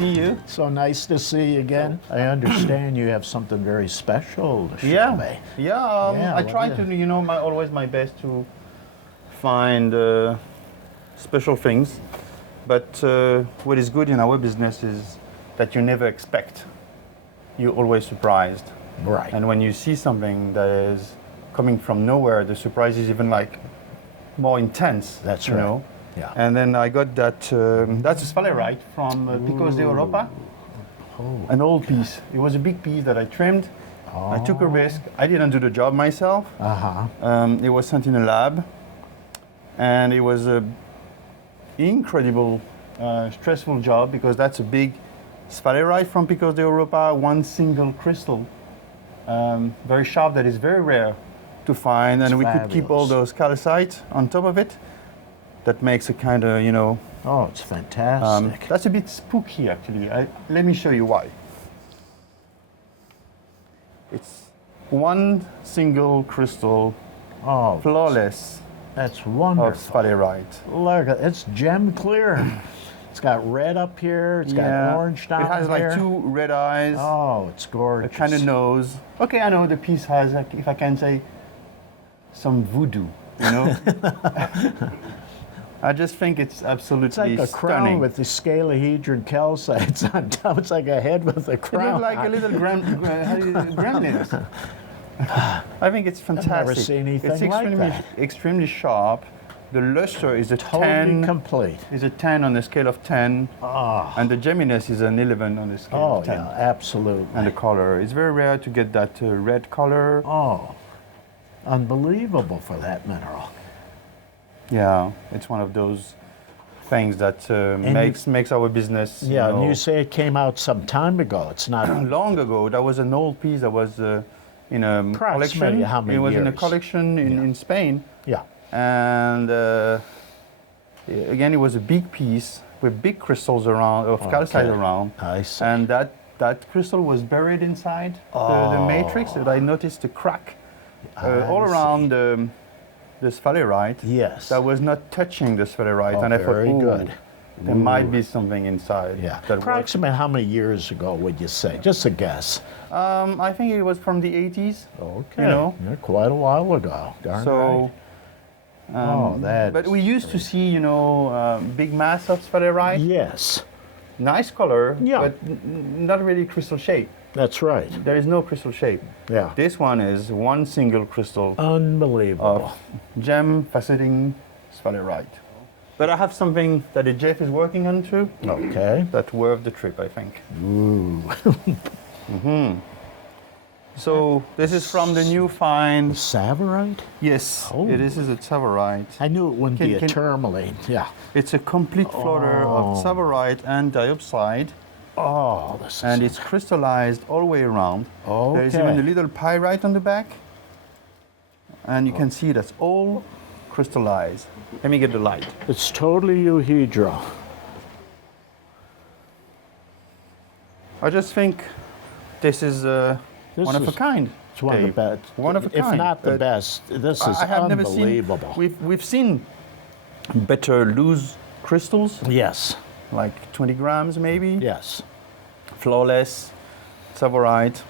see you. So nice to see you again. I understand you have something very special to show me. Yeah, I try to, always my best to find special things. But what is good in our business is that you never expect. You're always surprised. Right. And when you see something that is coming from nowhere, the surprise is even like more intense. That's you right. know? Yeah. And then I got that, that's a Sphalerite from Picos de Europa. Oh, An old piece. It was a big piece that I trimmed. Oh. I took a risk. I didn't do the job myself. It was sent in a lab. And it was a incredible, stressful job because that's a big Sphalerite from Picos de Europa, one single crystal. Very sharp, that is very rare to find. And we could keep all those calcite on top of it. That makes a kind of, Oh, it's fantastic. that's a bit spooky, actually. Let me show you why. It's one single crystal, flawless, that's wonderful. of Sphalerite. Look, it's gem clear. It's got red up here. It's got orange down here. It has like two red eyes. Oh, it's gorgeous. A kind of nose. Okay, I know the piece has, like, if I can say, some voodoo, I just think it's absolutely stunning. It's like a crown with the scalahedron calcites on top. It's like a head with a crown. It looks like a little gremlins. I think it's fantastic. I've never seen anything it's like that. Extremely sharp. The luster is a Totally 10. complete. Is a 10 on a scale of 10. Oh. And the gemminess is an 11 on a scale of 10. Oh, yeah, absolutely. And the color. It's very rare to get that red color. Oh, unbelievable for that mineral. Yeah, it's one of those things that makes our business. Yeah, and you say it came out some time ago. It's not long ago. That was an old piece that was in a collection. How many it was years? in a collection in Spain. Yeah. And again, it was a big piece with big crystals around, of calcite around. I see. And that crystal was buried inside the matrix. And I noticed a crack all around the sphalerite. Yes. That was not touching the sphalerite. And I thought, good. There might be something inside. Yeah. That Approximately how many years ago would you say? Just a guess. I think it was from the 80s. Okay. Yeah, quite a while ago. Darn right. But we used to see, big mass of sphalerite. Yes. Nice color, Yeah. but not really crystal shape. That's right. There is no crystal shape. Yeah. This one is one single crystal Unbelievable. of gem faceting sphalerite. But I have something that Jeff is working on too. Okay. That's worth the trip, I think. Ooh. So this is from the new find. Savarite? Yes, Oh. this is a Savarite. I knew it wouldn't be a tourmaline. Yeah. It's a complete floater of Savarite and diopside. Oh, this is... And it's crystallized all the way around. Okay. There is even a little pyrite on the back. And you can see that's all crystallized. Let me get the light. It's totally euhedral. I just think this is one of a kind. It's one of the best. One of a kind. If not the best, this is I have unbelievable. never seen. We've seen better loose crystals, Yes. like 20 grams maybe. Yes. Flawless, Savarite,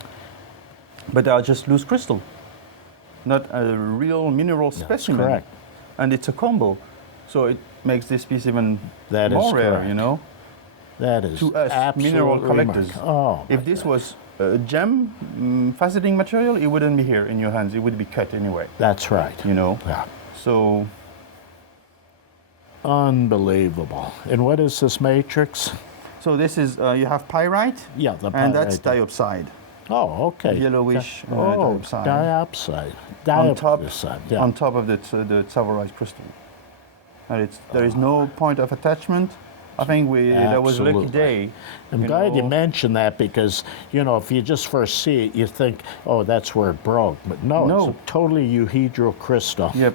but they are just loose crystal, not a real mineral specimen. correct. And it's a combo, so it makes this piece even That is more rare, correct. That is to us mineral collectors. Oh, if this was a gem faceting material, it wouldn't be here in your hands. It would be cut anyway. That's right. Yeah. So. Unbelievable. And what is this matrix? So this is, you have pyrite, Yeah, the and that's pyrite. diopside. Oh, okay. Yellowish diopside. Diopside. Diopside. On top of the Savarite crystal. And there is no point of attachment. I think that was a lucky day. I'm glad you mentioned that because, if you just first see it, you think, oh, that's where it broke. But no, it's a totally euhedral crystal. Yep.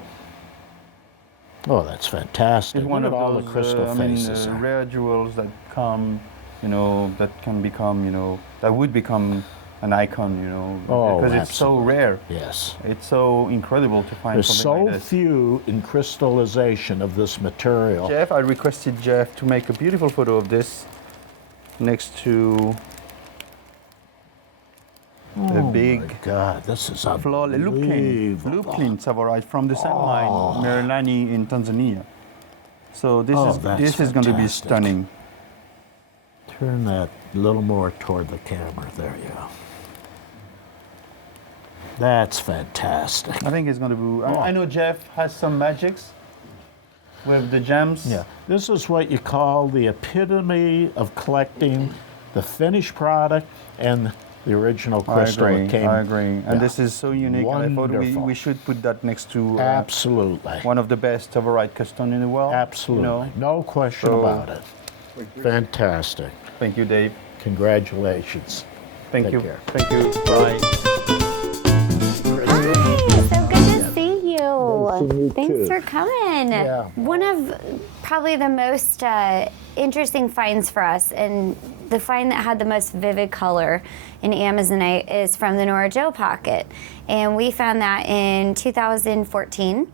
Oh, that's fantastic. It's one Look of at all those, the crystal faces. Rare jewels that come, that can become, that would become an icon, because it's so rare. Yes. It's so incredible to find There's something like so this. few in crystallization of this material. Jeff, I requested Jeff to make a beautiful photo of this. next to a big my God, this is flawless loop clean Savorite from the same line, Merlani in Tanzania. So this is going to be stunning. Turn that a little more toward the camera. There you go. That's fantastic. I think it's going to be. I know Jeff has some magics with the gems. Yeah, this is what you call the epitome of collecting the finished product and the original crystal. I agree. And this is so unique. Wonderful. And I thought we should put that next to Absolutely. one of the best Savorite custom in the world. Absolutely. No question about it. Fantastic. Thank you, Dave. Congratulations. Thank Take you. care. Thank you. Bye. Hi, so good to see you. Nice to meet you Thanks too. for coming. Yeah. One of probably the most interesting finds for us, and the find that had the most vivid color in Amazonite is from the Nora Joe pocket. And we found that in 2014.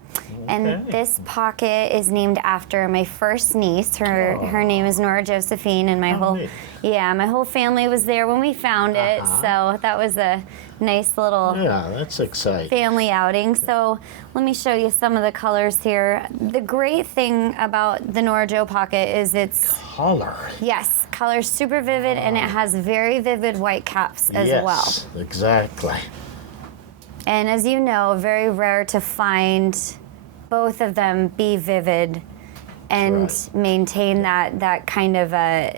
And this pocket is named after my first niece. Her name is Nora Josephine, and my whole family was there when we found it. So that was a nice little that's exciting. family outing. So let me show you some of the colors here. The great thing about the Nora Joe pocket is it's Color. yes, color's super vivid, and it has very vivid white caps as well. Yes, exactly. And as you know, very rare to find both of them be vivid and maintain that kind of a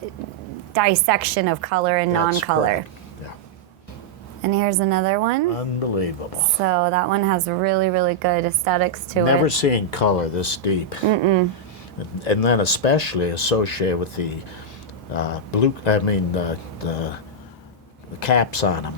dissection of color and That's non-color. correct. Yeah. And here's another one. Unbelievable. So that one has really, really good aesthetics to Never it. seen color this deep. Mm-mm. And then especially associated with the the caps on them.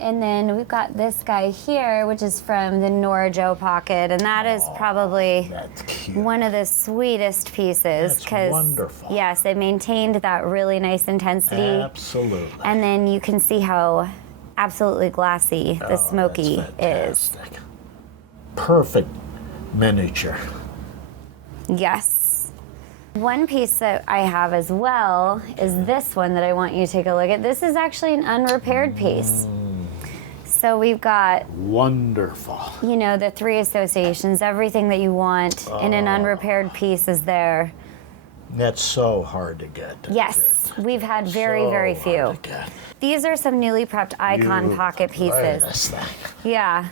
And then we've got this guy here, which is from the Nora Joe pocket, and that is probably That's cute. one of the sweetest pieces. That's wonderful. Yes, it maintained that really nice intensity. Absolutely. And then you can see how absolutely glassy the smoky that's is. fantastic. Perfect miniature. Yes. One piece that I have as well is this one that I want you to take a look at. This is actually an unrepaired piece. So we've got, Wonderful. you know, the three associations, everything that you want in an unrepaired piece is there. That's so hard to get. Yes, we've had very, very So few. hard to get. These are some newly prepped icon pocket pieces. This thing. Yeah.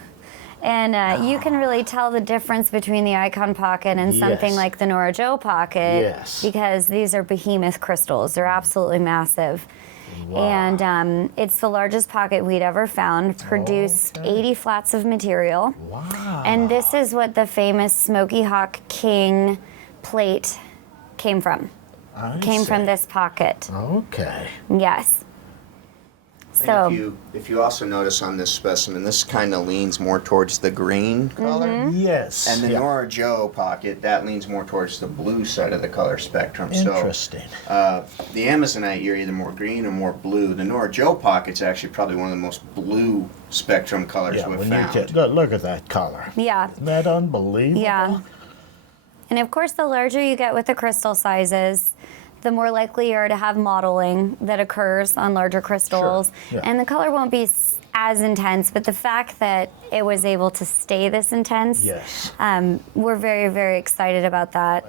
And you can really tell the difference between the icon pocket and something Yes. like the Nora Joe pocket Yes. because these are behemoth crystals. They're absolutely massive. Wow. And it's the largest pocket we'd ever found, produced 80 flats of material. Wow. And this is what the famous Smoky Hawk King plate came from. Came from this pocket. Okay. Yes. And So, if you also notice on this specimen, this kind of leans more towards the green color. Mm-hmm. Yes. And the yeah. Nora Joe pocket, that leans more towards the blue side of the color spectrum. Interesting. So the Amazonite, you're either more green or more blue. The Nora Joe pocket's actually probably one of the most blue spectrum colors Yeah, we've when found. you get, look at that color. yeah. Isn't that unbelievable? Yeah. And of course, the larger you get with the crystal sizes, the more likely you are to have modeling that occurs on larger crystals. yeah. And the color won't be as intense, but the fact that it was able to stay this intense, Yes. we're very, very excited about that.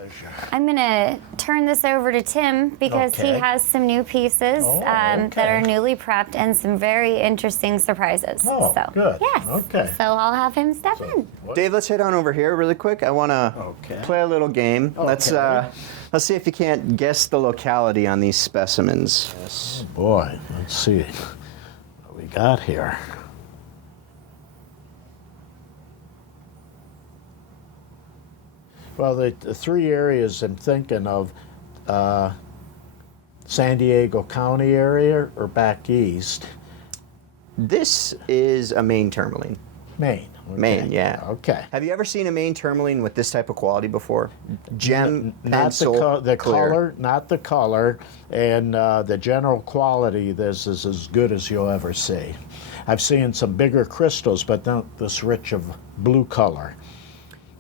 I'm going to turn this over to Tim because he Okay. has some new pieces that are okay. newly prepped and some very interesting surprises. Oh, so, good. Yes. Okay. So I'll have him step in. Dave, let's head on over here really quick. I want to Okay. play a little game. Let's see if you can't guess the locality on these specimens. Oh boy, let's see what we got here. Well, the three areas I'm thinking of, San Diego County area or back east, This is a Maine tourmaline. Maine. Okay. Maine, yeah. Okay. Have you ever seen a Maine tourmaline with this type of quality before? Gem Not pencil the clear. color, not the color, and the general quality. This is as good as you'll ever see. I've seen some bigger crystals, but not this rich of blue color.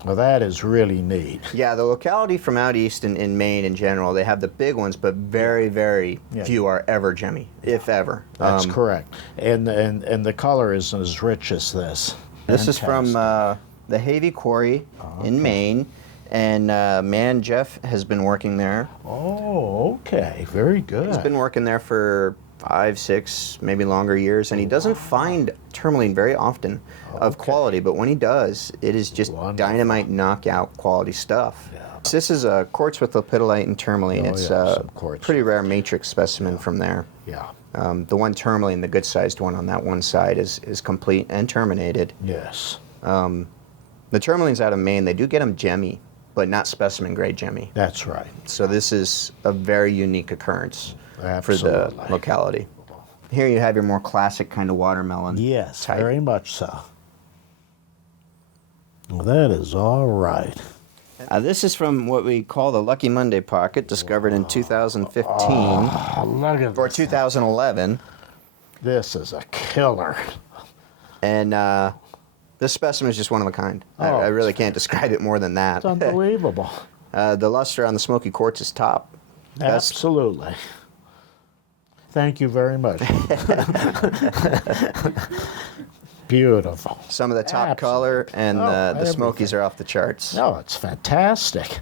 Well, that is really neat. Yeah, the locality from out east in Maine in general, they have the big ones, but very, very few are ever gemmy, if ever. That's correct. And the color isn't as rich as this. This is from the Havey Quarry in Maine, and man Jeff has been working there. Oh, okay. Very good. He's been working there for 5, 6, maybe longer years, and he doesn't find tourmaline very often of quality, but when he does, it is just dynamite knockout quality stuff. Yeah. This is a quartz with lepidolite and tourmaline. It's a quartz. pretty rare matrix specimen from there. Yeah. The one tourmaline, the good-sized one on that one side, is complete and terminated. Yes. The tourmalines out of Maine, they do get them gemmy, but not specimen-grade gemmy. That's right. So this is a very unique occurrence for the Absolutely. locality. Here you have your more classic kind of watermelon. Yes, type. very much so. Well, that is all right. This is from what we call the Lucky Monday pocket, discovered in 2015 Look at or this. 2011. This is a killer. And this specimen is just one of a kind. I really can't describe it more than that. It's unbelievable. The luster on the Smoky Quartz is top. Best. Absolutely. Thank you very much. Beautiful. Some of the top color and the Smokies are off the charts. No, it's fantastic.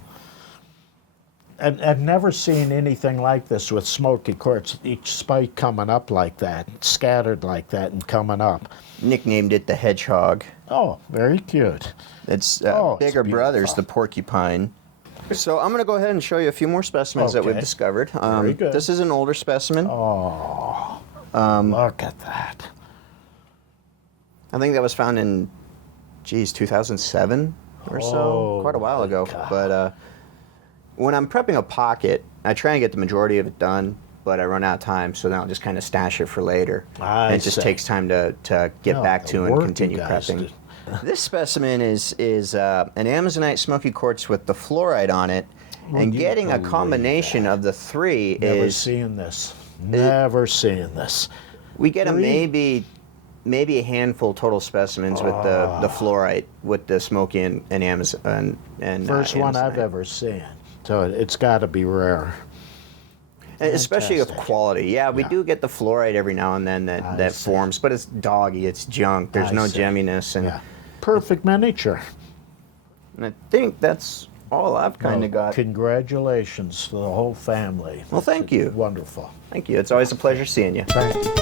I've never seen anything like this with Smoky Quartz. Each spike coming up like that, scattered like that, and coming up. Nicknamed it the Hedgehog. Oh, very cute. It's it's bigger brothers, beautiful. the Porcupine. So I'm going to go ahead and show you a few more specimens that we've Okay. discovered. Very good. This is an older specimen. Oh, look at that. I think that was found in, 2007 or so, Oh, quite a while ago. God. But when I'm prepping a pocket, I try and get the majority of it done, but I run out of time, so then I'll just kind of stash it for later. I And it just see. takes time to get No, back the to and work you continue guys prepping. did. This specimen is an Amazonite Smoky Quartz with the fluorite on it, and you getting a believe combination of the three Never is seen this. Never seen this. we get a Three? maybe a handful total specimens with the fluorite with the Smoky and Amazon and First one I've Amazonite. ever seen. So it's got to be rare. Especially of Fantastic. quality. Yeah, we Yeah. do get the fluorite every now and then that see. forms, but it's doggy, it's junk. There's I no see. gemminess, and, Yeah. Perfect miniature. and I think that's all I've kind of got. Congratulations to the whole family. Well, thank you. Wonderful. Thank you. It's always a pleasure seeing you. Thank you.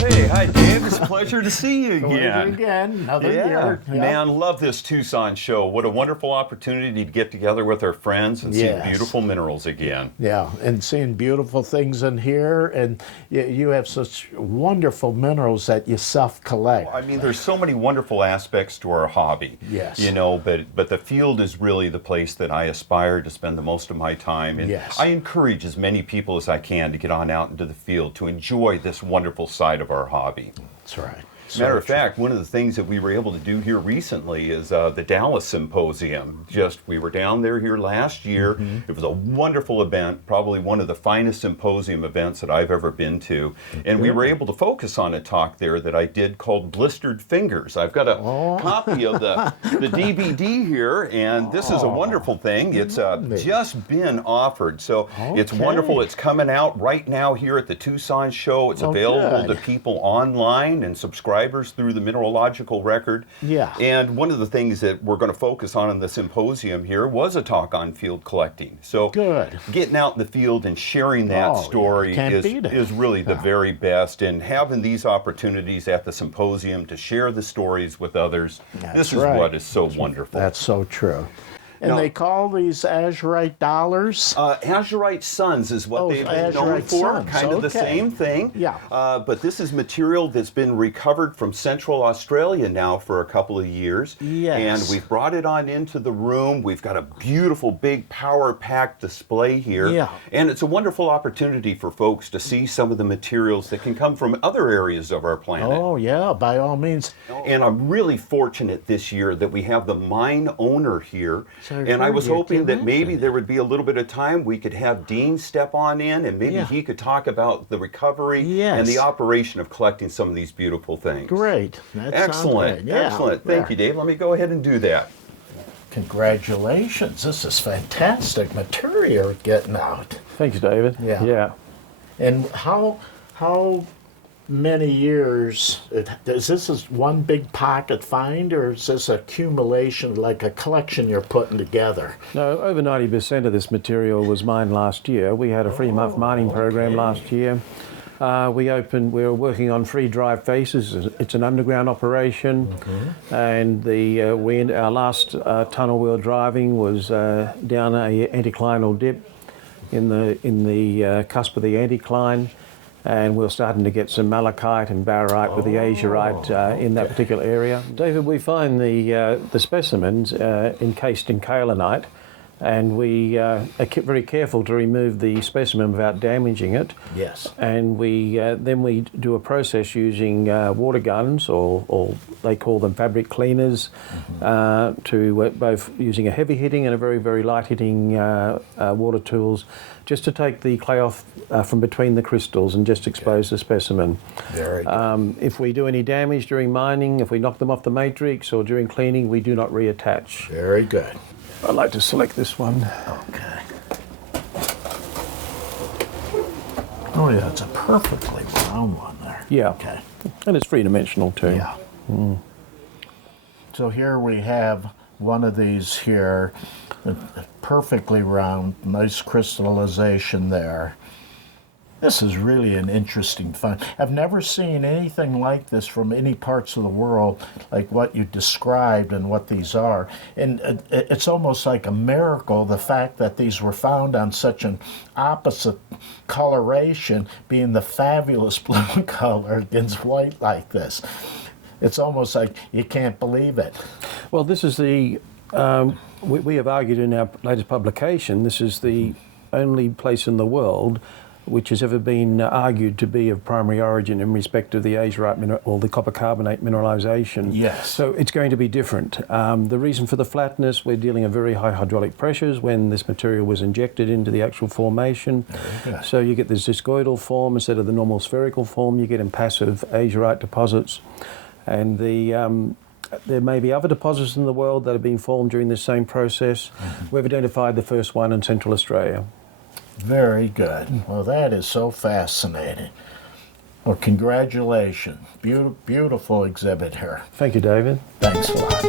Hey, hi Dave. It's a pleasure to see you again. Again, another Yeah, year. man, love this Tucson show. What a wonderful opportunity to get together with our friends and Yes. see beautiful minerals again. Yeah, and seeing beautiful things in here, and you have such wonderful minerals that you self-collect. I mean, there's so many wonderful aspects to our hobby. Yes. You know, but the field is really the place that I aspire to spend the most of my time. And Yes. I encourage as many people as I can to get on out into the field to enjoy this wonderful side of our hobby. That's right. Matter of fact, one of the things that we were able to do here recently is the Dallas Symposium. We were down there here last year. Mm-hmm. It was a wonderful event, probably one of the finest symposium events that I've ever been to. And we were able to focus on a talk there that I did called Blistered Fingers. I've got a copy of the DVD here, and this is a wonderful thing. It's just been offered, so it's Okay. wonderful. It's coming out right now here at the Tucson show. It's available good. to people online and subscribers through the Mineralogical Record. Yeah. And one of the things that we're going to focus on in the symposium here was a talk on field collecting. So Good. getting out in the field and sharing that Oh, yeah. story Can't beat it. is really the very best. And having these opportunities at the symposium to share the stories with others, this is right. what is so wonderful. That's so true. And No. they call these azurite dollars. Azurite suns is what they've been known azurite for, suns, kind of the okay. same thing. Yeah. But this is material that's been recovered from Central Australia now for a couple of years. Yes. And we've brought it on into the room. We've got a beautiful, big, power-packed display here. Yeah. And it's a wonderful opportunity for folks to see some of the materials that can come from other areas of our planet. Oh, yeah, by all means. And I'm really fortunate this year that we have the mine owner here And I was hoping that maybe there would be a little bit of time we could have Dehne step on in, and maybe he could talk about the recovery and the operation of collecting some of these beautiful things. Great. Excellent. Yeah. Excellent. Thank you, Dave. Let me go ahead and do that. Congratulations. This is fantastic material you're getting out. Thanks, David. Yeah. And how many years, is this one big pocket find, or is this accumulation, like a collection you're putting together? No, over 90% of this material was mined last year. We had a free month mining program last year. We were working on free drive faces. It's an underground operation, and our last tunnel we were driving was down a anticlinal dip in the cusp of the anticline, and we're starting to get some malachite and barite with the azurite in that particular area. David, we find the specimens encased in kaolinite, and we are very careful to remove the specimen without damaging it. Yes. And then we do a process using water guns, or they call them fabric cleaners, to both using a heavy hitting and a very, very light hitting water tools, just to take the clay off from between the crystals and just expose the specimen. Very good. If we do any damage during mining, if we knock them off the matrix or during cleaning, we do not reattach. Very good. I'd like to select this one. Okay. Oh yeah, it's a perfectly round one there. Yeah. Okay. And it's three-dimensional too. Yeah. So here we have one of these here, perfectly round, nice crystallization there. This is really an interesting find. I've never seen anything like this from any parts of the world, like what you described and what these are. And it's almost like a miracle, the fact that these were found on such an opposite coloration, being the fabulous blue color against white like this. It's almost like you can't believe it. Well, this is we have argued in our latest publication, this is the only place in the world which has ever been argued to be of primary origin in respect of the azurite or the copper carbonate mineralization. Yes. So it's going to be different. The reason for the flatness, we're dealing at very high hydraulic pressures when this material was injected into the actual formation. Okay. So you get this discoidal form instead of the normal spherical form. You get impassive azurite deposits. And there may be other deposits in the world that have been formed during this same process. We've identified the first one in Central Australia. Very good. Well, that is so fascinating. Well, congratulations. Beautiful exhibit here. Thank you, David. Thanks a lot.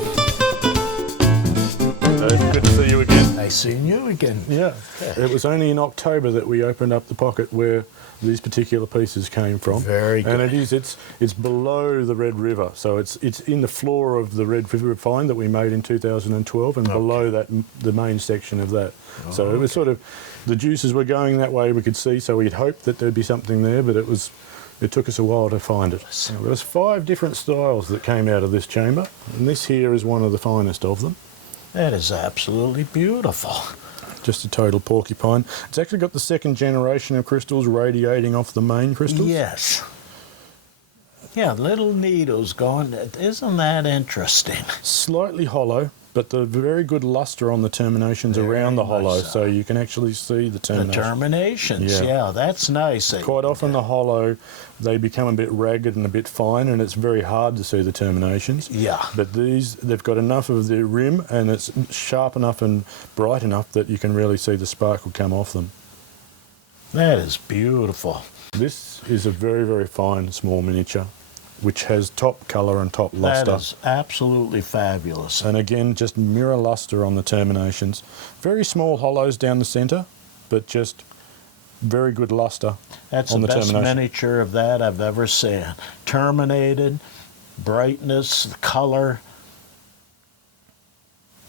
Good to see you again. Nice seeing you again. Yeah. It was only in October that we opened up the pocket where these particular pieces came from. Very good. And it's below the Red River, so it's in the floor of the Red River find that we made in 2012, and below that the main section of that. So it was sort of, the juices were going that way, we could see, so we'd hoped that there'd be something there, but it took us a while to find it. There was 5 different styles that came out of this chamber, and this here is one of the finest of them. That is absolutely beautiful. Just a total porcupine. It's actually got the second generation of crystals radiating off the main crystals. Yes. Yeah, little needles going. Isn't that interesting? Slightly hollow, but the very good luster on the terminations around the hollow, so you can actually see the terminations. The terminations, yeah, that's nice. Quite often the hollow, they become a bit ragged and a bit fine, and it's very hard to see the terminations. Yeah. But these, they've got enough of the rim, and it's sharp enough and bright enough that you can really see the sparkle come off them. That is beautiful. This is a very, very fine small miniature, which has top colour and top luster. That is absolutely fabulous. And again, just mirror luster on the terminations. Very small hollows down the centre, but just very good luster That's on the best termination. miniature of that I've ever seen. Terminated, brightness, the colour.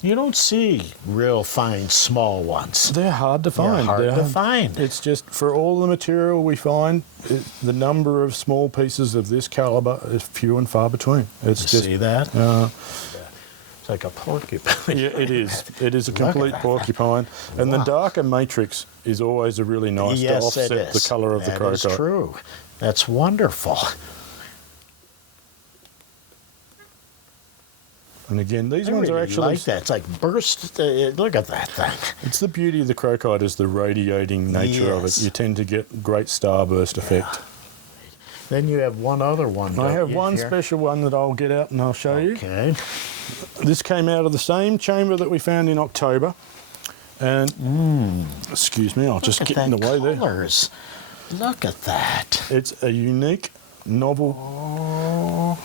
You don't see real fine small ones. They're hard to find. They're hard to find. It's just, for all the material we find, the number of small pieces of this calibre is few and far between. It's You just, see that? It's like a porcupine. yeah, it is. It is a complete porcupine. And the darker matrix is always a really nice to Yes, it offset is. the colour of the That is crocite. true. That's wonderful. And again, these I ones are really actually... like that. It's like burst. Look at that thing. It's the beauty of the crocite is the radiating nature of it. Yes. You tend to get great starburst effect. Then you have one other one. I don't have you, one here? special one that I'll get out and I'll show you. Okay. This came out of the same chamber that we found in October. And, excuse me, I'll just Look at get in the that way there. colours. Look at that. It's a unique, novel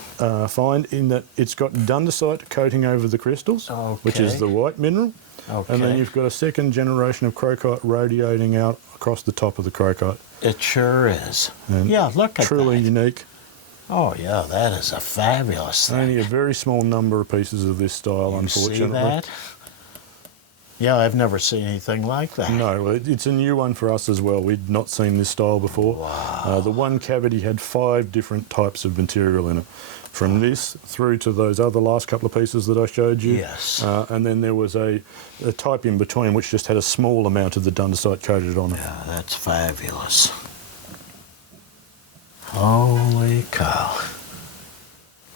find in that it's got Dundasite coating over the crystals, which is Okay. the white mineral. And then Okay. you've got a second generation of crocite radiating out across the top of the crocite. It sure is. And Yeah, look at truly that. unique. Oh, yeah, that is a fabulous thing. Only a very small number of pieces of this style, You unfortunately. see that? Yeah, I've never seen anything like that. No, it's a new one for us as well. We'd not seen this style before. Wow. The one cavity had 5 different types of material in it. From this through to those other last couple of pieces that I showed you. Yes. And then there was a type in between which just had a small amount of the Dundasite coated on it. Yeah, that's fabulous. Holy cow.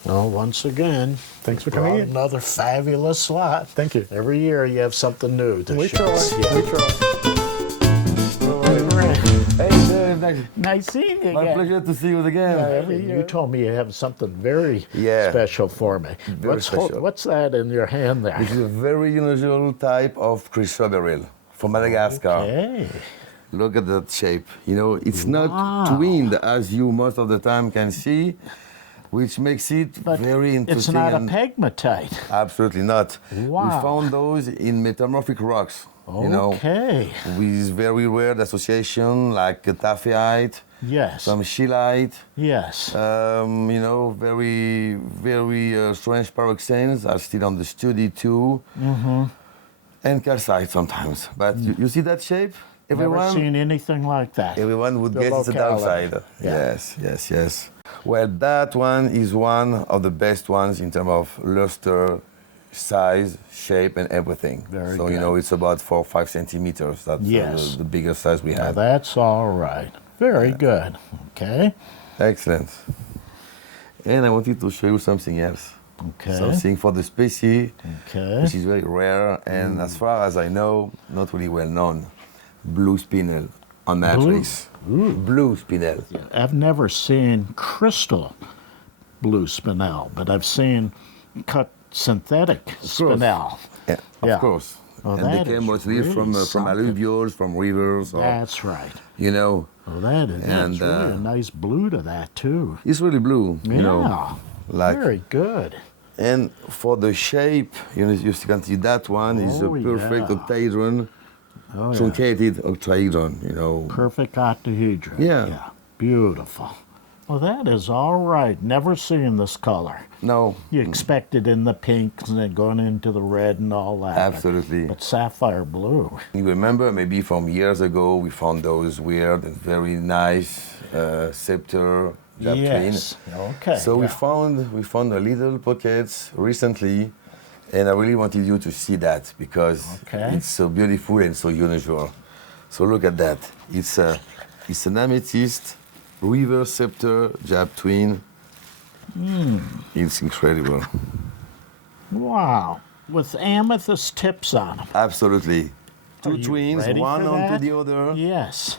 Well, once again, Thanks for brought coming in. another fabulous lot. Thank you. Every year you have something new to We show try. us. Yeah. We try. Hey, Nice seeing you my again. pleasure to see you again. Every year. You told me you have something very Yeah. special for me. Very special. What's that in your hand there? This is a very unusual type of Krystle beryl from Madagascar. Hey. Look at that shape. You know, it's not twinned as you most of the time can see, which makes it But very it's interesting. not a and- pegmatite. Absolutely not. Wow. We found those in metamorphic rocks. You know, Okay. with very rare association like taphiite, Yes. some scheelite. Yes. You know, very, very strange pyroxenes are still on the study too. Mm-hmm. And calcite sometimes. But you see that shape? Never seen anything like that. Everyone would The guess it's a locality. downside. Yeah. Yes. Well, that one is one of the best ones in terms of luster, size, shape, and everything. Very so, good. you know, it's about 4 or 5 centimeters. That's Yes. the biggest size we Now have. that's all right. Very good. Okay. Excellent. And I wanted to show you something else. Okay. Something for the species, Okay. which is very rare, and as far as I know, not really well known. Blue spinel on matrix. Blue spinel. I've never seen crystal blue spinel, but I've seen cut synthetic spinel. Yeah, Yeah. of course. Oh, and they that came is mostly really from something. alluvials, from rivers, or, That's right. you know, Well, that's And, really a nice blue to that too. it's really blue, you Yeah. know. Like, Very good. and for the shape, you know, you can see that one is a Oh, perfect yeah. octahedron, Oh, yeah. truncated octahedron, you know. Perfect octahedron. Yeah. Beautiful. Well, that is all right. Never seen this color. No, You expect it in the pinks and then going into the red and all that. absolutely. But sapphire blue. You remember maybe from years ago we found those weird and very nice scepter Japtrin. Yes. Okay. So yeah. we found a little pockets recently, and I really wanted you to see that because Okay. it's so beautiful and so unusual. So look at that. It's an amethyst river scepter Japtrin. It's incredible. Wow. With amethyst tips on them. Absolutely. Are Two you twins, ready one for onto that? the other. Yes.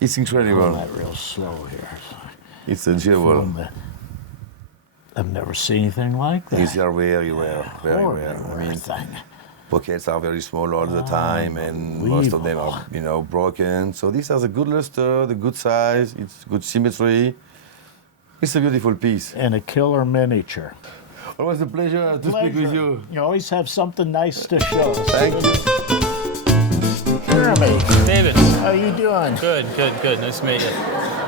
It's Go incredible. that real slow here. It's a jewel. From the- I've never seen anything like that. These are very rare, very Horrible rare. I mean, thing. pockets are very small all the time, and most of them are, you know, broken. So this has a good luster, the good size, it's good symmetry. It's a beautiful piece. And a killer miniature. Always a pleasure to speak with you. You always have something nice to show us. Thank you. Jeremy, David, how you doing? good. Nice to meet you.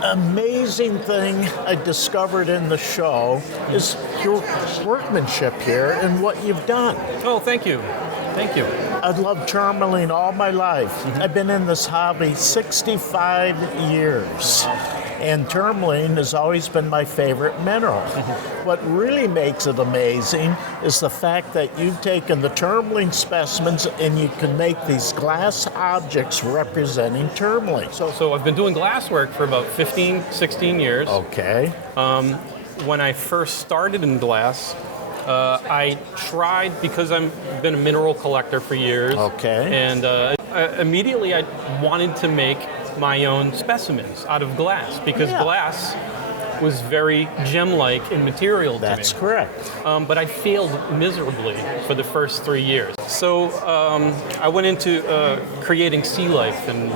Amazing thing I discovered in the show is your workmanship here and what you've done. Oh, thank you. I've loved tourmaline all my life. I've been in this hobby 65 years. And tourmaline has always been my favorite mineral. What really makes it amazing is the fact that you've taken the tourmaline specimens and you can make these glass objects representing tourmaline. So I've been doing glass work for about 15, 16 years. Okay. When I first started in glass, I tried, because I've been a mineral collector for years. Okay. And immediately I wanted to make my own specimens out of glass, because glass was very gem-like in material to me. That's correct. But I failed miserably for the first 3 years. So I went into creating sea life and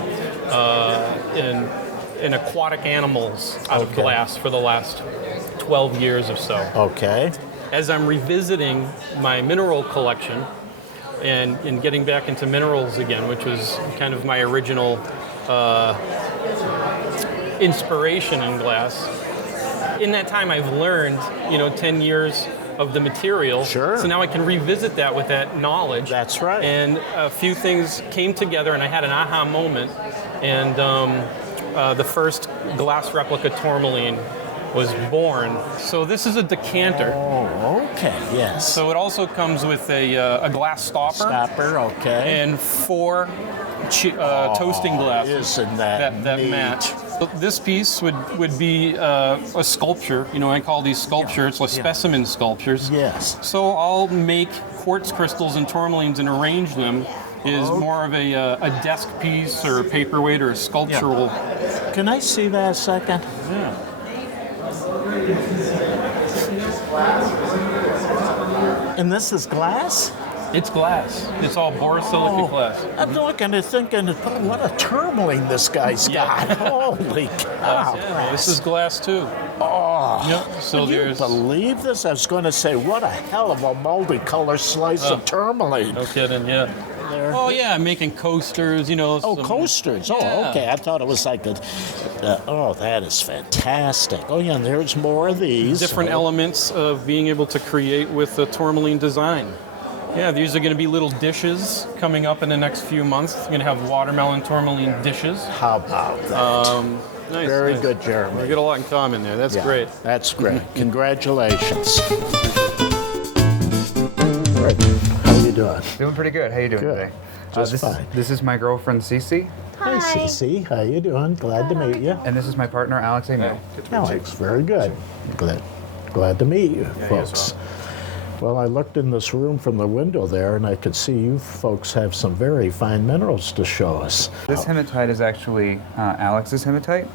aquatic animals out of glass for the last 12 years or so. Okay. As I'm revisiting my mineral collection and getting back into minerals again, which was kind of my original inspiration in glass, in that time I've learned, 10 years of the material. Sure. So now I can revisit that with that knowledge. That's right. And a few things came together and I had an aha moment. And the first glass replica tourmaline was born. So this is a decanter. Oh, okay, yes. So it also comes with a glass stopper. Stopper, okay. And 4 toasting glasses Isn't that neat? match. So this piece would be a sculpture. I call these sculptures specimen sculptures. Yes. So I'll make quartz crystals and tourmalines and arrange them is more of a desk piece or a paperweight or a sculptural. Can I see that a second? Yeah. And this is glass? It's glass. It's all borosilicate glass. I'm looking and thinking, what a tourmaline this guy's got. Holy cow. Yeah, this is glass too. Oh, Yep. So can you there's. believe this? I was going to say, what a hell of a multicolored slice of tourmaline. No kidding. Yeah. There. Oh yeah, I'm making coasters. Oh, some- coasters. Oh, Yeah. okay. I thought it was like a. Oh, that is fantastic. Oh, yeah, and there's more of these. Different elements of being able to create with the tourmaline design. Yeah, these are going to be little dishes coming up in the next few months. We're going to have watermelon tourmaline dishes. How about that? Nice. Very nice. good, Jeremy. We get a lot in common there. That's Yeah, great. That's great. Congratulations. Right. How you doing? Doing pretty good. How you doing Good. today? Just this, fine. This is my girlfriend Cece, Hi, Cece. How you doing? Glad to meet you. and this is my partner Alex Amiel. Alex, very good. Glad to meet you, folks. Well, I looked in this room from the window there, and I could see you folks have some very fine minerals to show us. This hematite is actually Alex's hematite,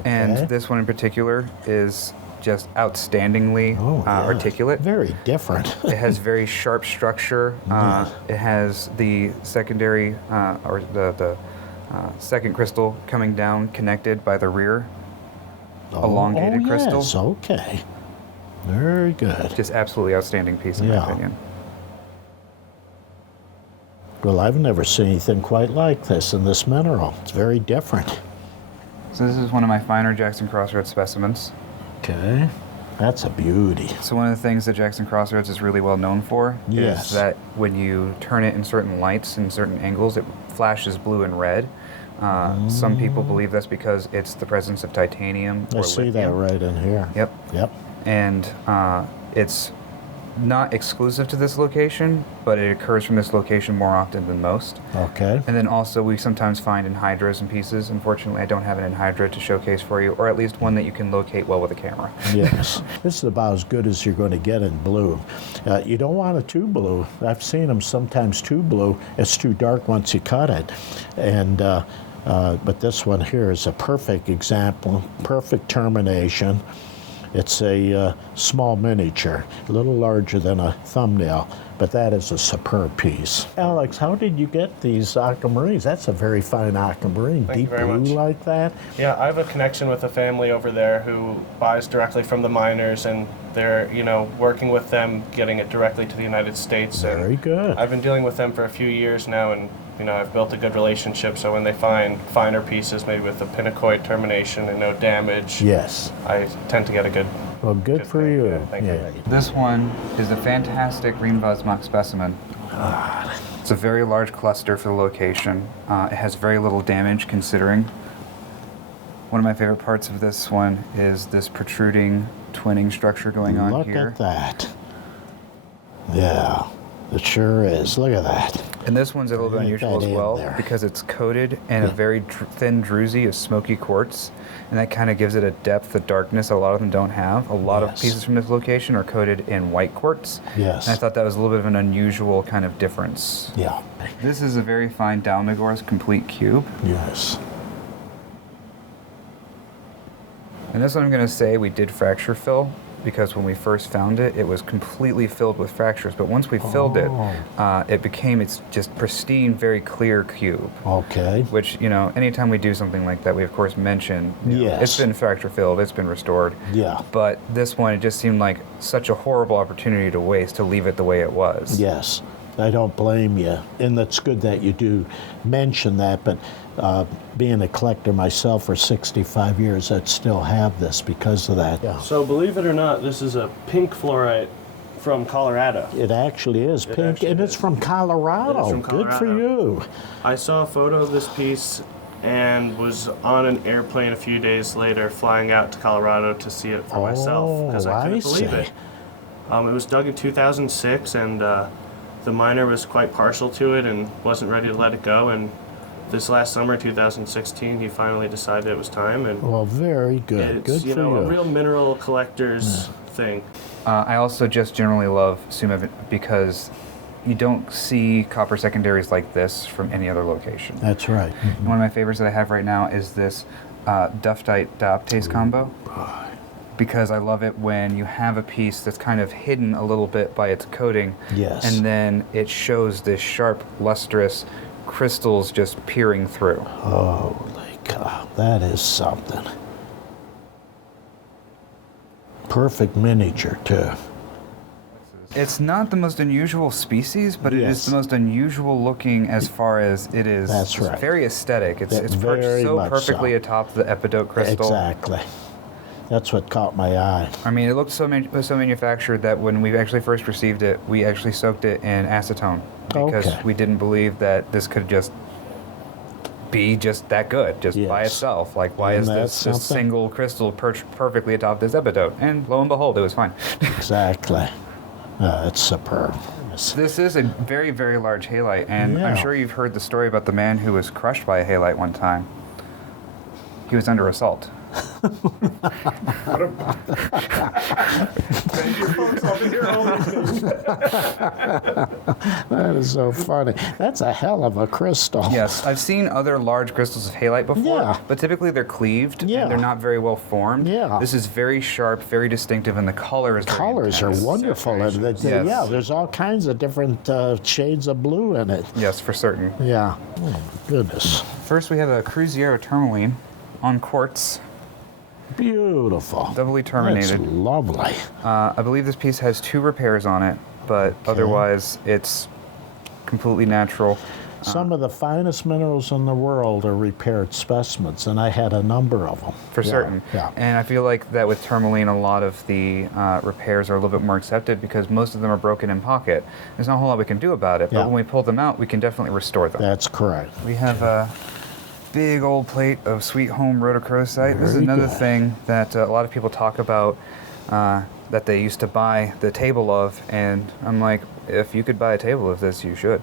Okay. and this one in particular is just outstandingly yeah. articulate. Very different. It has very sharp structure. It has the secondary or the second crystal coming down connected by the rear elongated crystal. Yes, okay. Very good. Just absolutely outstanding piece in Yeah. my opinion. Well, I've never seen anything quite like this in this mineral. It's very different. So this is one of my finer Jackson Crossroads specimens. Okay. That's a beauty. So one of the things that Jackson Crossroads is really well known for Yes. is that when you turn it in certain lights and certain angles, it flashes blue and red. Some people believe that's because it's the presence of titanium I or see that lithium. right in here. Yep. Yep. And it's not exclusive to this location, but it occurs from this location more often than most. Okay. And then also we sometimes find anhydras and pieces. Unfortunately, I don't have an anhydra to showcase for you, or at least one that you can locate well with a camera. Yes. This is about as good as you're going to get in blue. You don't want a too blue. I've seen them sometimes too blue. It's too dark once you cut it. And but this one here is a perfect example, perfect termination. It's a small miniature, a little larger than a thumbnail, but that is a superb piece. Alex, how did you get these aquamarines? That's a very fine aquamarine. Thank you Deep very blue much. like that? Yeah, I have a connection with a family over there who buys directly from the miners, and they're, working with them, getting it directly to the United States. And Very good. I've been dealing with them for a few years now, and I've built a good relationship. So when they find finer pieces, maybe with a pinacoid termination and no damage, Yes. I tend to get a good. Well, good for thing. you. Yeah, thank you. This one is a fantastic Rienvasmak specimen. It's a very large cluster for the location. It has very little damage considering. One of my favorite parts of this one is this protruding twinning structure going on Look here. at that. Yeah, it sure is. Look at that. And this one's a little bit unusual as well because it's coated in a very thin druzy of smoky quartz, and that kind of gives it a depth, a darkness a lot of them don't have. A lot of pieces from this location are coated in white quartz. Yes. And I thought that was a little bit of an unusual kind of difference. Yeah. This is a very fine Dalmagor's complete cube. Yes. And this one I'm going to say we did fracture fill, because when we first found it, it was completely filled with fractures. But once we filled it, it became its just pristine, very clear cube. Okay. Which, you know, anytime we do something like that, we of course mention, you know, it's been fracture filled, it's been restored. Yeah. But this one, it just seemed like such a horrible opportunity to waste, to leave it the way it was. Yes. I don't blame you. And that's good that you do mention that, but being a collector myself for 65 years, I'd still have this because of that. Yeah. So believe it or not, this is a pink fluorite from Colorado. It actually is pink, and it's from Colorado. It is from Colorado. Good for you. I saw a photo of this piece and was on an airplane a few days later flying out to Colorado to see it for myself because I couldn't believe it. It was dug in 2006, and the miner was quite partial to it and wasn't ready to let it go. And this last summer, 2016, he finally decided it was time. And well, very good. It's, good you for know, you. a real mineral collector's thing. I also just generally love Summit because you don't see copper secondaries like this from any other location. That's right. And one of my favorites that I have right now is this duftite dioptase combo. Because I love it when you have a piece that's kind of hidden a little bit by its coating, and then it shows this sharp, lustrous crystals just peering through. Holy cow, that is something. Perfect miniature, too. It's not the most unusual species, but it is the most unusual looking as far as it is. That's right. It's very aesthetic. It's perched so perfectly atop the epidote crystal. Exactly. That's what caught my eye. I mean, it looked so manufactured that when we actually first received it, we actually soaked it in acetone because we didn't believe that this could just be just that good, just by itself. Like, why is this single crystal perched perfectly atop this epidote? And lo and behold, it was fine. Exactly. It's superb. This is a very, very large halite, and I'm sure you've heard the story about the man who was crushed by a halite one time. He was under assault. Thank you, folks. I'll be here all That is so funny. That's a hell of a crystal. Yes, I've seen other large crystals of halite before, but typically they're cleaved and they're not very well formed. This is very sharp, very distinctive, and the color is colors are wonderful. Yeah, there's all kinds of different shades of blue in it. Yes, for certain. Yeah. Oh, goodness. First, we have a Cruzeiro tourmaline on quartz. Beautiful. Doubly terminated. That's lovely. I believe this piece has 2 repairs on it, but otherwise it's completely natural. Some of the finest minerals in the world are repaired specimens, and I had a number of them. For certain. Yeah. And I feel like that with tourmaline, a lot of the repairs are a little bit more accepted because most of them are broken in pocket. There's not a whole lot we can do about it, but when we pull them out, we can definitely restore them. That's correct. We have a big old plate of Sweet Home rhodochrosite. This is another thing that a lot of people talk about that they used to buy the table of, and I'm like, if you could buy a table of this, you should.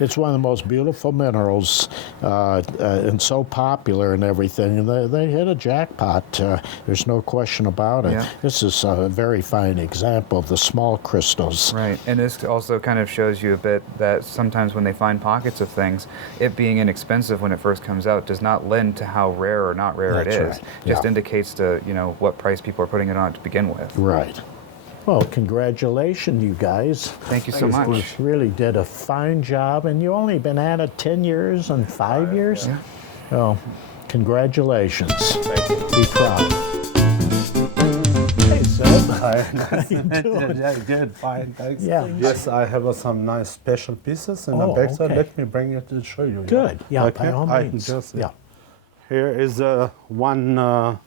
It's one of the most beautiful minerals and so popular and everything. And they hit a jackpot. There's no question about it. Yeah. This is a very fine example of the small crystals. Right, and this also kind of shows you a bit that sometimes when they find pockets of things, it being inexpensive when it first comes out does not lend to how rare or not rare it is. Right. Just indicates to, you know, what price people are putting it on to begin with. Right. Well, congratulations, you guys. Thank you so much. You really did a fine job, and you only been at it 10 years and 5 years? Yeah. Well, congratulations. Be proud. Hey, Seb. Hi. How you doing? Yeah, good, fine, thanks. Yeah. Yes, I have some nice special pieces in the backside. Let me bring it to show you. Good. Yeah, okay. by all means. Yeah. Here is one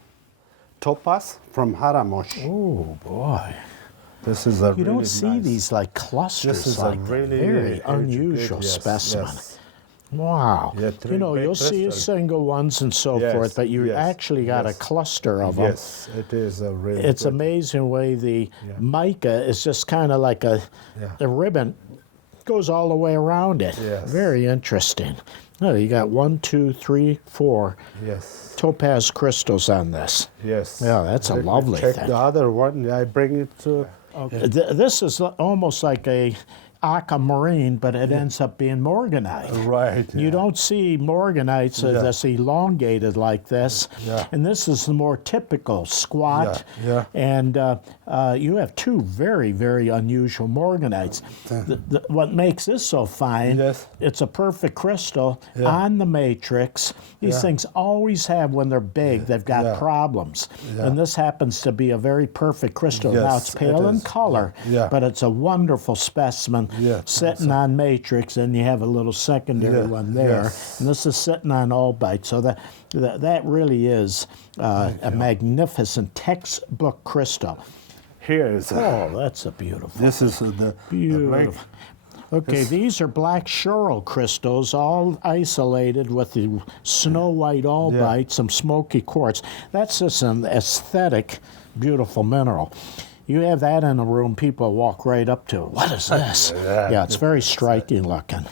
topaz from Haramosh. Oh, boy. This is a You really don't see nice. these like clusters This is like a really very unusual yes, specimen. Yes. Wow. Yeah, You know, you'll see crystals. single ones and so forth, but you actually got a cluster of them. Yes, it is a really It's good. amazing way the mica is just kind of like a ribbon goes all the way around it. Yes. Very interesting. Oh, you got 1, 2, 3, 4 Yes. topaz crystals on this. Yes. Yeah, that's a Let me lovely check thing. the other one. I bring it to. This is almost like a aquamarine, but it ends up being morganite. Right. You don't see morganites that's elongated like this. Yeah. And this is the more typical squat. Yeah. And you have two very, very unusual morganites. What makes this so fine, Yes. it's a perfect crystal Yeah. on the matrix. These Yeah. things always have, when they're big, they've got Yeah. problems. Yeah. And this happens to be a very perfect crystal. Now, Yes, it's pale it in is. color, Yeah. but it's a wonderful specimen Yeah, sitting on matrix, and you have a little secondary Yeah, one there. yes. And this is sitting on albite. So that really is a magnificent textbook crystal. Here is. Oh, that's a beautiful. This is the Beautiful. Okay, This- these are black schorl crystals, all isolated with the snow white albite, some smoky quartz. That's just an aesthetic, beautiful mineral. You have that in a room, people walk right up to it. What is this? Yeah, it's very striking looking.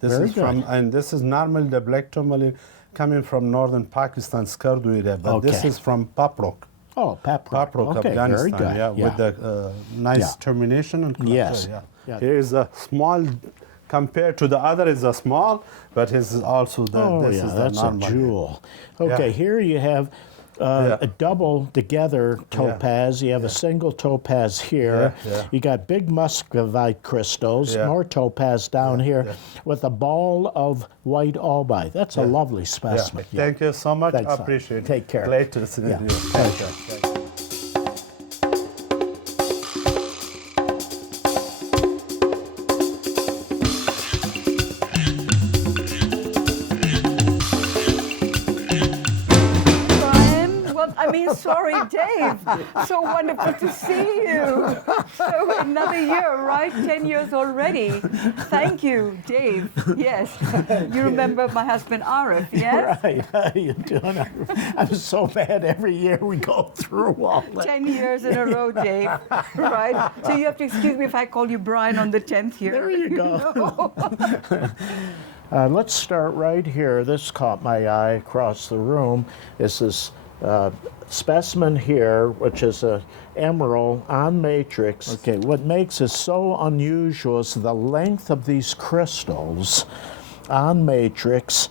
This Very is good. from, and this is normally the black tourmaline coming from northern Pakistan, Skardu area, but this Okay. is from Paprok. Oh, Paprok. Paprok, Okay, Afghanistan, very good. yeah, with the nice Yeah. termination and cluster, Yes. yeah. Yeah. Here is a small, compared to the other is a small, but his is also the, Oh, this yeah, is the that's a normal. jewel. Okay, Yeah. here you have Yeah. a double together topaz. You have a single topaz here. Yeah, yeah. You got big muscovite crystals, Yeah. more topaz down here, yeah. with a ball of white albite. That's a lovely Yeah. specimen. Yeah. Thank you so much. Thanks, I son. appreciate it. Take care. Glad to see Yeah. you. Thank you. Thank you. Brian, well, I mean, sorry, Dave. So wonderful to see you. So another year, right? 10 years already. Thank you, Dave. Yes. You remember my husband, Arif, yes? Right, how you doing? I'm so bad every year we go through all that. 10 years in a row, Dave. Right? So you have to excuse me if I call you Brian on the 10th year. There you go. Let's start right here. This caught my eye across the room. This is specimen here, which is a emerald on matrix. Okay, what makes it so unusual is the length of these crystals on matrix,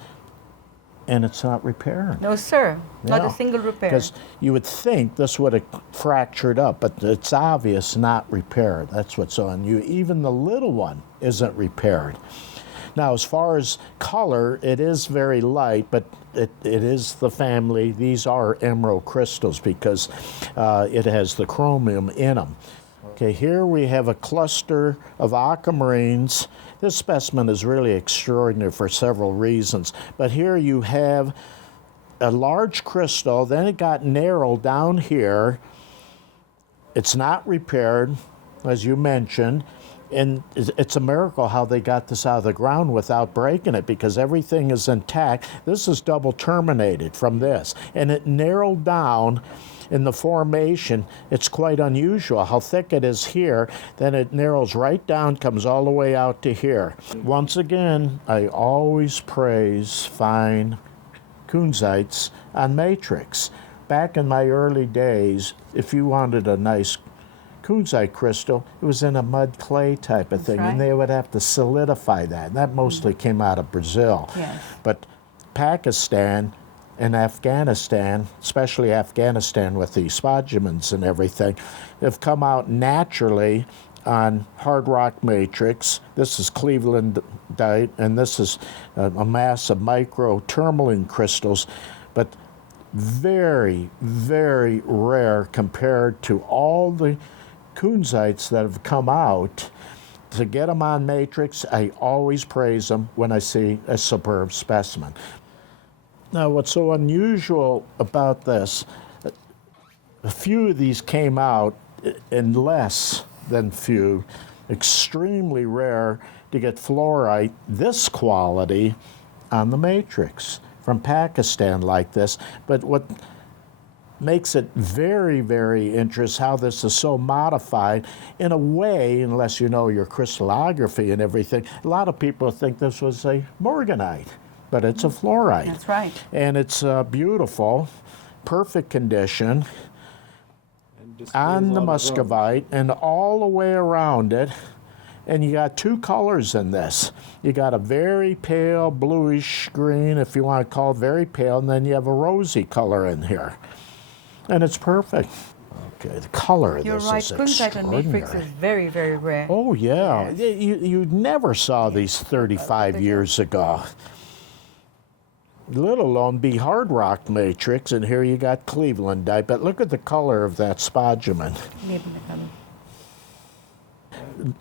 and it's not repaired. No, sir. Not Yeah. a single repair. Because you would think this would have fractured up, but it's obvious not repaired. That's what's on you. Even the little one isn't repaired. Now, as far as color, it is very light, but it is the family. These are emerald crystals because it has the chromium in them. Okay, here we have a cluster of aquamarines. This specimen is really extraordinary for several reasons. But here you have a large crystal, then it got narrowed down here. It's not repaired, as you mentioned. And it's a miracle how they got this out of the ground without breaking it, because everything is intact. This is double terminated from this. And it narrowed down in the formation. It's quite unusual how thick it is here. Then it narrows right down, comes all the way out to here. Once again, I always praise fine kunzites on matrix. Back in my early days, if you wanted a nice kunzite crystal, it was in a mud clay type of thing, right. and they would have to solidify that. And that mostly came out of Brazil. Yes. But Pakistan and Afghanistan, especially Afghanistan with the spodumens and everything, have come out naturally on hard rock matrix. This is Clevelandite, and this is a mass of micro tourmaline crystals, but very, very rare compared to all the kunzites that have come out. To get them on matrix, I always praise them when I see a superb specimen. Now, what's so unusual about this, a few of these came out in less than few, extremely rare to get fluorite this quality on the matrix from Pakistan like this. But what makes it very, very interesting how this is so modified in a way, unless you know your crystallography and everything. A lot of people think this was a morganite, but it's a fluorite. That's right. And it's beautiful, perfect condition on the muscovite and all the way around it. And you got two colors in this. You got a very pale bluish green, if you want to call it very pale, and then you have a rosy color in here. And it's perfect. Okay, the color of You're this right. is Punctite and matrix is extraordinary. very, very rare. Oh, yeah. Yes. You never saw these 35 years ago. Let alone be hard rock matrix, and here you got Clevelandite. But look at the color of that spodumene.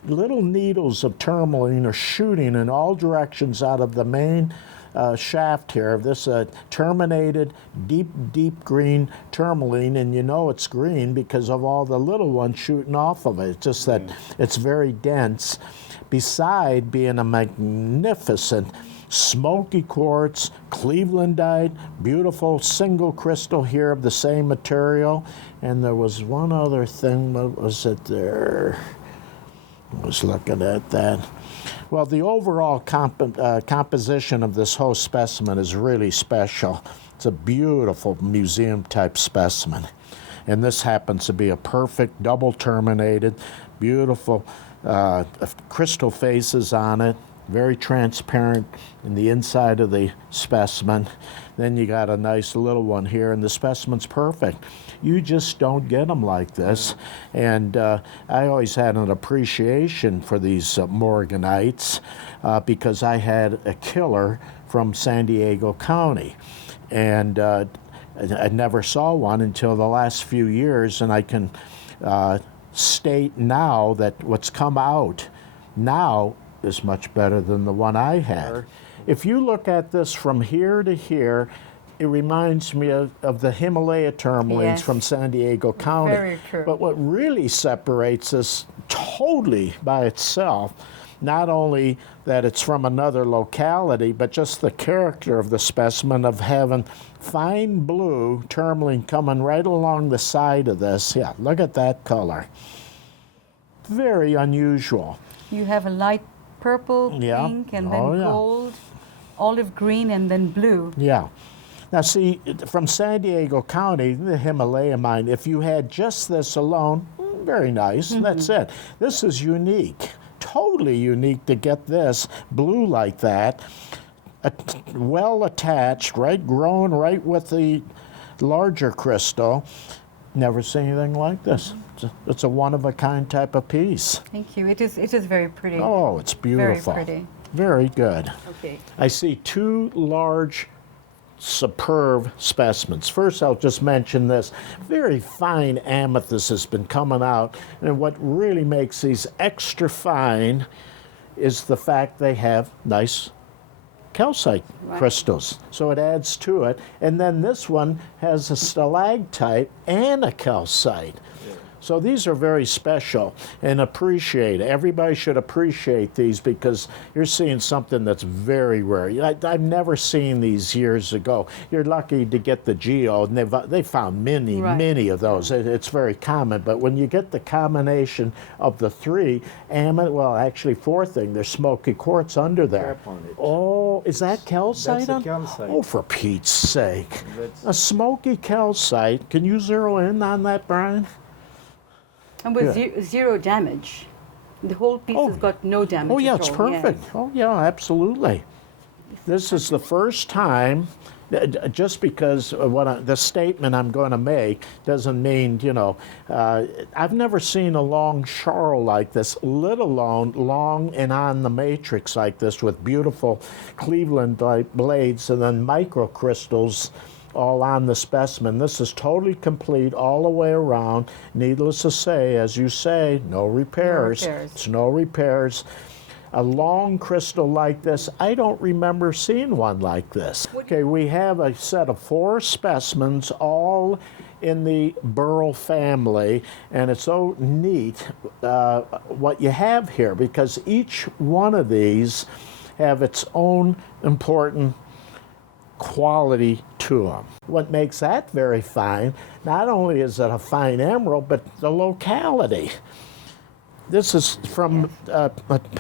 Little needles of tourmaline are shooting in all directions out of the main shaft here of this terminated deep green tourmaline, and you know it's green because of all the little ones shooting off of it. It's just that it's very dense, beside being a magnificent smoky quartz, Clevelandite, beautiful single crystal here of the same material. And there was one other thing. What was it there? I was looking at that. Well, the overall composition of this whole specimen is really special. It's a beautiful museum-type specimen. And this happens to be a perfect double terminated, beautiful crystal faces on it, very transparent in the inside of the specimen. Then you got a nice little one here, and the specimen's perfect. You just don't get them like this. And I always had an appreciation for these morganites because I had a killer from San Diego County. And I never saw one until the last few years, and I can state now that what's come out now is much better than the one I had. If you look at this from here to here, it reminds me of the Himalaya tourmalines from San Diego County. Very true. But what really separates this totally by itself, not only that it's from another locality, but just the character of the specimen of having fine blue tourmaline coming right along the side of this. Yeah, look at that color. Very unusual. You have a light purple, pink, and then gold, olive green, and then blue. Yeah. Now see, from San Diego County, the Himalaya mine, if you had just this alone, very nice, that's it. This is unique, totally unique to get this blue like that, well attached, right, grown right with the larger crystal. Never seen anything like this. It's a one-of-a-kind type of piece. Thank you. It is very pretty. Oh, it's beautiful. Very pretty. Very good. Okay. I see two large, superb specimens. First, I'll just mention this. Very fine amethyst has been coming out, and what really makes these extra fine is the fact they have nice calcite crystals. So it adds to it. And then this one has a stalactite and a calcite. So these are very special and appreciated. Everybody should appreciate these because you're seeing something that's very rare. I've never seen these years ago. You're lucky to get the geo, and they found many of those. It's very common, but when you get the combination of the three, well, actually four thing, there's smoky quartz under there. Oh, is that calcite? That's a calcite. Oh, for Pete's sake. A smoky calcite. Can you zero in on that, Brian? And with zero damage. The whole piece has got no damage. Oh, yeah, at it's all. perfect. Yes. Oh, yeah, absolutely. This is the first time, just because the statement I'm going to make doesn't mean, I've never seen a long charl like this, let alone long and on the matrix like this with beautiful Cleveland-like blades and then microcrystals all on the specimen. This is totally complete all the way around. Needless to say, as you say, no repairs. It's no repairs. A long crystal like this, I don't remember seeing one like this. Okay, we have a set of 4 specimens, all in the burl family, and it's so neat what you have here, because each one of these have its own important quality to them. What makes that very fine, not only is it a fine emerald, but the locality. This is from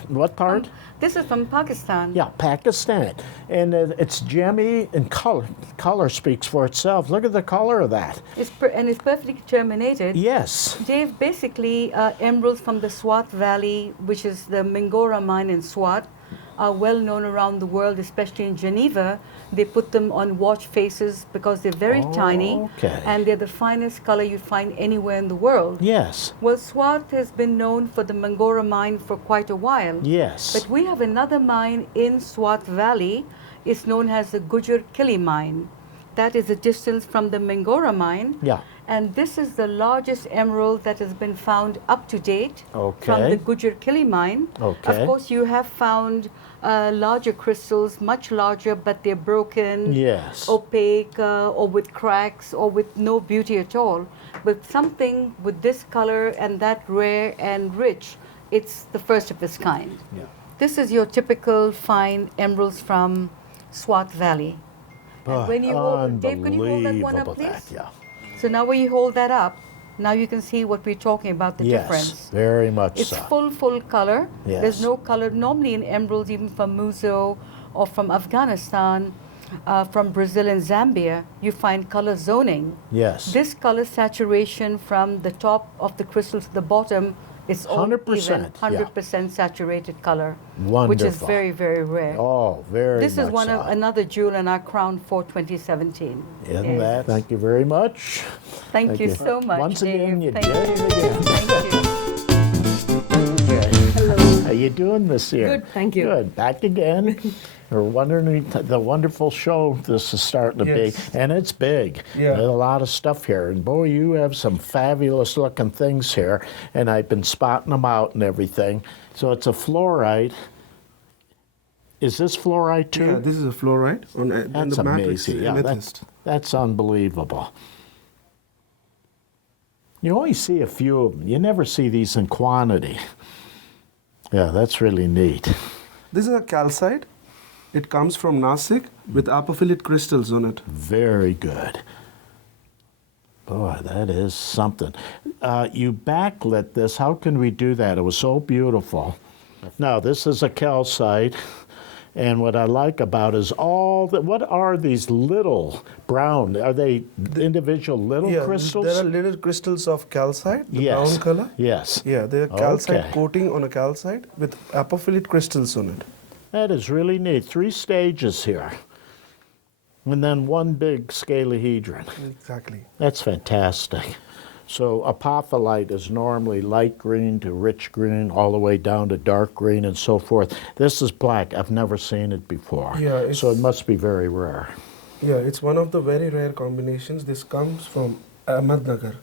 what part? This is from Pakistan. Yeah, Pakistan. And it's gemmy and color. Color speaks for itself. Look at the color of that. And it's perfectly germinated. Yes. Dave, basically, emeralds from the Swat Valley, which is the Mingora mine in Swat, are well known around the world, especially in Geneva. They put them on watch faces because they're very tiny, and they're the finest color you find anywhere in the world. Yes. Well, Swat has been known for the Mingora mine for quite a while. Yes. But we have another mine in Swat Valley. It's known as the Gujar Kili mine. That is a distance from the Mingora mine. Yeah. And this is the largest emerald that has been found up to date from Okay. the Gujar Kili mine. Okay. Of course, you have found larger crystals, much larger, but they're broken, Yes. opaque, or with cracks, or with no beauty at all. But something with this color and that rare and rich, it's the first of its kind. Yeah. This is your typical fine emeralds from Swat Valley. And when you hold, Dave, could you hold that one up, please? Yeah. So now when you hold that up, now you can see what we're talking about, the Yes, difference. very much It's so. full color. Yes. There's no color. Normally in emeralds, even from Muzo or from Afghanistan, from Brazil and Zambia, you find color zoning. Yes. This color saturation from the top of the crystal to the bottom is all 100%, even, 100% saturated color, Wonderful. which is very, very rare. Oh, very This is much one so. of another jewel in our crown for 2017. Isn't Yes. that? Thank you very much. Thank you so much, Once Dave. again, you Thank did it you. again. Thank you. How you doing this year? Good, thank you. Good. Back again. We're wondering the wonderful show this is starting to Yes. be, and it's big. Yeah. There's a lot of stuff here, and boy, you have some fabulous looking things here, and I've been spotting them out and everything. So it's a fluorite. Is this fluorite too? Yeah, this is a fluorite on That's the matrix amazing. Yeah, amethyst. that's unbelievable. You only see a few of them. You never see these in quantity. Yeah, that's really neat. This is a calcite. It comes from Nasik with apophyllite crystals on it. Very good. Boy, that is something. You backlit this. How can we do that? It was so beautiful. Now, this is a calcite. And what I like about is all the, what are these little brown? Are they individual little crystals? There are little crystals of calcite, the Yes. brown color. Yes. Yeah, they're calcite Okay. coating on a calcite with apophyllite crystals on it. That is really neat. 3 stages here. And then one big scalahedron. Exactly. That's fantastic. So apophyllite is normally light green to rich green, all the way down to dark green and so forth. This is black. I've never seen it before. Yeah, so it must be very rare. Yeah, it's one of the very rare combinations. This comes from Ahmednagar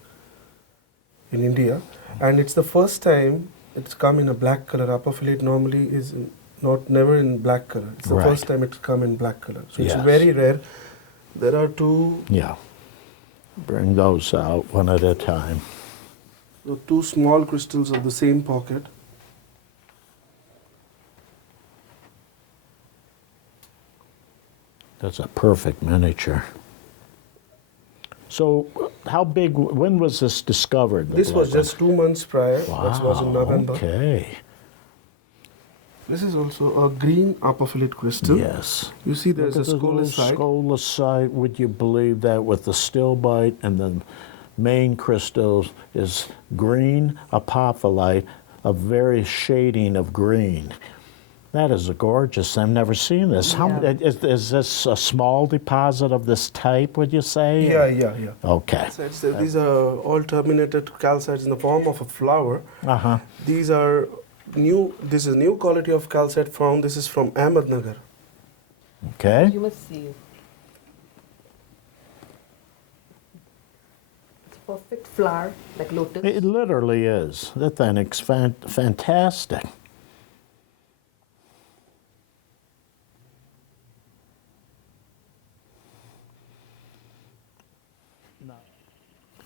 in India, and it's the first time it's come in a black color. Apophyllite normally is never in black color. It's the Right. first time it's come in black color. So Yes. it's very rare. There are 2 Yeah. Bring those out one at a time. small crystals of the same pocket. That's a perfect miniature. So how big, when was this discovered? the This was black one? just 2 months prior. That was in November. Okay. This is also a green apophyllite crystal. Yes. You see there's Look a at the little scolecite. scolecite. Would you believe that with the stilbite and the main crystals is green apophyllite, a very shading of green. That is a gorgeous. I've never seen this. How is this a small deposit of this type? Would you say? Yeah. Okay. These are all terminated calcites in the form of a flower. Uh-huh. These are new. This is new quality of calcite found. This is from Ahmednagar. Okay. You must see it. It's a perfect flower, like lotus. It literally is. That thing is fantastic.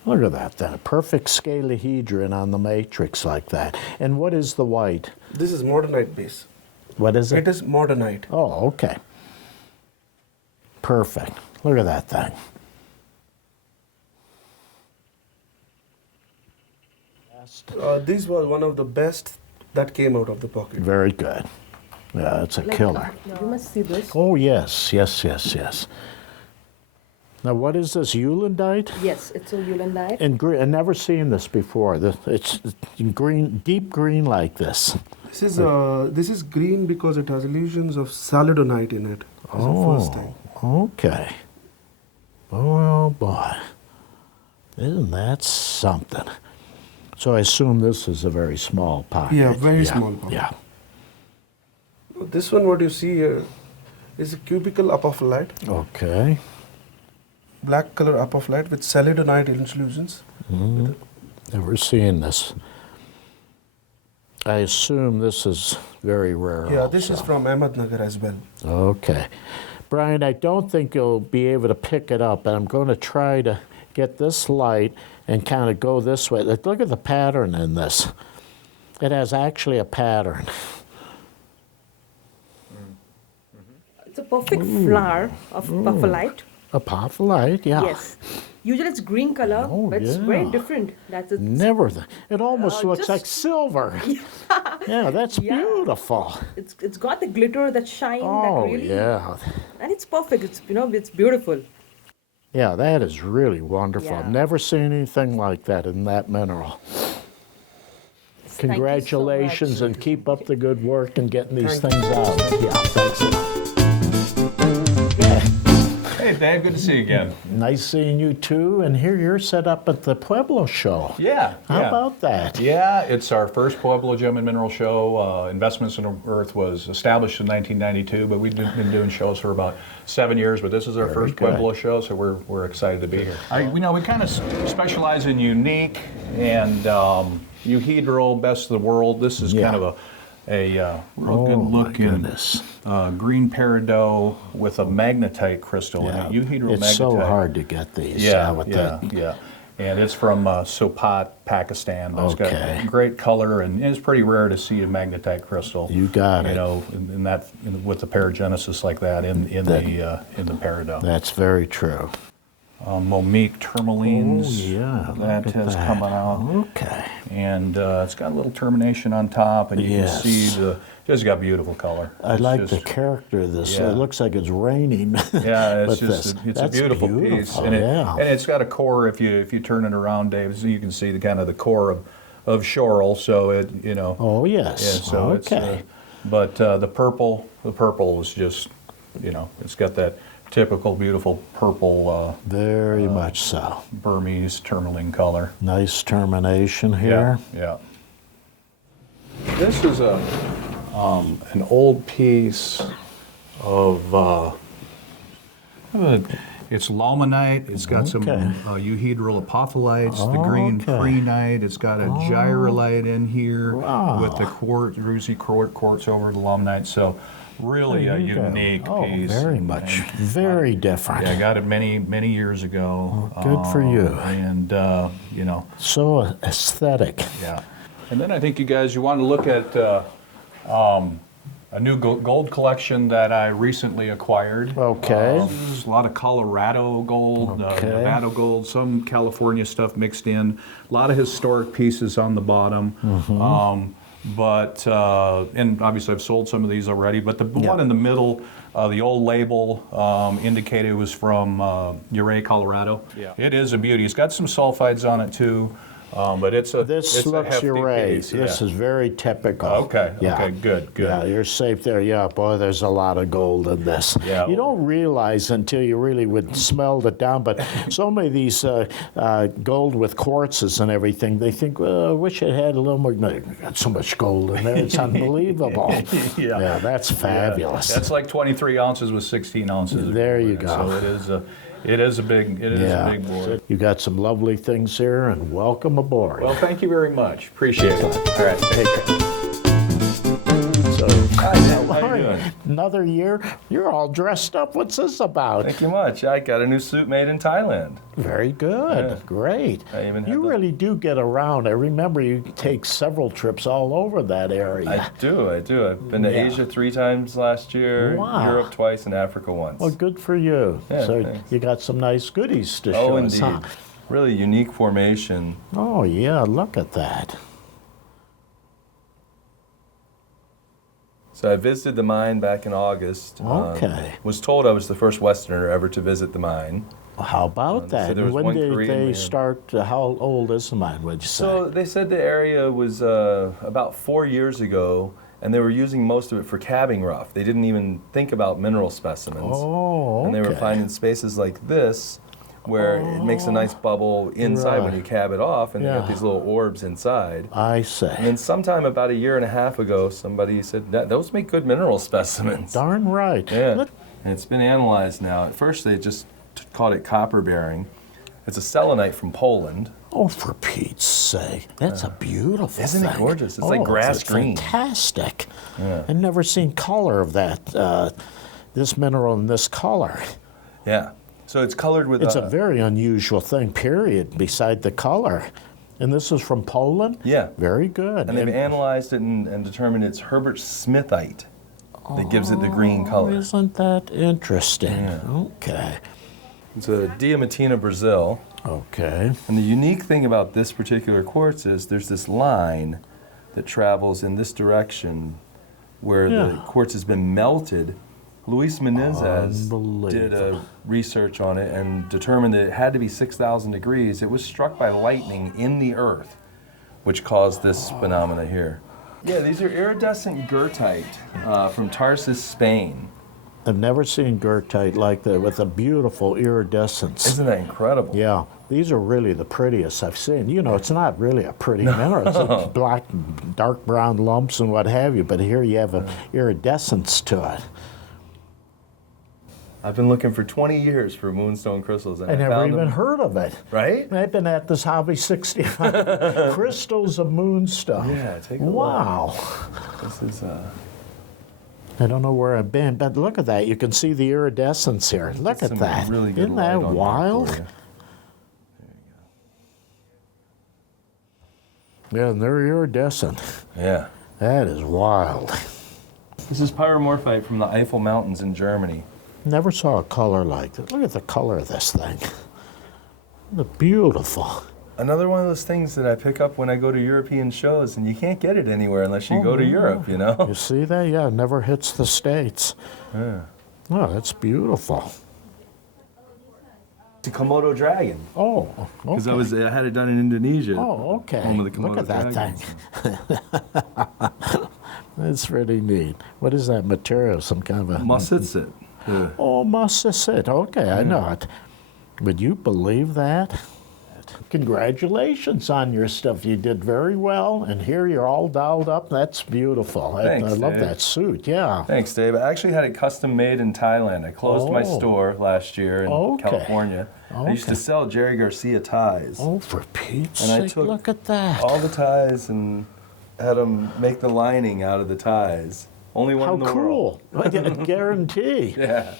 Look at that, then. A perfect scalahedron on the matrix like that. And what is the white? This is modernite base. What is it? It is modernite. Oh, okay. perfect. Look at that thing. This was one of the best that came out of the pocket. Very good. Yeah, it's a killer. You must see this. Oh, yes, yes, yes, yes. Now, what is this, Eulandite? Yes, it's a Eulandite. And green, I've never seen this before. It's in green, deep green like this. This is green because it has illusions of salidonite in it. It's the first time. Okay. Oh, boy. Isn't that something? So I assume this is a very small pocket. Yeah, very small pocket. Yeah. This one, what you see here, is a cubical apophyllite. Okay. Black color apophyllite with salidonite inclusions. Never seen this. I assume this is very rare. Yeah, this also. is from Ahmednagar as well. Okay. Brian, I don't think you'll be able to pick it up, and I'm going to try to get this light and kind of go this way. Look at the pattern in this. It has actually a pattern. It's a perfect flower of apophyllite. Apophyllite, yeah. Yes. Usually it's green color, but it's very different. That's it. Never. It almost looks just- like silver. Yeah, that's beautiful. It's got the glitter, that shine, that Oh, really. yeah. And it's perfect. It's it's beautiful. Yeah, that is really wonderful. Yeah. I've never seen anything like that in that mineral. Congratulations and keep up the good work and getting these things out. Yeah, thanks a lot. Hey, Dave, good to see you again. Nice seeing you too. And here you're set up at the Pueblo show. Yeah. How about that? Yeah, it's our first Pueblo Gem and Mineral Show. Investments in Earth was established in 1992, but we've been doing shows for about 7 years. But this is our first good. Pueblo show, so we're excited to be here. We kind of specialize in unique and euhedral, best of the world. This is kind of a real good looking green peridot with a magnetite crystal in it. Euhedral It's magnetite. so hard to get these. Yeah. That. And it's from Sopat, Pakistan. But it's Okay. got great color, and it's pretty rare to see a magnetite crystal. You got it. You know, with the paragenesis like that in the peridot. That's very true. Momique tourmalines. Oh, yeah. That look at has that. coming out. Okay. And it's got a little termination on top, and you can see just got beautiful color. I like the character of this. Yeah. It looks like it's raining. Yeah, it's with just this. it's a That's beautiful piece, and it's got a core. If you turn it around, Dave, so you can see the core of schorl. So it Oh yes. Yeah, so okay. But the purple is just it's got that typical beautiful purple. Very much so. Burmese tourmaline color. Nice termination here. Yeah. This is an old piece of it's lomonite. It's got some euhedral apophylites, the green prehnite. It's got a gyrolite in here with the ruby quartz over the lomonite. So really a unique piece. Very much. Very different. Yeah, I got it many years ago. Good for you. And so aesthetic. Yeah. And then I think you want to look at a new gold collection that I recently acquired. Okay. There's a lot of Colorado gold, Nevada gold, some California stuff mixed in. A lot of historic pieces on the bottom. And obviously I've sold some of these already, but the one in the middle, the old label indicated it was from Ouray, Colorado. Yeah. It is a beauty. It's got some sulfides on it too. But this looks Ouray. Piece, This is very typical. Okay. Good. Yeah, you're safe there. Yeah, boy, there's a lot of gold in this. Yeah. You don't realize until you really would smell it down, but so many of these gold with quartzes and everything, they think, well, I wish it had a little more. No, you've got so much gold in there, it's unbelievable. Yeah, that's fabulous. Yeah. That's like 23 ounces with 16 ounces. There you go. So it is a big board. You got some lovely things here, and welcome aboard. Well, thank you very much. Appreciate it. All right, take care. So, Hi, Lauren, doing? Another year. You're all dressed up. What's this about? Thank you much. I got a new suit made in Thailand. Very good. Yeah. Great. I even You really do get around. I remember you take several trips all over that area. I do. I've been to Asia 3 times last year, Wow. Europe twice, and Africa once. Well, good for you. Yeah, So thanks. you got some nice goodies to show us, indeed. huh? Really unique formation. Oh, yeah, look at that. So I visited the mine back in August. Okay. Was told I was the first Westerner ever to visit the mine. Well, how about So that? there was When one did Korean they man. start? How old is the mine, would you say? So they said the area was about 4 years ago, and they were using most of it for cabbing rough. They didn't even think about mineral specimens. Oh, And they were okay. finding spaces like this, where it makes a nice bubble inside when Right. you cab it off, and they Yeah. got these little orbs inside. I see. And then sometime about 1.5 years ago, somebody said, those make good mineral specimens. Darn right. Yeah. And it's been analyzed now. At first they just called it copper bearing. It's a selenite from Poland. Oh, for Pete's sake. That's a beautiful Isn't thing. it gorgeous? It's like grass green. Fantastic. Yeah. I've never seen color of that, this mineral in this color. Yeah. So it's colored with It's a very unusual thing, period, beside the color. And this is from Poland? Yeah. Very good. And they've analyzed it and determined it's Herbert Smithite that gives it the green color. Isn't that interesting? Yeah. Okay. It's a Diamantina Brazil. Okay. And the unique thing about this particular quartz is there's this line that travels in this direction where the quartz has been melted. Luis Menezes did a research on it and determined that it had to be 6,000 degrees. It was struck by lightning in the earth, which caused this phenomena here. Yeah, these are iridescent goethite from Tarsus, Spain. I've never seen goethite like that with a beautiful iridescence. Isn't that incredible? Yeah, these are really the prettiest I've seen. You know, it's not really a pretty mineral. It's like black, dark brown lumps and what have you, but here you have an iridescence to it. I've been looking for 20 years for moonstone crystals, and I never found even them. heard of it. Right? I've been at this hobby 65. Crystals of moonstone. Yeah, take a look. Wow. This is I don't know where I've been, but look at that. You can see the iridescence here. Look at some that. really good Isn't that light on that wild? for you. Yeah, and they're iridescent. Yeah. That is wild. This is pyromorphite from the Eifel Mountains in Germany. Never saw a color like this. Look at the color of this thing. Beautiful. Another one of those things that I pick up when I go to European shows, and you can't get it anywhere unless you go to Europe, you know? You see that? Yeah, it never hits the States. Yeah. Oh, that's beautiful. The Komodo dragon. Oh, Because okay. I had it done in Indonesia. Oh, okay. Home of the Komodo Look at that dragons. thing. That's really neat. What is that material? Some kind of a... Muscitsit. Oh, muscicit. Okay, I know it. Would you believe that? Congratulations on your stuff. You did very well, and here you're all dolled up. That's beautiful. Thanks, I love Dave. that suit, yeah. Thanks, Dave. I actually had it custom made in Thailand. I closed my Oh. store last year in Okay. California. I used to Okay. sell Jerry Garcia ties. Oh, for Pete's And I sake, took look at that. all the ties and had them make the lining out of the ties. Only one How in the cool. world. I guarantee. Yeah.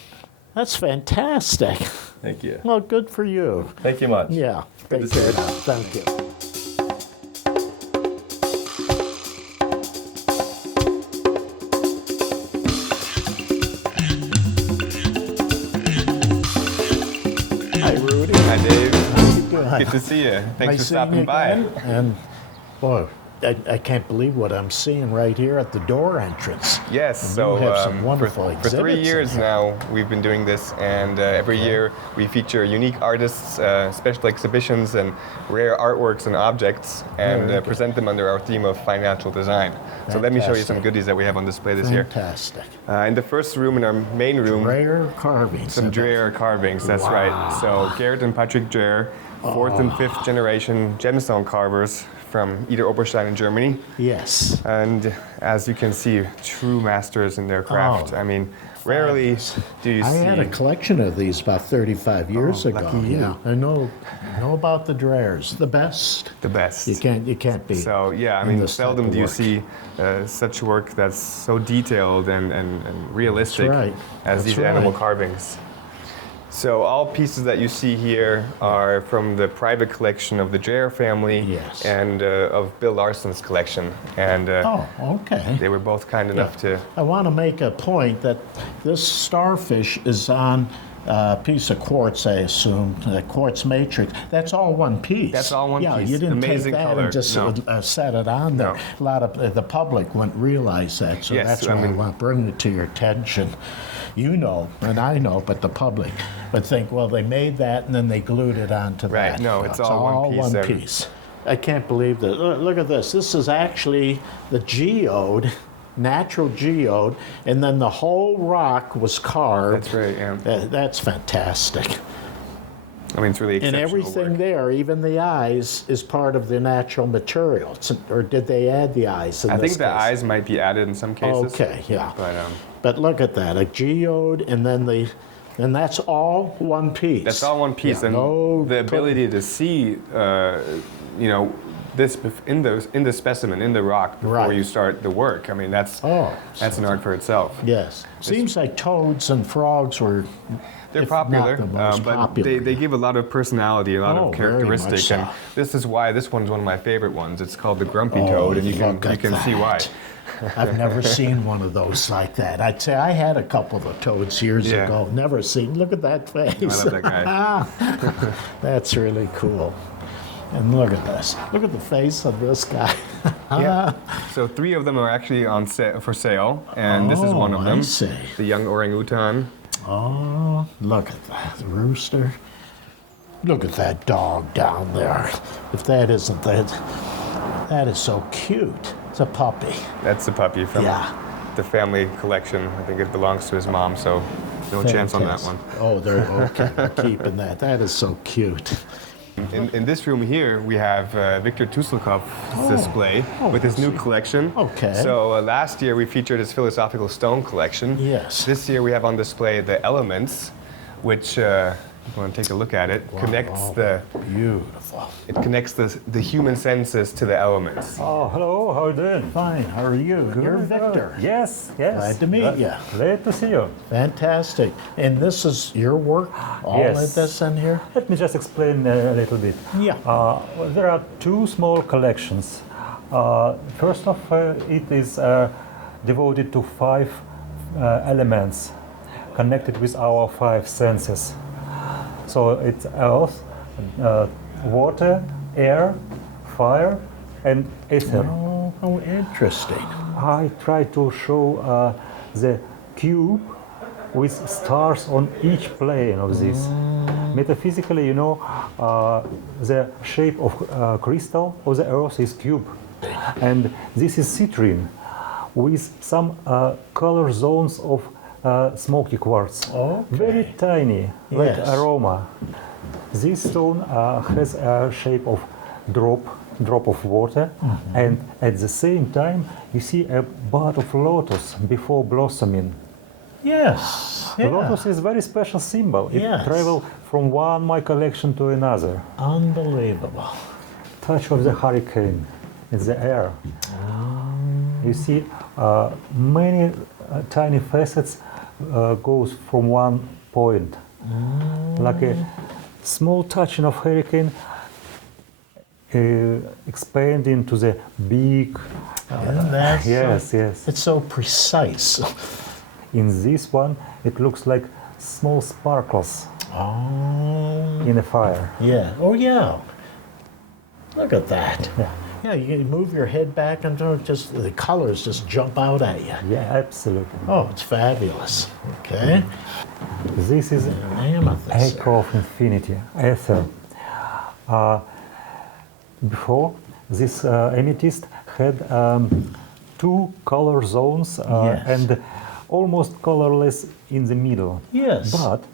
That's fantastic. Thank you. Well, good for you. Thank you much. Yeah. Good Take to see care. you. Thank you. Hi, Rudy. Hi, Dave. How you doing? Good to see you. Thanks Nice for seeing stopping you by. again. And boy, I can't believe what I'm seeing right here at the door entrance. Yes, And so you have some wonderful for 3 exhibits in years here. now we've been doing this, and every year we feature unique artists, special exhibitions, and rare artworks and objects, and Very good. present them under our theme of financial design. So let me show you some Fantastic. goodies that we have on display this year. Fantastic. In the first room, in our main room, Rare carvings. some Dreher carvings. That's right. So Garrett and Patrick Dreher fourth and fifth generation gemstone carvers from Ida Oberstein in Germany. Yes. And as you can see, true masters in their craft. I mean, rarely do you see... I had a collection of these about 35 years ago. Lucky you. Yeah, I know about the Dreyers. The best. The best. You can't beat. So yeah, I in mean, this seldom type of do you work. see such work that's so detailed and realistic That's right. as these animal carvings. So all pieces that you see here are from the private collection of the Dreyer family and of Bill Larson's collection. And okay. They were both kind enough to... I want to make a point that this starfish is on a piece of quartz, I assume, the quartz matrix. That's all one piece. That's all one piece. Yeah, you didn't Amazing take that color. and just set it on there. No. A lot of the public wouldn't realize that, so Yes, that's I why I mean- want to bring it to your attention. You know, and I know, but the public would think, well, they made that and then they glued it onto that. Right, no, it's all one piece. One piece. I can't believe that. Look at this. This is actually the geode, natural geode, and then the whole rock was carved. That's right, yeah. That's fantastic. I mean, it's really And exceptional everything work. there, even the eyes, is part of the natural material. Or did they add the eyes in I this think the case? eyes might be added in some cases. Okay, yeah. But look at that, a geode, and then and that's all one piece. that's all one piece, Yeah, and the ability to see, this in the specimen, in the rock before you start the work. I mean, that's an art for itself. Yes. Seems like toads and frogs were. They're if popular, not the most but popular. they give a lot of personality, a lot of very much characteristic, so. and this is why this one's one of my favorite ones. It's called the grumpy toad, and you can see why. I've never seen one of those like that. I'd say I had a couple of the toads years Yeah. ago. Never seen. Look at that face. I love that guy. That's really cool. And look at this. Look at the face of this guy. Yeah. So 3 of them are actually for sale, and this is one of them. I see. The young orangutan. Oh, look at that rooster. Look at that dog down there. If that isn't that is so cute. It's a puppy. That's the puppy from the family collection. I think it belongs to his mom, so no chance on that one. Oh, they're okay. They're keeping that. That is so cute. In this room here, we have Victor Tuselkov's display with his new collection. Okay. So last year we featured his philosophical stone collection. Yes. This year we have on display the elements, which, if you want to take a look at it, connects the... Beautiful. It connects the human senses to the elements. Oh, hello, how are you doing? Fine, how are you? You're Victor. Yes. Glad to meet you. Glad to see you. Fantastic. And this is your work? All of this in here? Let me just explain a little bit. Yeah. Well, there are 2 small collections. First off, it is devoted to 5 elements connected with our 5 senses. So it's earth, water, air, fire, and ether. Oh, how interesting. I try to show the cube with stars on each plane of this. Metaphysically, the shape of crystal of the earth is cube. And this is citrine with some color zones of smoky quartz. Very tiny, like aroma. This stone has a shape of drop of water, and at the same time you see a bud of lotus before blossoming. Yes. Yeah. Lotus is a very special symbol. It Yes. travels from one my collection to another. Unbelievable. Touch of the hurricane in the air. You see many tiny facets goes from one point. Like a small touching of hurricane expand into the big. Yes. It's so precise. In this one, it looks like small sparkles in a fire. Yeah. Oh, yeah. Look at that. Yeah, you can move your head back and just the colors just jump out at you. Yeah, absolutely. Oh, it's fabulous. Okay. This is amethyst. Echo of Infinity, ether. Before, this amethyst had 2 color zones and almost colorless in the middle. Yes. But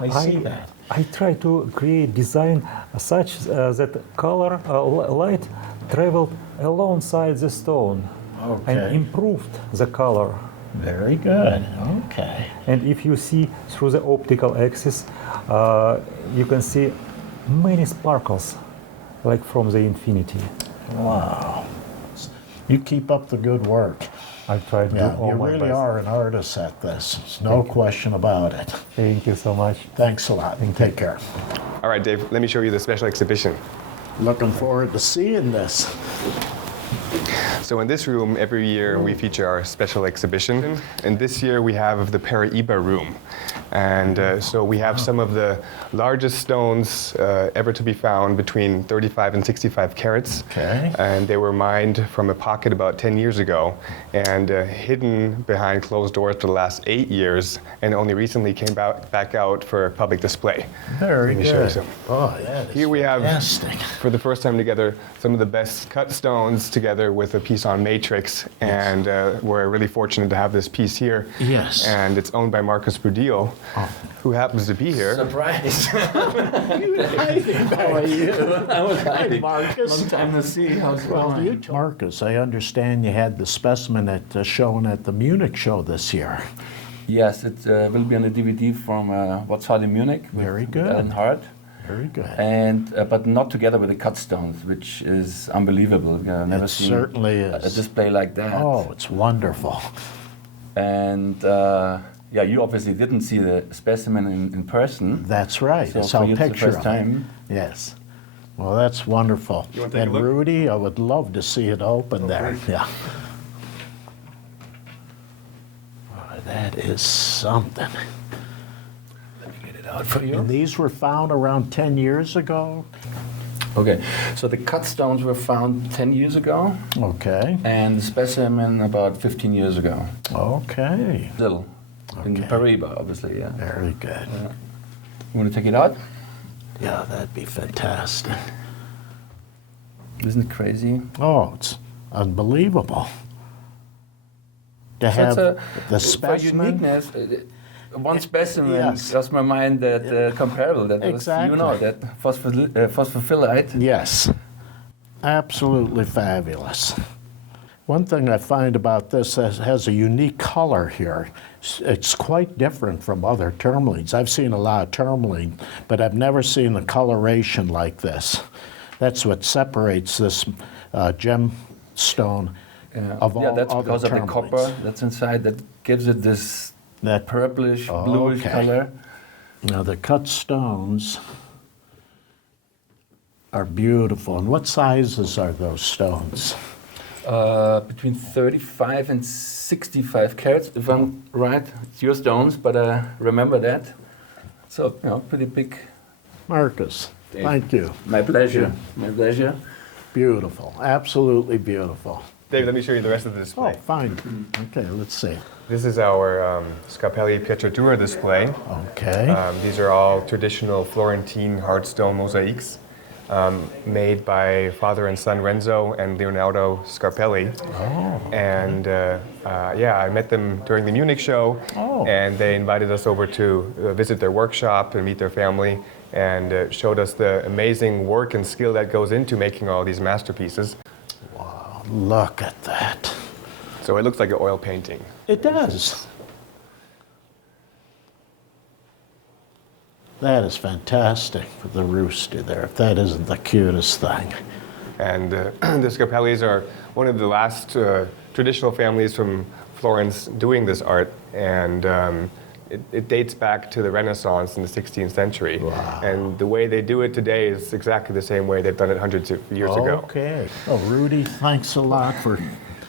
I see that. I try to create design such that color light traveled alongside the stone and improved the color. Very good. Okay. And if you see through the optical axis, you can see many sparkles, like from the infinity. Wow. You keep up the good work. I try to do all you my really best. are an artist at this. There's no question about it. Thank you so much. Thanks a lot. Take care. All right, Dave, let me show you the special exhibition. Looking forward to seeing this. So in this room, every year we feature our special exhibition. And this year we have the Paraiba Room. And so we have some of the largest stones ever to be found, between 35 and 65 carats. Okay. And they were mined from a pocket about 10 years ago and hidden behind closed doors for the last 8 years, and only recently came back out for public display. Very Let me show you good. some. Oh, that is Here we have, fantastic. for the first time together, some of the best cut stones together with a piece on matrix. And we're really fortunate to have this piece here. Yes. And it's owned by Marcus Budil, who happens to be here. Surprise! How are you? I was hiding. Marcus. Long time no see. How's it going? Marcus, I understand you had the specimen shown at the Munich show this year. Yes, it will be on a DVD from What's Hot in Munich. Very good. Alan Hart. Very good. And but not together with the cut stones, which is unbelievable. I've never It seen certainly a is. display like that. Oh, it's wonderful. And yeah, you obviously didn't see the specimen in person. That's right. So I for saw you a it's the picture first of it. time. Yes. Well, that's wonderful. You want to take And a look? Rudy, I would love to see it open there. Yeah. Boy, that is something. Let me get it out for you. And these were found around 10 years ago? Okay, so the cut stones were found 10 years ago. Okay. And the specimen about 15 years ago. Okay. Little. In Paraiba, obviously, yeah. Very good. You want to take it out? Yeah, that'd be fantastic. Isn't it crazy? Oh, it's unbelievable. To have That's the for specimen. uniqueness, one specimen Yes. crossed my mind that comparable. That was, Exactly. you know, that phosphophyllite. Yes. Absolutely fabulous. One thing I find about this has a unique color here. It's quite different from other tourmalines. I've seen a lot of tourmaline, but I've never seen a coloration like this. That's what separates this gemstone of all Yeah, that's other because of the tourmalines. copper that's inside that gives it this purplish, bluish color. Now the cut stones are beautiful. And what sizes are those stones? Between 35 and 65 carats, if I'm right. It's your stones, but remember that. So, you know, pretty big. Marcus, Dave. thank you. My pleasure. My pleasure. Beautiful, absolutely beautiful. Dave, let me show you the rest of the display. Oh, fine. Okay, let's see. This is our Scapelli Pietratura display. Okay. These are all traditional Florentine hardstone mosaics made by father and son Renzo and Leonardo Scarpelli. Oh. And yeah, I met them during the Munich show, and they invited us over to visit their workshop and meet their family, and showed us the amazing work and skill that goes into making all these masterpieces. Wow, look at that. So it looks like an oil painting. It does. That is fantastic for the rooster there, if that isn't the cutest thing. And the Scarpellis are one of the last traditional families from Florence doing this art, and it dates back to the Renaissance in the 16th century. Wow. And the way they do it today is exactly the same way they've done it hundreds of years ago. Okay. Oh, Rudy, thanks a lot for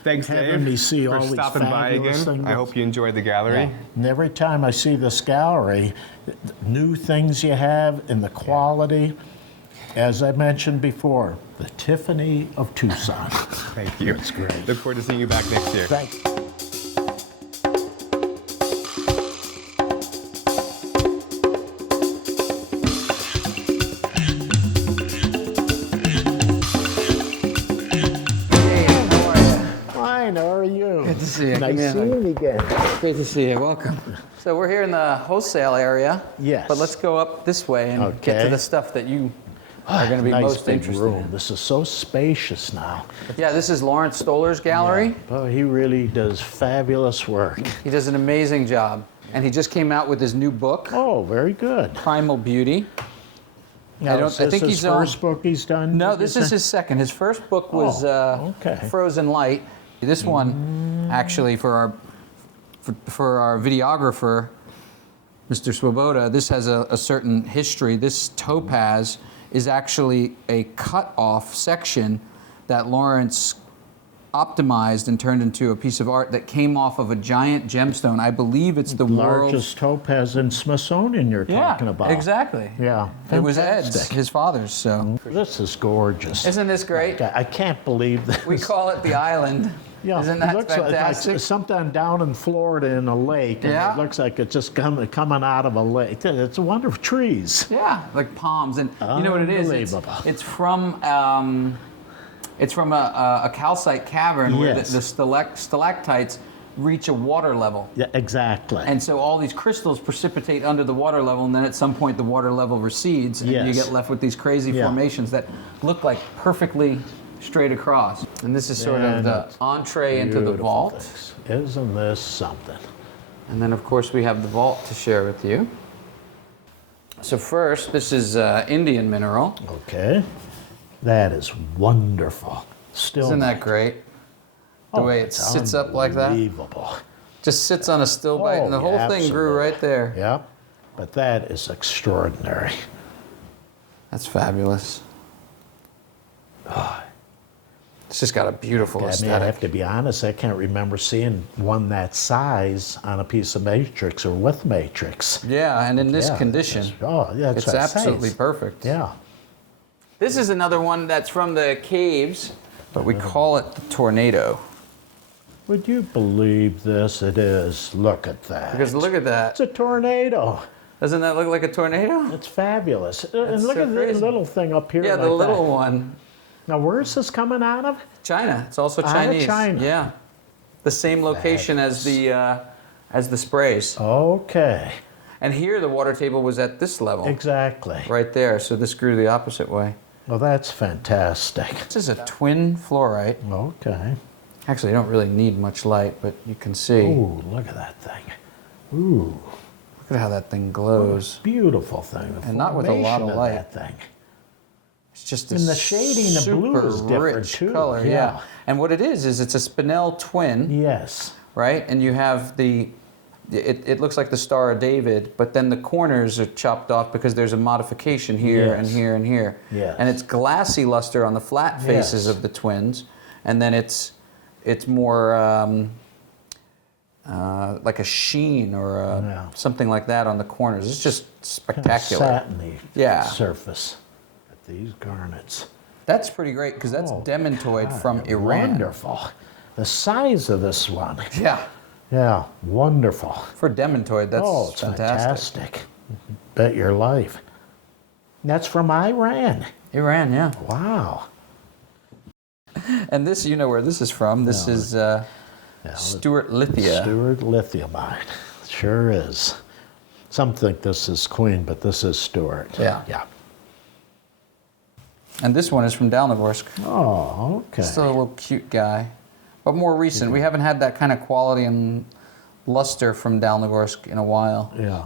Thanks, having Dave, me see for all these stopping by fabulous again. things. I hope you enjoyed the gallery. Yeah. And every time I see this gallery, new things you have and the quality, as I mentioned before, the Tiffany of Tucson. Thank you. That's great. Look forward to seeing you back next year. Thanks. Fine, how are you? Good to see you. Nice seeing you again. Great to see you. Welcome. So we're here in the wholesale area. Yes. But let's go up this way and get to the stuff that you are going to be nice most big interested room. in. This is so spacious now. Yeah, this is Laurent Stoller's gallery. Yeah. Oh, he really does fabulous work. He does an amazing job. And he just came out with his new book. Oh, very good. Primal Beauty. Now, I think his first book he's done? No, this is his second. His first book was Frozen Light. This one, actually, for our videographer, Mr. Swoboda, this has a certain history. This topaz is actually a cut-off section that Lawrence optimized and turned into a piece of art that came off of a giant gemstone. I believe it's the largest topaz in Smithsonian you're talking about. Exactly. Yeah, it was Ed's, his father's. So this is gorgeous. Isn't this great? I can't believe this. We call it the island. Yeah, isn't that it looks fantastic? like something down in Florida in a lake, and it looks like it's just coming out of a lake. It's wonderful trees. Yeah, like palms, and you know what it is? It's from a calcite cavern where the stalactites reach a water level. Yeah, exactly. And so all these crystals precipitate under the water level, and then at some point the water level recedes, and you get left with these crazy formations that look like perfectly straight across. And this is sort of the entree into the vault. Isn't this something? And then of course we have the vault to share with you. So first, this is Indian mineral. Okay. That is wonderful. Still, isn't that great? The way it sits up like that. Unbelievable. Just sits on a still bite, and the whole thing grew right there. Yep. But that is extraordinary. That's fabulous. It's just got a beautiful aesthetic. I have to be honest, I can't remember seeing one that size on a piece of matrix or with matrix. Yeah, and in this condition, it's absolutely perfect. Yeah. This is another one that's from the caves, but we call it the tornado. Would you believe this? It is. Look at that. Because look at that. It's a tornado. Doesn't that look like a tornado? It's fabulous. And look at the little thing up here. Yeah, the little one. Now, where is this coming out of? China. It's also Chinese. Out of China. Yeah. The same location as the sprays. Okay. And here the water table was at this level. Exactly. Right there. So this grew the opposite way. Well, that's fantastic. This is a twin fluorite. Okay. Actually, you don't really need much light, but you can see. Ooh, look at that thing. Ooh. Look at how that thing glows. Beautiful thing. And not with a lot of light. That thing. It's just and the shading of blue is different rich too. Color, yeah. And what it is it's a spinel twin. Yes. Right? And you have it looks like the Star of David, but then the corners are chopped off because there's a modification here and here and here. Yes. And it's glassy luster on the flat faces of the twins, and then it's more like a sheen or something like that on the corners. It's just spectacular. Kind of satiny surface. These garnets. That's pretty great because that's demantoid from Iran. Wonderful. The size of this one. Yeah. Yeah, wonderful. For demantoid, that's it's fantastic. Bet your life. That's from Iran. Iran, yeah. Wow. And this, you know where this is from. This is Stuart Lithia. Stuart lithiumite. Sure is. Some think this is Queen, but this is Stuart. Yeah. Yeah. And this one is from Dalnogorsk. Oh, okay. Still a little cute guy. But more recent. We haven't had that kind of quality and luster from Dalnogorsk in a while. Yeah.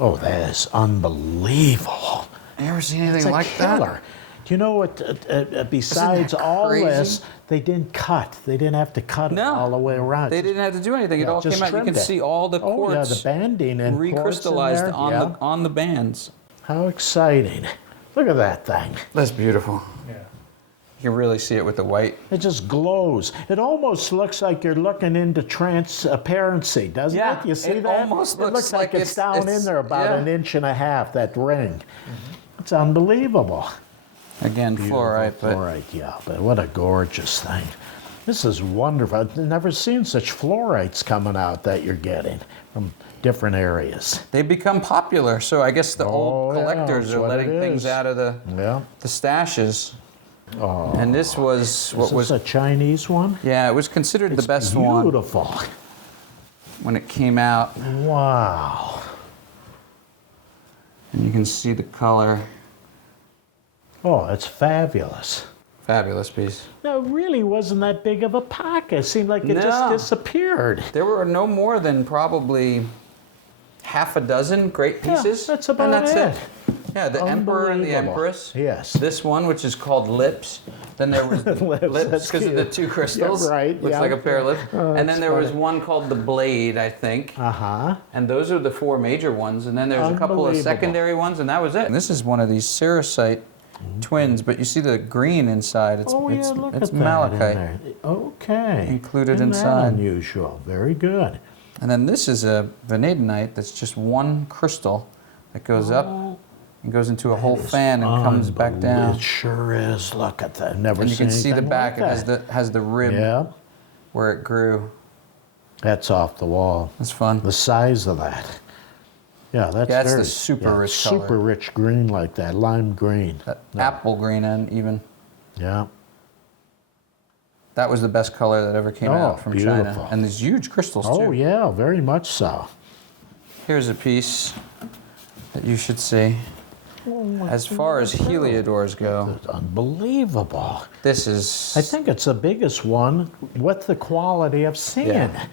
Oh, that is unbelievable. You ever seen anything it's like killer. that? Do you know what, besides all this, they didn't cut. They didn't have to cut it all the way around. They didn't have to do anything. It all came out. You can see all the quartz the banding and recrystallized on the bands. How exciting. Look at that thing. That's beautiful. Yeah. You can really see it with the white. It just glows. It almost looks like you're looking into transparency, doesn't it? You see it that? Almost it looks like it's down in there about an inch and a half, that ring. It's unbelievable. Again, fluorite. But what a gorgeous thing. This is wonderful. I've never seen such fluorites coming out that you're getting from different areas. They become popular, so I guess the old collectors are letting things out of the stashes. Oh, And this was what was a Chinese one? Yeah, it was considered the best one. Beautiful. When it came out. Wow. And you can see the color. Oh, it's fabulous. Fabulous piece. No, it really wasn't that big of a pocket. It seemed like it just disappeared. There were no more than probably half a dozen great pieces. Yeah, that's about and that's it. Yeah, the Emperor and the Empress. Yes. This one, which is called Lips. Then there was Lips because of the two crystals. Yeah, right. Looks like a pair of lips. Oh, and then there was funny. one called the Blade, I think. Uh-huh. And those are the four major ones. And then there's a couple of secondary ones, and that was it. And this is one of these Ceresite twins, but you see the green inside. It's, look it's at that malachite. in there. Okay. Included Isn't inside. That unusual. Very good. And then this is a vanadinite that's just one crystal that goes up and goes into a whole fan and comes back down. It sure is. Look at that. Never And you seen can see the anything back. like It has the rib where it grew. That's off the wall. That's fun. The size of that. Yeah, that's Yeah, it's very, the super rich super color. rich green like that, lime green. Apple green and even. Yeah. That was the best color that ever came out from beautiful. China. And these huge crystals Oh, too. yeah, very much so. Here's a piece that you should see. As far as heliodors go, unbelievable. This is. I think it's the biggest one with the quality I've seen. Yeah.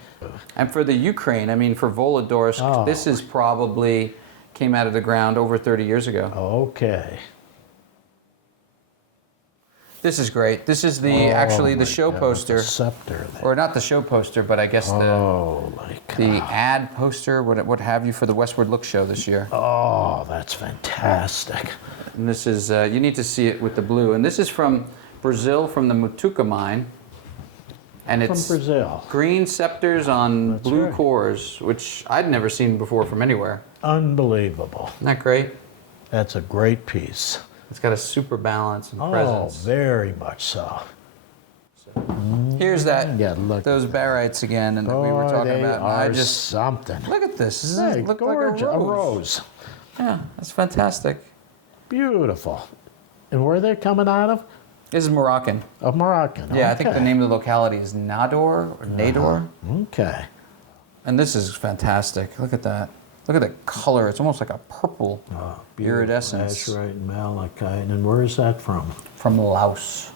And for the Ukraine, I mean, for Volodorsk, this is probably came out of the ground over 30 years ago. Okay. This is great. This is the actually the show poster. The scepter there. Or not the show poster, but I guess the ad poster, what have you, for the Westward Look show this year. Oh, that's fantastic. And this is, you need to see it with the blue. And this is from Brazil, from the Mutuca mine. And it's From Brazil. green scepters on blue cores, which I'd never seen before from anywhere. Unbelievable. Isn't that great? That's a great piece. It's got a super balance and presence. Oh, very much so. Here's that. Yeah, look. Those barytes again, and that we were talking they about. And are I just something. look at this. This Hey, looks gorgeous. like A rose. Yeah, that's fantastic. Beautiful. And where are they coming out of? This is Moroccan. Of Moroccan. Yeah, I think the okay. name of the locality is Nador or Nador. Okay. And this is fantastic. Look at that. Look at the color. It's almost like a purple iridescence. Azurite, malachite. And where is that from? From Laos.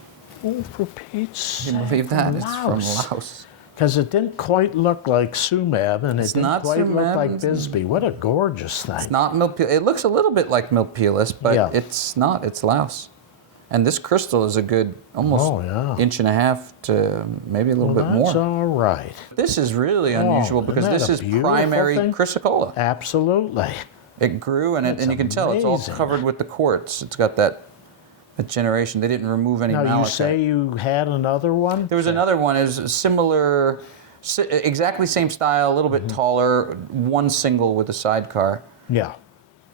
Oh, for Pete's Can you believe that? It's from Laos. Because it didn't quite look like Sumab, and It's it didn't not quite look Sumab. like Bisbee. What a gorgeous thing. It's not milpilus. It looks a little bit like milpilus, but Yeah. it's not. It's Laos. And this crystal is a good almost inch and a half to maybe a little bit more. That's all right. This is really unusual because isn't this that a is beautiful primary thing? chrysocolla. Absolutely. It grew and That's you can tell it's all amazing. covered with the quartz. It's got that generation. They didn't remove any Now, you malachite. say you had another one? There was another one, is similar, exactly same style, a little bit taller, one single with a sidecar. Yeah.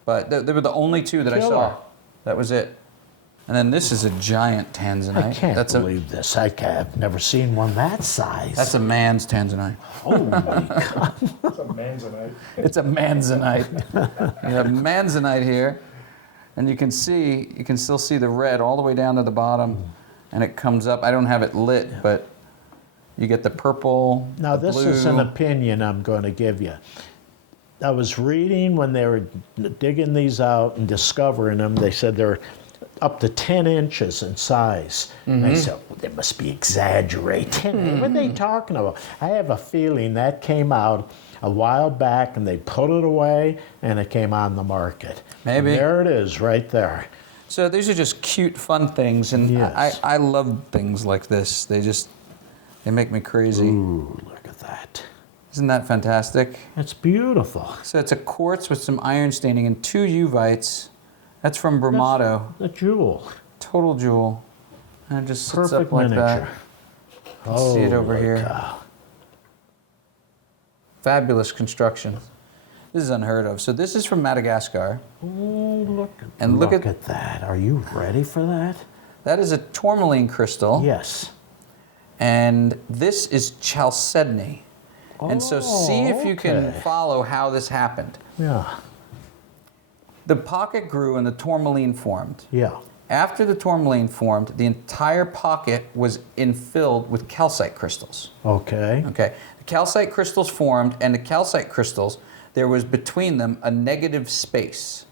But they were the only two that I Killer. saw. That was it. And then this is a giant tanzanite. I can't believe this. I've never seen one that size. That's a man's tanzanite. Holy God. It's a manzanite. It's a manzanite. You have manzanite here, and you can still see the red all the way down to the bottom, and it comes up. I don't have it lit, but you get the purple, Now, the this blue. is an opinion I'm going to give you. I was reading when they were digging these out and discovering them, they said they're up to 10 inches in size. And I said, well, they must be exaggerating. What are they talking about? I have a feeling that came out a while back and they put it away and it came on the market. Maybe. And there it is right there. So these are just cute, fun things, and Yes. I love things like this. They make me crazy. Ooh, look at that. Isn't that fantastic? It's beautiful. So it's a quartz with some iron staining and 2 uvites. That's from Brumado. The jewel. Total jewel. And it just sits Perfect up like miniature. that. See it over Holy here. cow. Fabulous construction. This is unheard of. So this is from Madagascar. Oh, look at that. Are you ready for that? That is a tourmaline crystal. Yes. And this is chalcedony. And so see if you can okay. follow how this happened. Yeah. The pocket grew and the tourmaline formed. Yeah. After the tourmaline formed, the entire pocket was infilled with calcite crystals. Okay. Okay. The calcite crystals formed, and the calcite crystals, there was between them a negative space,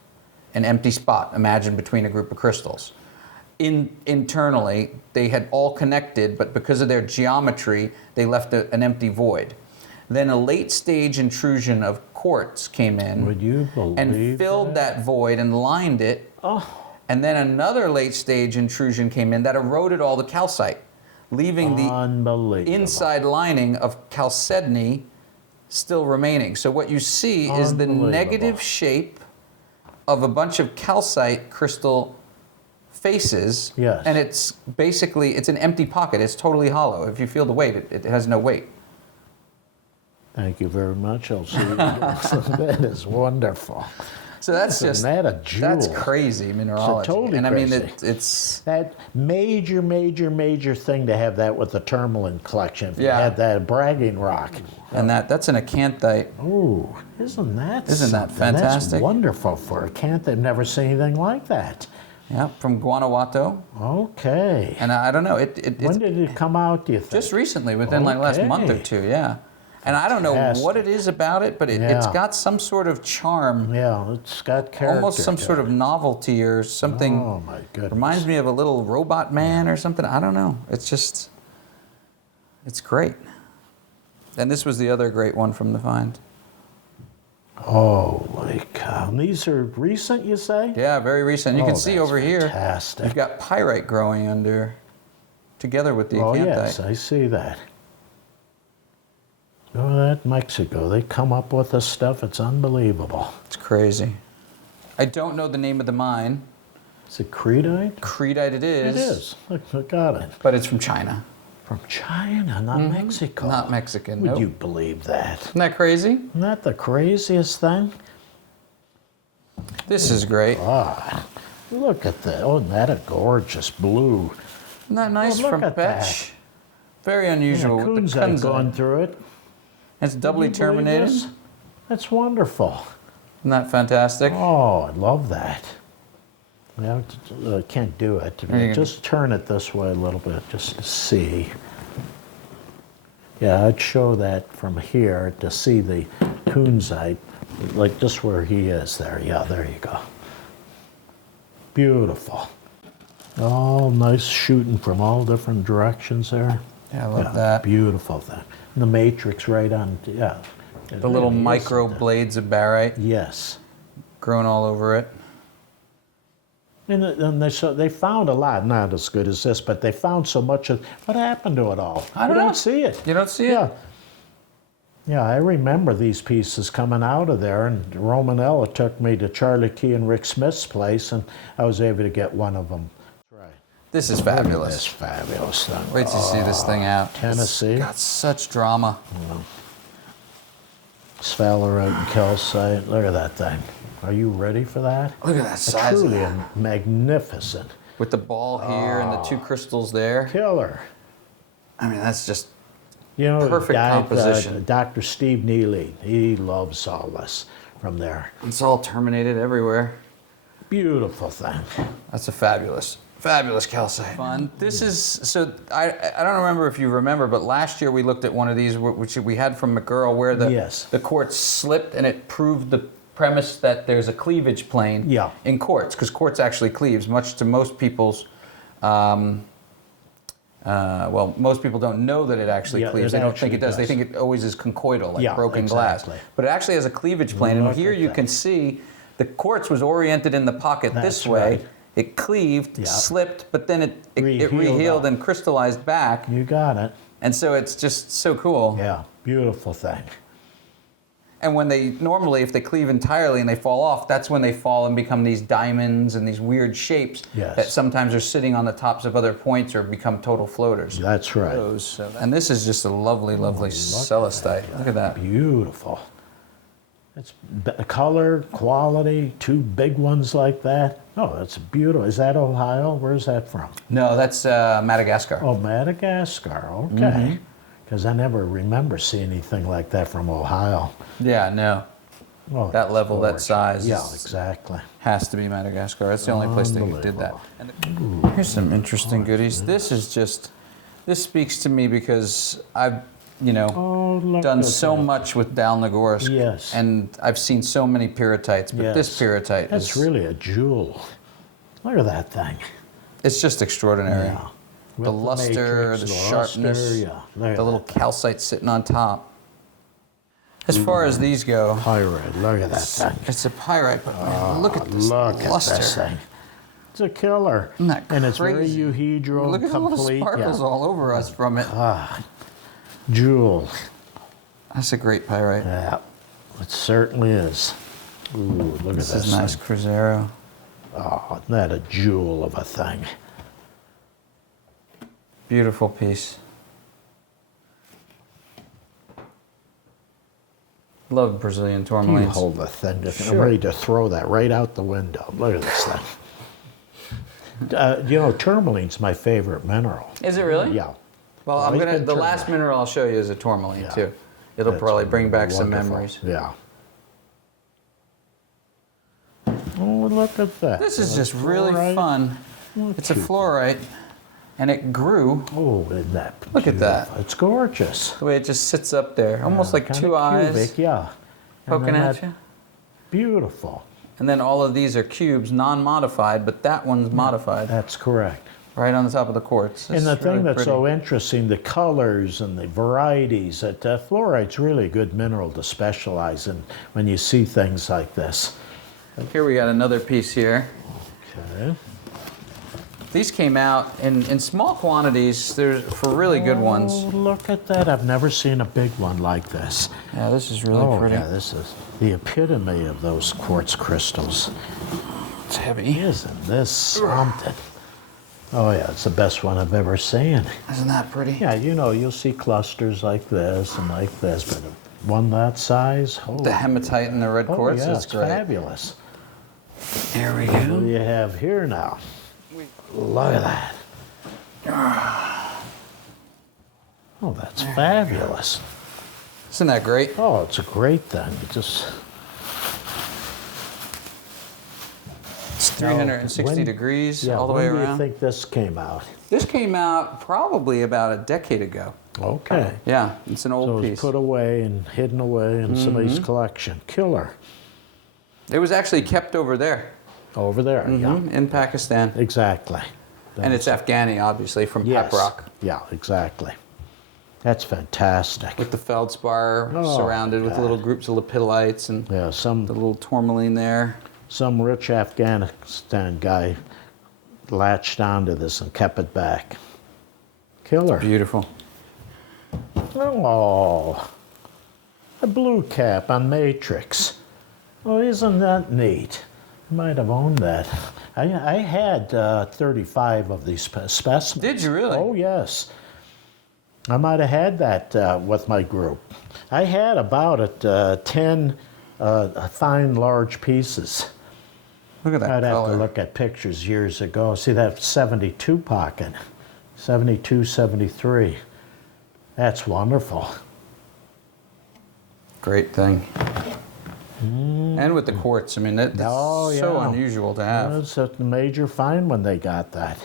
an empty spot, imagine, between a group of crystals. Internally, they had all connected, but because of their geometry, they left an empty void. Then a late stage intrusion of quartz came in. Would you believe and filled that void and lined it. Oh. And then another late stage intrusion came in that eroded all the calcite, leaving the inside lining of chalcedony still remaining. So what you see is the negative shape of a bunch of calcite crystal faces. Yes. And it's basically, it's an empty pocket. It's totally hollow. If you feel the weight, it has no weight. Thank you very much. I'll see you. That is wonderful. So that's Isn't just that a jewel? That's crazy mineralogy. So totally and I crazy. mean, it's that major thing to have that with the Tourmaline collection. If you Yeah. had that bragging rock. And that's an acanthite. Ooh, isn't that fantastic? That's wonderful for a acanthite. I've never seen anything like that. Yeah, from Guanajuato. Okay. And I don't know. When did it come out, do you think? Just recently, within like last month or two, yeah. And I don't know what it is about it, but it's got some sort of charm. Yeah, it's got character. Almost some sort of novelty or something. Oh my goodness. Reminds me of a little robot man or something. I don't know. It's just, it's great. And this was the other great one from the find. Holy cow. These are recent, you say? Yeah, very recent. You can see over here, fantastic. you've got pyrite growing under, together with the Oh acanthite. yes, I see that. Oh, that Mexico, they come up with this stuff, it's unbelievable. It's crazy. I don't know the name of the mine. Is it Creedite? Creedite it is. It is. Look, I got it. But it's from China. From China, not Mexico. Not Mexican, Would nope. you believe that? Isn't that crazy? Isn't that the craziest thing? This is great. Ah, look at that. Oh, isn't that a gorgeous blue? Isn't that nice Oh, look from at Betch? Very unusual. Yeah, with the Kunzite kunzite. going through it. It's doubly Can you believe terminated. this? That's wonderful. Isn't that fantastic? Oh, I love that. Well, I can't do it. Just turn it this way a little bit, just to see. Yeah, I'd show that from here to see the kunzite, like just where he is there. Yeah, there you go. Beautiful. Oh, nice shooting from all different directions there. Yeah, I love that. Beautiful thing. And the matrix right on, yeah. The little micro blades of barite. Yes. Grown all over it. And they found a lot, not as good as this, but they found so much of, what happened to it all? I don't know. don't see it. You don't see it? Yeah. Yeah, I remember these pieces coming out of there, and Romanella took me to Charlie Key and Rick Smith's place, and I was able to get one of them. This is Look at fabulous. this fabulous thing. Wait till you see this thing out. Tennessee. It's got such drama. Sphalerite and calcite. Look at that thing. Are you ready for that? Look at that size of Truly that. magnificent. With the ball here and the two crystals there. Killer. I mean, that's just You know, perfect composition. Dr. Steve Neely, he loves all this from there. It's all terminated everywhere. Beautiful thing. That's a fabulous calcite. Fun. This is, so I don't remember if you remember, but last year we looked at one of these, which we had from McGurl, where the quartz slipped, and it proved the premise that there's a cleavage plane in quartz, because quartz actually cleaves, much to most people's, well, most people don't know that it actually cleaves. They don't think it does. They think it always is conchoidal, like broken glass. But it actually has a cleavage plane, and here you can see the quartz was oriented in the pocket this way. Right. It cleaved, slipped, but then it rehealed and crystallized back. You got it. And so it's just so cool. Yeah, beautiful thing. And when they, normally if they cleave entirely and they fall off, that's when they fall and become these diamonds and these weird shapes that sometimes are sitting on the tops of other points or become total floaters. That's right. And this is just a lovely, lovely celestite. Look at that. Beautiful. It's color, quality, two big ones like that. Oh, that's beautiful. Is that Ohio? Where's that from? No, that's Madagascar. Oh, Madagascar. Okay. Because I never remember seeing anything like that from Ohio. Yeah, no. that level, that size. Yeah, exactly. Has to be Madagascar. That's the only place they did that. And here's some interesting goodies. This speaks to me because I've, done so much with Dalnogorsk. Yes. And I've seen so many pyrotites, but this pyrotiite That's really a jewel. Look at that thing. It's just extraordinary. Yeah. The luster, the sharpness, the little calcite sitting on top. As far as these go, pyrite. Look at that thing. It's a pyrite, but man, look at this luster. At this thing. It's a killer. Isn't that and it's very crazy? euhedral. Look at all the sparkles all over us from it. Jewel. That's a great pyrite. Yeah, it certainly is. Ooh, look this at this. Is nice Cruzeiro. Oh, isn't that a jewel of a thing? Beautiful piece. Love Brazilian tourmalines. You hold the thing. I'm ready to throw that right out the window. Look at this thing. Tourmaline's my favorite mineral. Is it really? Yeah. Well, the last mineral I'll show you is a tourmaline too. It'll probably bring back some memories. Yeah. Oh, look at that. This is just really fun. It's a fluorite, and it grew. Oh, isn't that beautiful? Look at that. It's gorgeous. The way it just sits up there, almost like two eyes. Cubic, yeah. Poking at you. Beautiful. And then all of these are cubes, non-modified, but that one's modified. That's correct. Right on the top of the quartz. And the thing that's so interesting, the colors and the varieties, that fluorite's really a good mineral to specialize in when you see things like this. Here we got another piece here. Okay. These came out in small quantities. They're for really good ones. Look at that. I've never seen a big one like this. Yeah, this is really pretty. Yeah, this is the epitome of those quartz crystals. It's heavy. Isn't this something? Oh yeah, it's the best one I've ever seen. Isn't that pretty? Yeah, you'll see clusters like this and like this, but one that size. The hematite and the red quartz is great. Fabulous. There we go. What do you have here now? Look at that. Oh, that's fabulous. Isn't that great? Oh, it's a great thing. It's 360 degrees all the way around. When do you think this came out? This came out probably about a decade ago. Okay. Yeah, it's an old piece. It's put away and hidden away in somebody's collection. Killer. It was actually kept over there. Over there, yeah. In Pakistan. Exactly. And it's Afghani, obviously, from Paprock. Yeah, exactly. That's fantastic. With the feldspar surrounded with little groups of lepidolites and the little tourmaline there. Some rich Afghanistan guy latched onto this and kept it back. Killer. Beautiful. Oh, a blue cap on matrix. Oh, isn't that neat? I might have owned that. I had 35 of these specimens. Did you really? Oh, yes. I might have had that with my group. I had about 10 fine, large pieces. Look at that I'd color. have to look at pictures years ago. See that 72 pocket, 72, 73. That's wonderful. Great thing. And with the quartz, I mean, that's so unusual to have. It's a major find when they got that.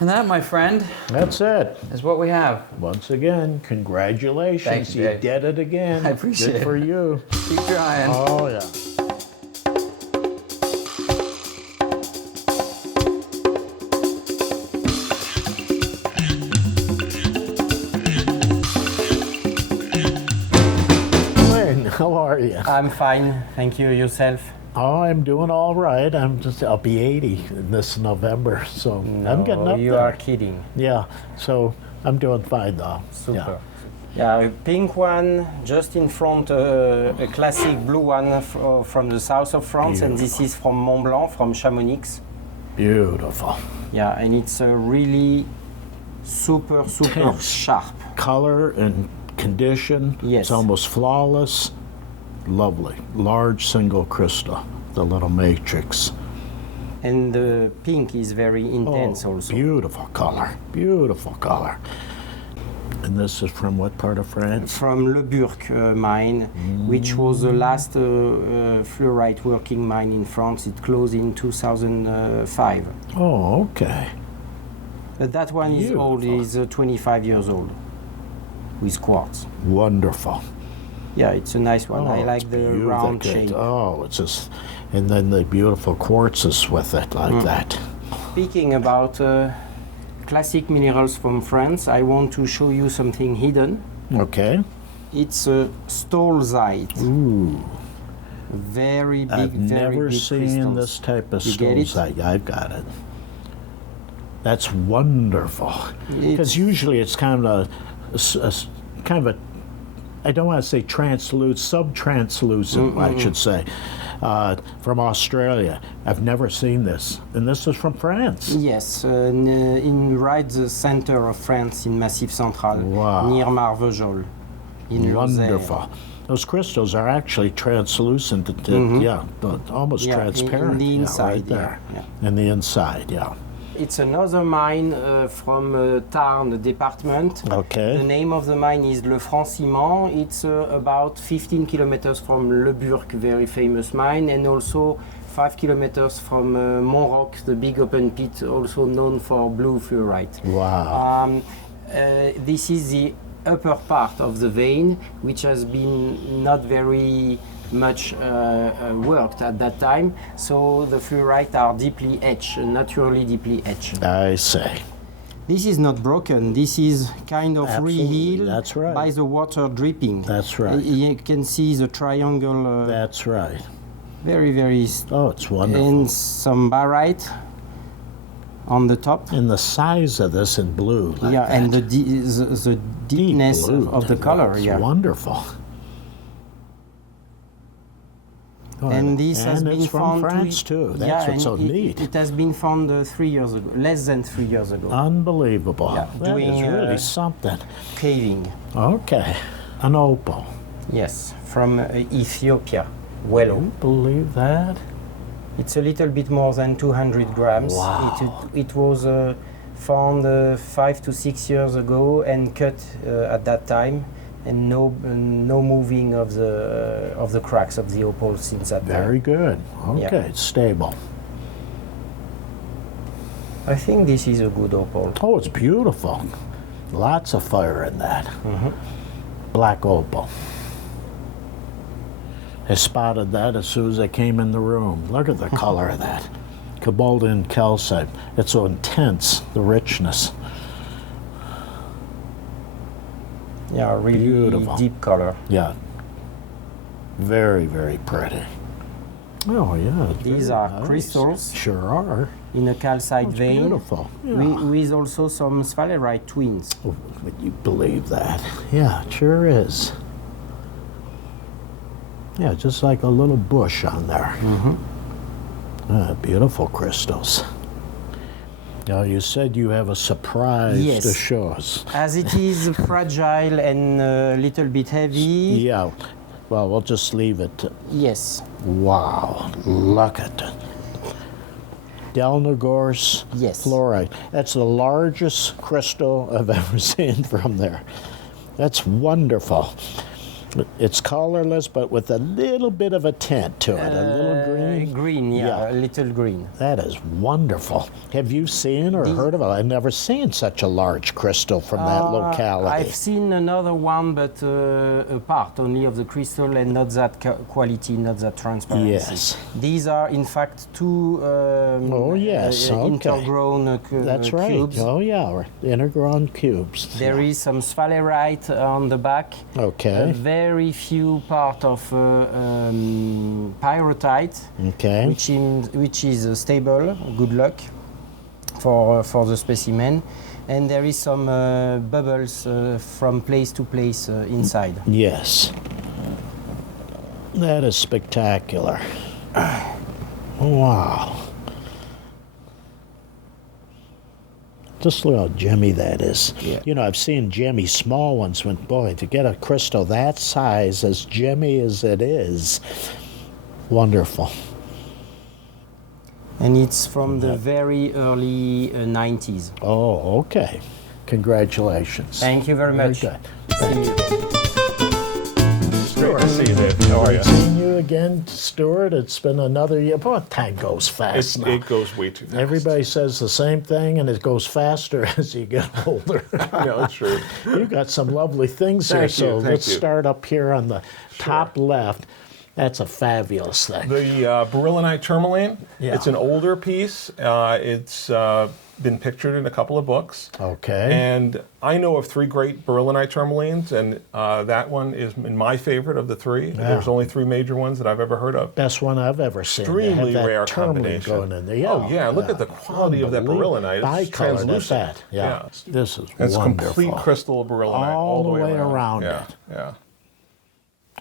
And that, my friend, that's it. Is what we have. Once again, congratulations. Thanks, you Jay. did it again. I appreciate Good for it. you. Keep trying. Oh, yeah. How are you? I'm fine, thank you. Yourself? Oh, I'm doing all right. I'll be 80 this November, so I'm getting up You there. are kidding. Yeah, so I'm doing fine though. Super. Yeah, a pink one just in front, a classic blue one from the south of France, and this is from Mont Blanc, from Chamonix. Beautiful. Yeah, and it's a really super Tense. sharp. Color and condition. Yes. It's almost flawless. Lovely. Large single crystal, the little matrix. And the pink is very intense also. Beautiful color. Beautiful color. And this is from what part of France? From Le Burq mine, which was the last fluorite working mine in France. It closed in 2005. Oh, okay. But that one is old, is 25 years old, with quartz. Wonderful. Yeah, it's a nice one. I like the round shape. shape. Oh, it's just, and then the beautiful quartzes with it like that. Speaking about classic minerals from France, I want to show you something hidden. Okay. It's a stolzite. Ooh. Very big, I've very never big seen crystals. this type of You get it? stolzite. I've got it. That's wonderful. Because usually it's kind of a, I don't want to say translucent, sub-translucent, I should say, from Australia. I've never seen this. And this is from France. Yes, in right the center of France, in Massif Central, near Marvejols, in Wonderful. Those crystals are actually translucent, yeah, almost transparent. In the inside, right there. yeah. In the inside, yeah. It's another mine from Tarn department. Okay. The name of the mine is Le Franc-Ciment. It's about 15 kilometers from Le Burq, very famous mine, and also 5 kilometers from Montroc, the big open pit, also known for blue fluorite. Wow. This is the upper part of the vein, which has been not very much worked at that time, so the fluorite are deeply etched, naturally deeply etched. I say. This is not broken, this is kind of rehealed That's right. by the water dripping. That's right. You can see the triangle. That's right. Very, very. Oh, it's wonderful. And some barite on the top. And the size of this in blue. Like yeah, that. and the deepness of the color. It's yeah, wonderful. Oh, and this has been it's from found France too. That's what's so neat. It has been found 3 years ago, less than 3 years ago. Unbelievable. Yeah, That doing is really something. Caving. Okay, an opal. Yes, from Ethiopia, Wello. Can you believe that? It's a little bit more than 200 grams. Wow. It was found 5 to 6 years ago and cut at that time, and no moving of the cracks of the opal since that time. Very good. Okay, Yeah. it's stable. I think this is a good opal. Oh, it's beautiful. Lots of fire in that. Black opal. I spotted that as soon as I came in the room. Look at the color of that. Cobalt and calcite. It's so intense, the richness. Yeah, really Beautiful. deep color. Yeah. Very, very pretty. Oh, yeah. it's These very are nice. crystals. Sure are. In a calcite That's vein. beautiful. Yeah. With also some sphalerite twins. Oh, would you believe that? Yeah, it sure is. Yeah, just like a little bush on there. Beautiful crystals. Now, you said you have a surprise Yes. to show us. As it is fragile and a little bit heavy. Yeah, well, we'll just leave it. Yes. Wow, look at it. Dehne fluorite. That's the largest crystal I've ever seen from there. That's wonderful. It's colorless, but with a little bit of a tint to it, a little green. Green, yeah, a little green. That is wonderful. Have you seen or heard of it? I've never seen such a large crystal from that locality. I've seen another one, but a part only of the crystal and not that quality, not that transparency. Yes. These are, in fact, two intergrown That's right. cubes. Oh, yeah, or intergrown cubes. There is some sphalerite on the back. Okay. Very few part of pyrrhotite, Okay. which is stable. Good luck for the specimen, and there is some bubbles from place to place inside. Yes. That is spectacular. Wow. Just look how gemmy that is. Yeah. You know, I've seen gemmy small ones, when, boy, to get a crystal that size, as gemmy as it is, wonderful. And it's from the very early 90s. Oh, okay. Congratulations. Thank you very much. Good. See you. Great to see you, Dave. How are you? Seeing you again, Stuart. It's been another year. Boy, time goes fast now. It goes way too fast. Everybody says the same thing, and it goes faster as you get older. Yeah, that's true. You've got some lovely things here. So let's start up here on the top left. That's a fabulous thing. The beryllinite tourmaline. Yeah. It's an older piece. It's been pictured in a couple of books. Okay. And I know of 3 great beryllinite tourmalines, and that one is my favorite of the 3. Yeah. There's only 3 major ones that I've ever heard of. Best one I've ever seen. Extremely rare combination. Going in there. Yeah. Oh yeah, look at the quality of that beryllinite. It's translucent. Yeah. This is it's wonderful. Complete crystal beryllinite all the way around it. Yeah.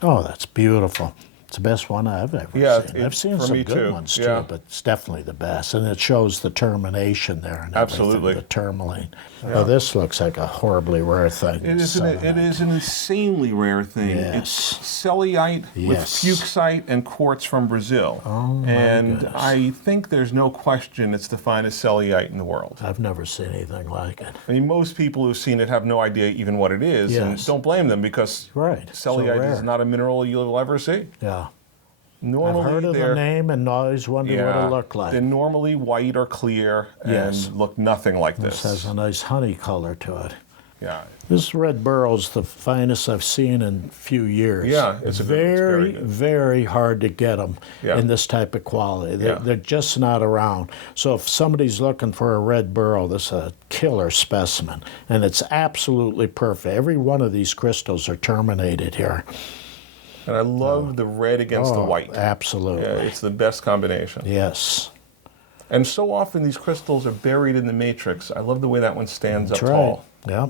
Oh, that's beautiful. It's the best one I've ever seen. I've seen some good ones too, but it's definitely the best. And it shows the termination there and absolutely the tourmaline. Yeah. Oh, this looks like a horribly rare thing. It is an insanely rare thing. Yes. It's cellulite with fuchsite and quartz from Brazil. Oh, and goodness. I think there's no question it's the finest cellulite in the world. I've never seen anything like it. I mean, most people who've seen it have no idea even what it is. Yes. And don't blame them because cellulite is not a mineral you'll ever see. Yeah. Normally, I've heard of the name and always wondered what it looked like. They're normally white or clear and look nothing like this. This has a nice honey color to it. Yeah. This red burrow's the finest I've seen in a few years. Yeah, it's very, very hard to get them in this type of quality. They're just not around. So if somebody's looking for a red burrow, this is a killer specimen, and it's absolutely perfect. Every one of these crystals are terminated here. And I love the red against the white. Absolutely. Yeah, it's the best combination. Yes. And so often these crystals are buried in the matrix. I love the way that one stands up That's right. tall. Yeah.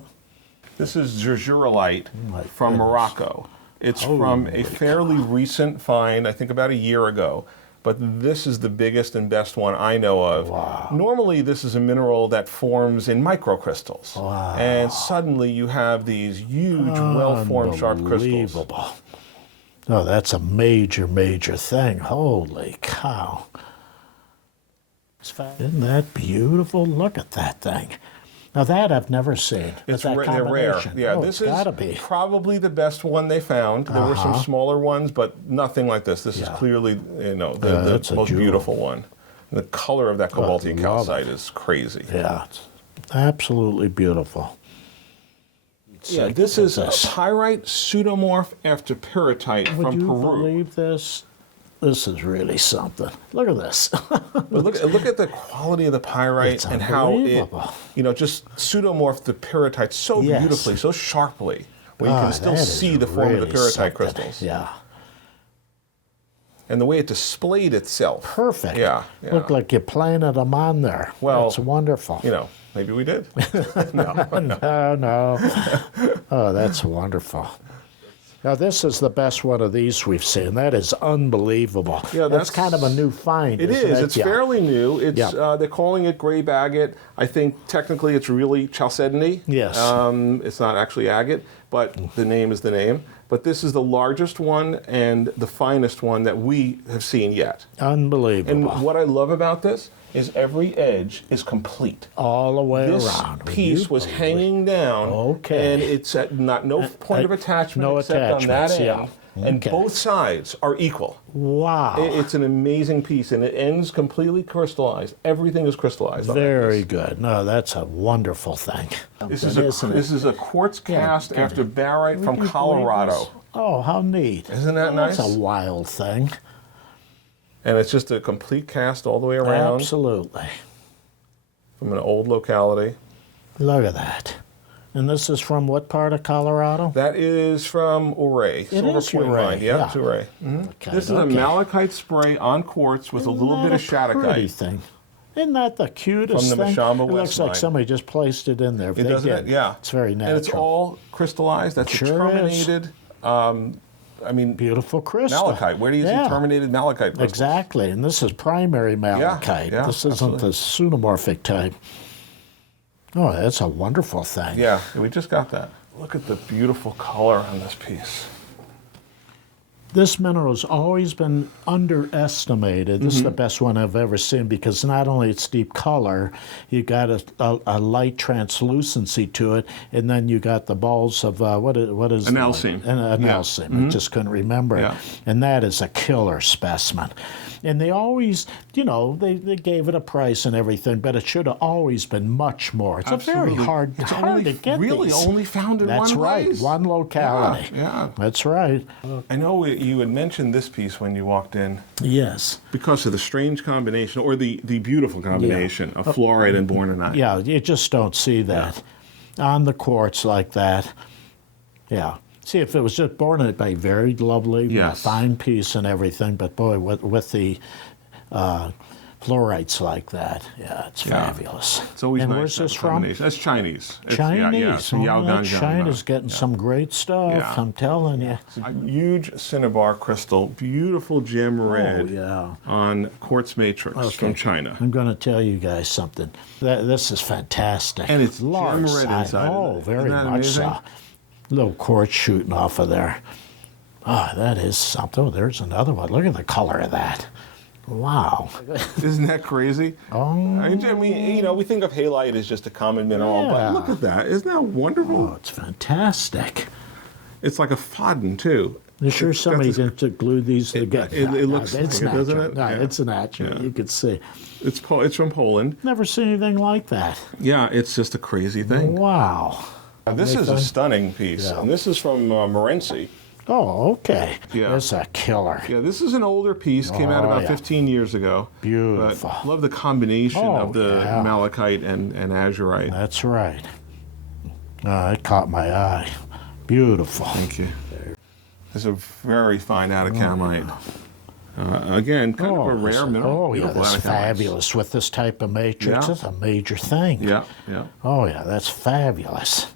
This is zerguralite from Morocco. It's from a fairly recent find, I think about a year ago. But this is the biggest and best one I know of. Wow. Normally, this is a mineral that forms in microcrystals. Wow. And suddenly you have these huge, well-formed sharp crystals. Unbelievable. Oh, that's a major, major thing. Holy cow. Isn't that beautiful? Look at that thing. Now that I've never seen. They're rare. Yeah, this is probably the best one they found. There were some smaller ones, but nothing like this. This is clearly, the most beautiful one. The color of that cobaltine calcite is crazy. Yeah, it's absolutely beautiful. Yeah, this is a pyrite pseudomorph after pyrrhotite from Peru. Would you believe this? This is really something. Look at this. But look at the quality of the pyrite and how it, just pseudomorphed the pyrrhotite so beautifully, so sharply, where you can still see the form of the pyrrhotite crystals. Yeah. And the way it displayed itself. Perfect. Yeah. Looked like you planted them on there. Well, it's wonderful. Maybe we did. No. Oh, that's wonderful. Now, this is the best one of these we've seen. That is unbelievable. Yeah, that's kind of a new find. It is. It's fairly new. It's they're calling it gray agate. I think technically it's really chalcedony. Yes. It's not actually agate, but the name is the name. But this is the largest one and the finest one that we have seen yet. Unbelievable. And what I love about this is every edge is complete. All the way around. This piece was hanging down, and it's at no point of attachment except on that end, and both sides are equal. Wow. It's an amazing piece, and it ends completely crystallized. Everything is crystallized. Very good. No, that's a wonderful thing. This is a quartz cast after barite from Colorado. Oh, how neat. Isn't that nice? That's a wild thing. And it's just a complete cast all the way around. Absolutely. From an old locality. Look at that. And this is from what part of Colorado? That is from Ouray. It is Ouray. Yeah, it's Ouray. Mm-hmm. This is a malachite spray on quartz with a little bit of shadokite. Thing. Isn't that the cutest thing? From the Mashama It looks like somebody just placed it in there. It doesn't it? Yeah. It's very natural. And it's all crystallized. That's sure terminated. Beautiful crystal. Malachite. Where do you see terminated malachite crystals? Exactly. And this is primary malachite. Yeah, this isn't the pseudomorphic type. Oh, that's a wonderful thing. Yeah, we just got that. Look at the beautiful color on this piece. This mineral's always been underestimated. This is the best one I've ever seen because not only its deep color, you got a light translucency to it, and then you got the balls of what is an alcine. An alcine. I just couldn't remember it. And that is a killer specimen. And they always, you know, they gave it a price and everything, but it should have always been much more. It's a very hard to get really these. only found in That's one right, place. one locality. Yeah. That's right. I know you had mentioned this piece when you walked in. Yes. Because of the strange combination, or the beautiful combination of fluorite and bornonite. Yeah, you just don't see that on the quartz like that. Yeah. See, if it was just bornonite, by very lovely, fine piece and everything, but boy, with the fluorites like that, it's fabulous. It's always and nice where's to have this a from? combination. That's Chinese. Chinese. China's getting some great stuff, Yeah. I'm telling you. A huge cinnabar crystal, beautiful gem red on quartz matrix from China. I'm going to tell you guys something. This is fantastic. And it's large gem red size. inside. Oh, very Isn't that much amazing? so. Little quartz shooting off of there. Ah, that is something. Oh, there's another one. Look at the color of that. Wow. Isn't that crazy? Oh. I mean, you know, we think of halite as just a common mineral, but look at that. Isn't that wonderful? Oh, it's fantastic. It's like a fodden, too. You sure somebody didn't glue these together? It looks it's like it, doesn't natural. it? No, Yeah. it's natural. You could see. It's from Poland. Never seen anything like that. Yeah, it's just a crazy thing. Wow. This is a stunning piece, and this is from Morenci. Oh, okay. Yeah. That's a killer. Yeah, this is an older piece, came out about 15 years ago. Beautiful. But love the combination of the malachite and azurite. That's right. It caught my eye. Beautiful. Thank you. It's a very fine atacamite. Again, kind of a rare mineral. Oh, yeah, that's fabulous. With this type of matrix, that's a major thing. Yeah, yeah. Oh, yeah, that's fabulous.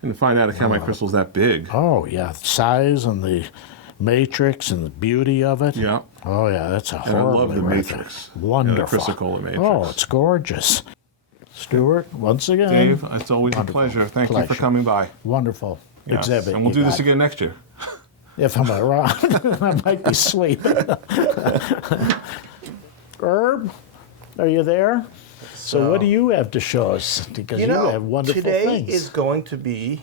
And to find out atacamite crystal's that big. Oh, yeah, the size and the matrix and the beauty of it. Yeah. Oh, yeah, that's a And I love the horribly matrix. Wonderful. Yeah, the Chrysocolla matrix. Oh, it's gorgeous. Stuart, once again. Dave, it's always a pleasure. Thank you for coming by. Wonderful Yes. exhibit. And we'll do this again next year. If I'm around, I might be sleeping. Herb, are you there? So what do you have to show us? Because you have wonderful today things. is going to be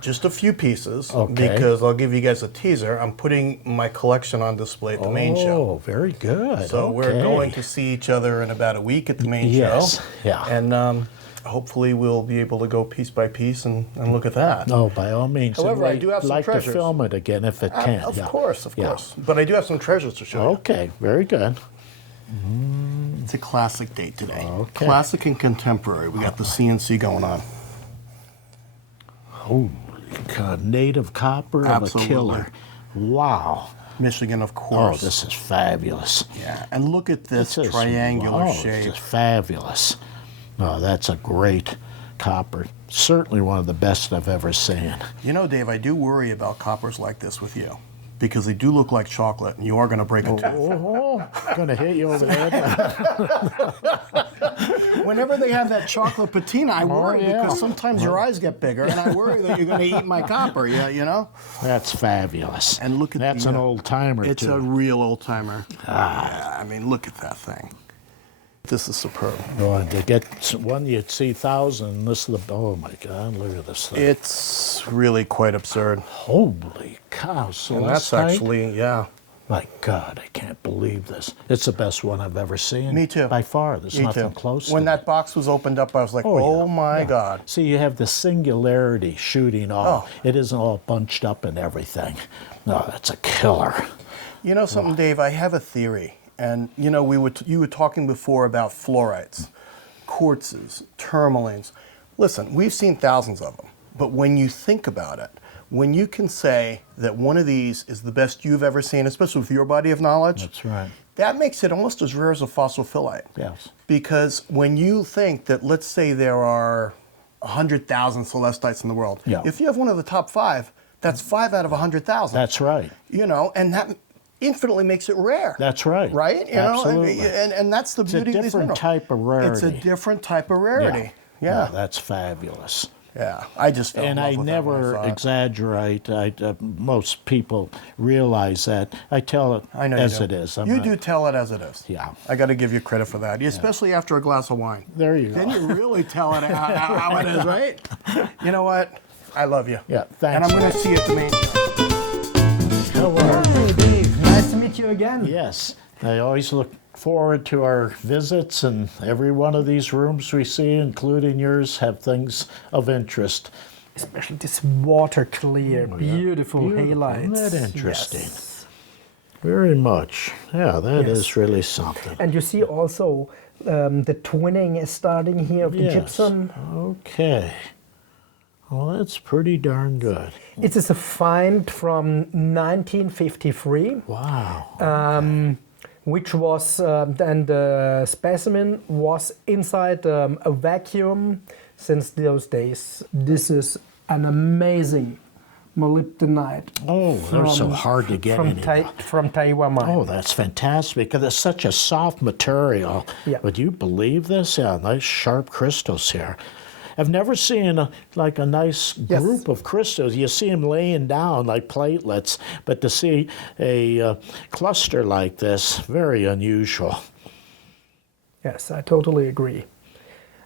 just a few pieces Okay. because I'll give you guys a teaser. I'm putting my collection on display at the main show. Oh, very good. So we're Okay. going to see each other in about a week at the main Yes, show. yeah. And hopefully we'll be able to go piece by piece and look at that. Oh, by all means. However, I I'd do have some like treasures. to film it again if it can. Of yeah. course, of Yeah. course. But I do have some treasures to show you. Okay, very good. It's a classic date today. Okay. Classic and contemporary. We got the CNC going on. Holy God, native copper Absolutely. of a killer. Wow. Michigan, of Oh, course. this is fabulous. Yeah, and look at this is- triangular oh, shape. It's just fabulous. Oh, that's a great copper. Certainly one of the best I've ever seen. You know, Dave, I do worry about coppers like this with you because they do look like chocolate, and you are going to break a tooth. Gonna hit you over the head. Whenever they have that chocolate patina, I worry because sometimes your eyes get bigger, and I worry that you're going to eat my copper. Yeah, you know. That's fabulous. And look at that's the, an old timer It's too. a real old timer. Yeah, I mean, look at that thing. This is superb. Oh, to get one you'd see 1,000. This is the oh my God! Look at this thing. It's really quite absurd. Holy cow! So And that's actually, yeah. My God, I can't believe this. It's the best one I've ever seen. Me too. By far, there's Me nothing too. close. When to that box was opened up, I was like, Oh, oh, yeah. my Yeah. God. See, you have the singularity shooting off. Oh. It isn't all bunched up and everything. No, that's a killer. You know something, Dave? I have a theory. And, you know, you were talking before about fluorites, quartzes, tourmalines. Listen, we've seen thousands of them. But when you think about it, when you can say that one of these is the best you've ever seen, especially with your body of knowledge, That's right. that makes it almost as rare as a fossil phyllite. Yes. Because when you think that, let's say there are 100,000 celestites in the world, Yeah. if you have one of the top 5, that's 5 out of 100,000. That's right. You know, and that infinitely makes it rare. That's right. Right? You Absolutely. know, and that's the It's a beauty of these different minerals. type of rarity. It's a different type of rarity. Yeah. That's fabulous. Yeah, I just fell in And love I with that when I never saw it. exaggerate. Most people realize that. I tell it I know as you it do. is. You do tell it as it is. Yeah. I got to give you credit for that, especially after a glass of wine. There you go. Then you really tell it how it is, right? You know what? I love you. Yeah, thanks. And I'm going to see you at the main show. How are you? Hey, Dave. Nice to meet you again. Yes. I always look forward to our visits, and every one of these rooms we see, including yours, have things of interest. Especially this water clear, beautiful halides. Isn't that interesting? Yes. Very much. Yeah, that is Yes. really something. And you see also the twinning is starting here of the Yes. gypsum. Okay. Well, that's pretty darn good. It is a find from 1953. Wow. Which was, and the specimen was inside a vacuum since those days. This is an amazing molybdenite. Oh, they're so hard to get anymore. From Taiwan mine. Oh, that's fantastic, because it's such a soft material. Yeah. Would you believe this? Yeah, nice sharp crystals here. I've never seen a nice group of crystals. You see them laying down like platelets, but to see a cluster like this, very unusual. Yes, I totally agree.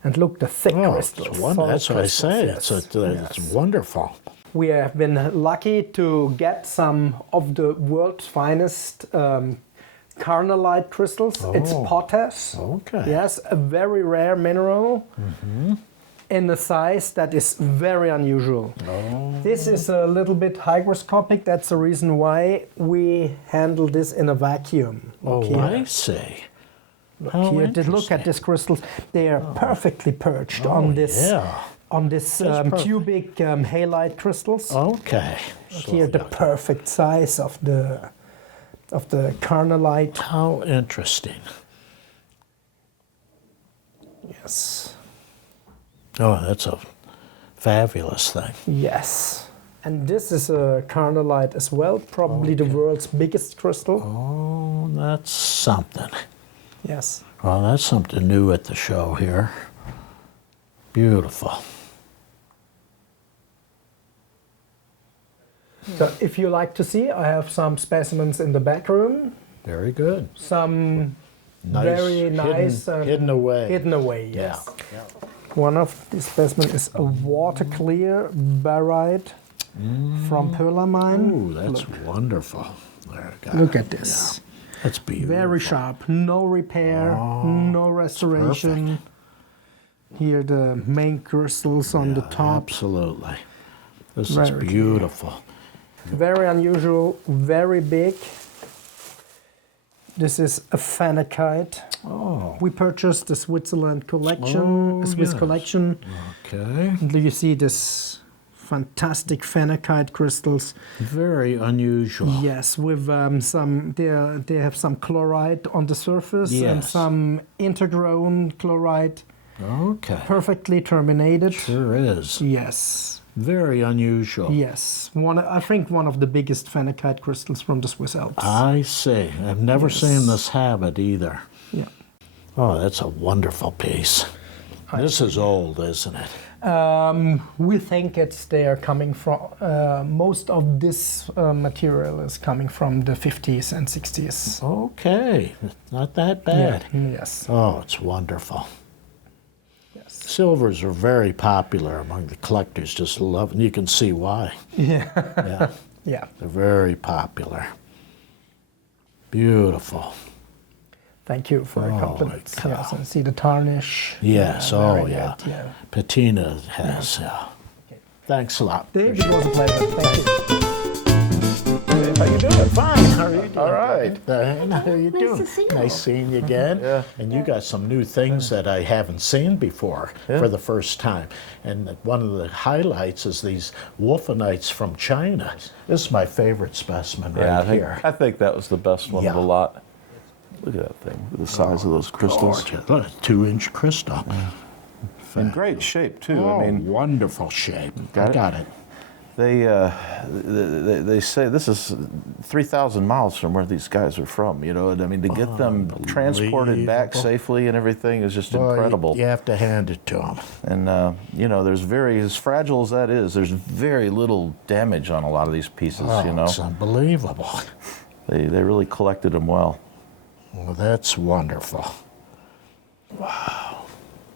And look, the thick crystals. That's what I say. Yes. It's wonderful. We have been lucky to get some of the world's finest carnallite crystals. It's potash. Okay. Yes, a very rare mineral. In a size that is very unusual. This is a little bit hygroscopic. That's the reason why we handle this in a vacuum. I see. Look here. Look at these crystals. They are perfectly perched on this cubic halide crystals. Okay. Look here, the perfect size of the carnallite. How interesting. Yes. Oh, that's a fabulous thing. Yes. And this is a carnallite as well, probably the world's biggest crystal. Oh, that's something. Yes. Well, that's something new at the show here. Beautiful. So if you like to see, I have some specimens in the back room. Very good. Some Nice, very nice. hidden away. Hidden away, yes. One of the specimens is a water clear barite from Pueblo mine. Ooh, that's wonderful. Look at this. Yeah. That's beautiful. Very sharp. No repair, no restoration. Here the main crystals on the top. Absolutely. This Very is beautiful. Very unusual, very big. This is a phenakite. Oh. We purchased the Switzerland collection, Swiss collection. Okay. And you see this fantastic phenakite crystals. Very unusual. Yes, with some, they have some chlorite on the surface and Yes. some intergrown chlorite. Okay. Perfectly terminated. Sure is. Yes. Very unusual. Yes. I think one of the biggest phenakite crystals from the Swiss Alps. I see. I've never seen this habit either. Yeah. Oh, that's a wonderful piece. This is old, isn't it? We think they are coming from, most of this material is coming from the 50s and 60s. Okay, not that bad. Yeah. Yes. Oh, it's wonderful. Yes. Silvers are very popular among the collectors, just love, and you can see why. Yeah. Yeah. Yeah. They're very popular. Beautiful. Thank you for the compliment. Yes, and see the tarnish. Yes, very yeah. good, yeah. Patina has, yeah. Thanks a lot. Dave, it was a pleasure. Thank you. How you doing? Fine. How are you doing? All right. Dehne, how are you Nice doing? to see you. Nice seeing you again. Yeah. And you got some new things that I haven't seen before for the first time. And one of the highlights is these wolfenites from China. This is my favorite specimen right here. I think that was the best one of the lot. Look at that thing, the size of those crystals. Gorgeous. Look, 2-inch crystal. In great shape, too. Oh, I mean, wonderful shape. I got it. They say this is 3,000 miles from where these guys are from, you know, and I mean, to get them transported back safely and everything is just incredible. You have to hand it to them. And, you know, there's as fragile as that is, there's very little damage on a lot of these pieces, you know. It's unbelievable. They really collected them well. Well, that's wonderful. Wow.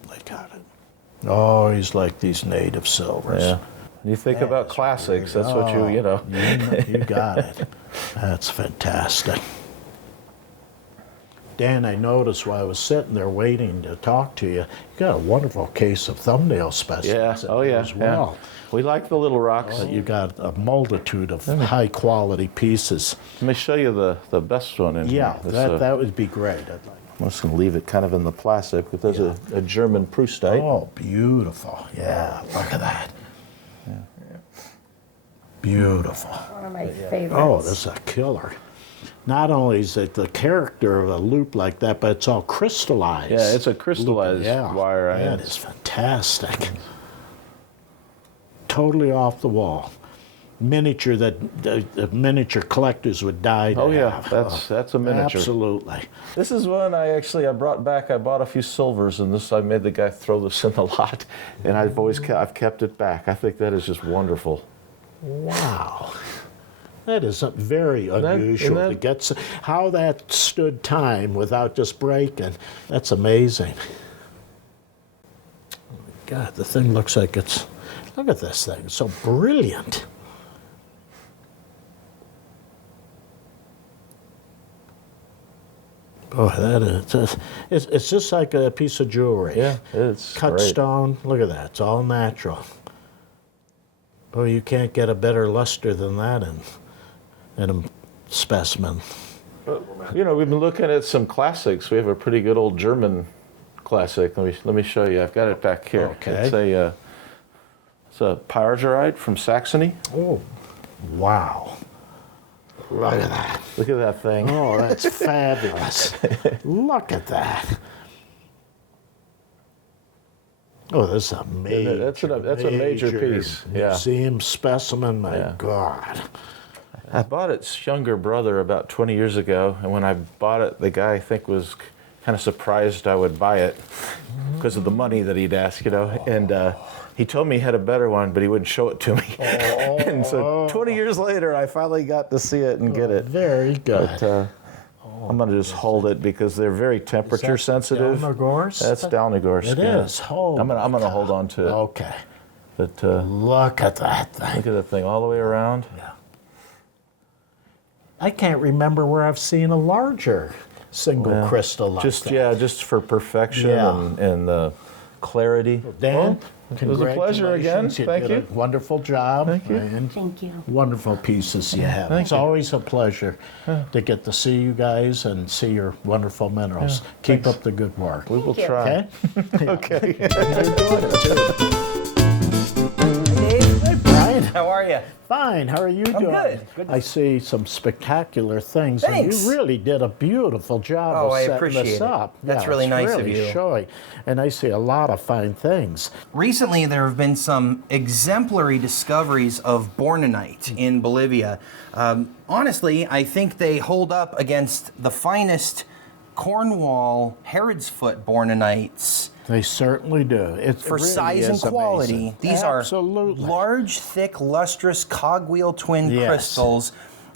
They got it. Always like these native silvers. Yeah. When you think about classics, that's what you know. You got it. That's fantastic. Dan, I noticed while I was sitting there waiting to talk to you, you got a wonderful case of thumbnail specimens as well. Yeah. We like the little rocks. You got a multitude of high quality pieces. Let me show you the best one in here. Yeah, that would be great. I'd like. I'm just going to leave it kind of in the plastic, but there's a German Prustite. Oh, beautiful. Yeah, look at that. Beautiful. One of my favorites. Oh, this is a killer. Not only is it the character of a loop like that, but it's all crystallized. Yeah, it's a crystallized wire. That is fantastic. Totally off the wall. Miniature that the miniature collectors would die to have. That's a miniature. Absolutely. This is one I brought back. I bought a few silvers, and I made the guy throw this in the lot, and I've kept it back. I think that is just wonderful. Wow. That is very unusual to get. How that stood time without just breaking, that's amazing. Oh my God, the thing looks like it's, look at this thing, it's so brilliant. Oh, that is, it's just like a piece of jewelry. Yeah, it's cut great. stone, look at that, it's all natural. Oh, you can't get a better luster than that in a specimen. You know, we've been looking at some classics. We have a pretty good old German classic. Let me show you. I've got it back here. Okay. It's a Pyrgerite from Saxony. Oh, wow. Look at that. Look at that thing. Oh, that's fabulous. Look at that. Oh, this is a major, that's a major piece. Yeah. Museum specimen, my God. I bought its younger brother about 20 years ago, and when I bought it, the guy I think was kind of surprised I would buy it because of the money that he'd ask, you know. And he told me he had a better one, but he wouldn't show it to me. And so 20 years later, I finally got to see it and get it. Very good. But, I'm going to just hold it because they're very temperature sensitive. Dalmagorsk? That's Dalmagorsk. It is. Oh, I'm going to hold on to it. Okay. But look at that thing. Look at that thing all the way around. Yeah. I can't remember where I've seen a larger single crystal like that. Yeah, just for perfection and clarity. Dan, it was a pleasure again. Thank you. Wonderful job. Thank you. And Thank you. wonderful pieces you have. It's always a pleasure to get to see you guys and see your wonderful minerals. Keep up the good work. We will try. Okay? Okay. You're doing it too. Dave. Hey, Brian. How are you? Fine. How are you doing? Good. I see some spectacular things. Thanks. And you really did a beautiful job Oh, of I setting appreciate this it. up. That's really nice of you. Showing. And I see a lot of fine things. Recently, there have been some exemplary discoveries of bornonite in Bolivia. Honestly, I think they hold up against the finest Cornwall Herod's Foot bornonites. They certainly do. For really size and is quality, amazing. these Absolutely. are large, thick, lustrous cogwheel twin crystals.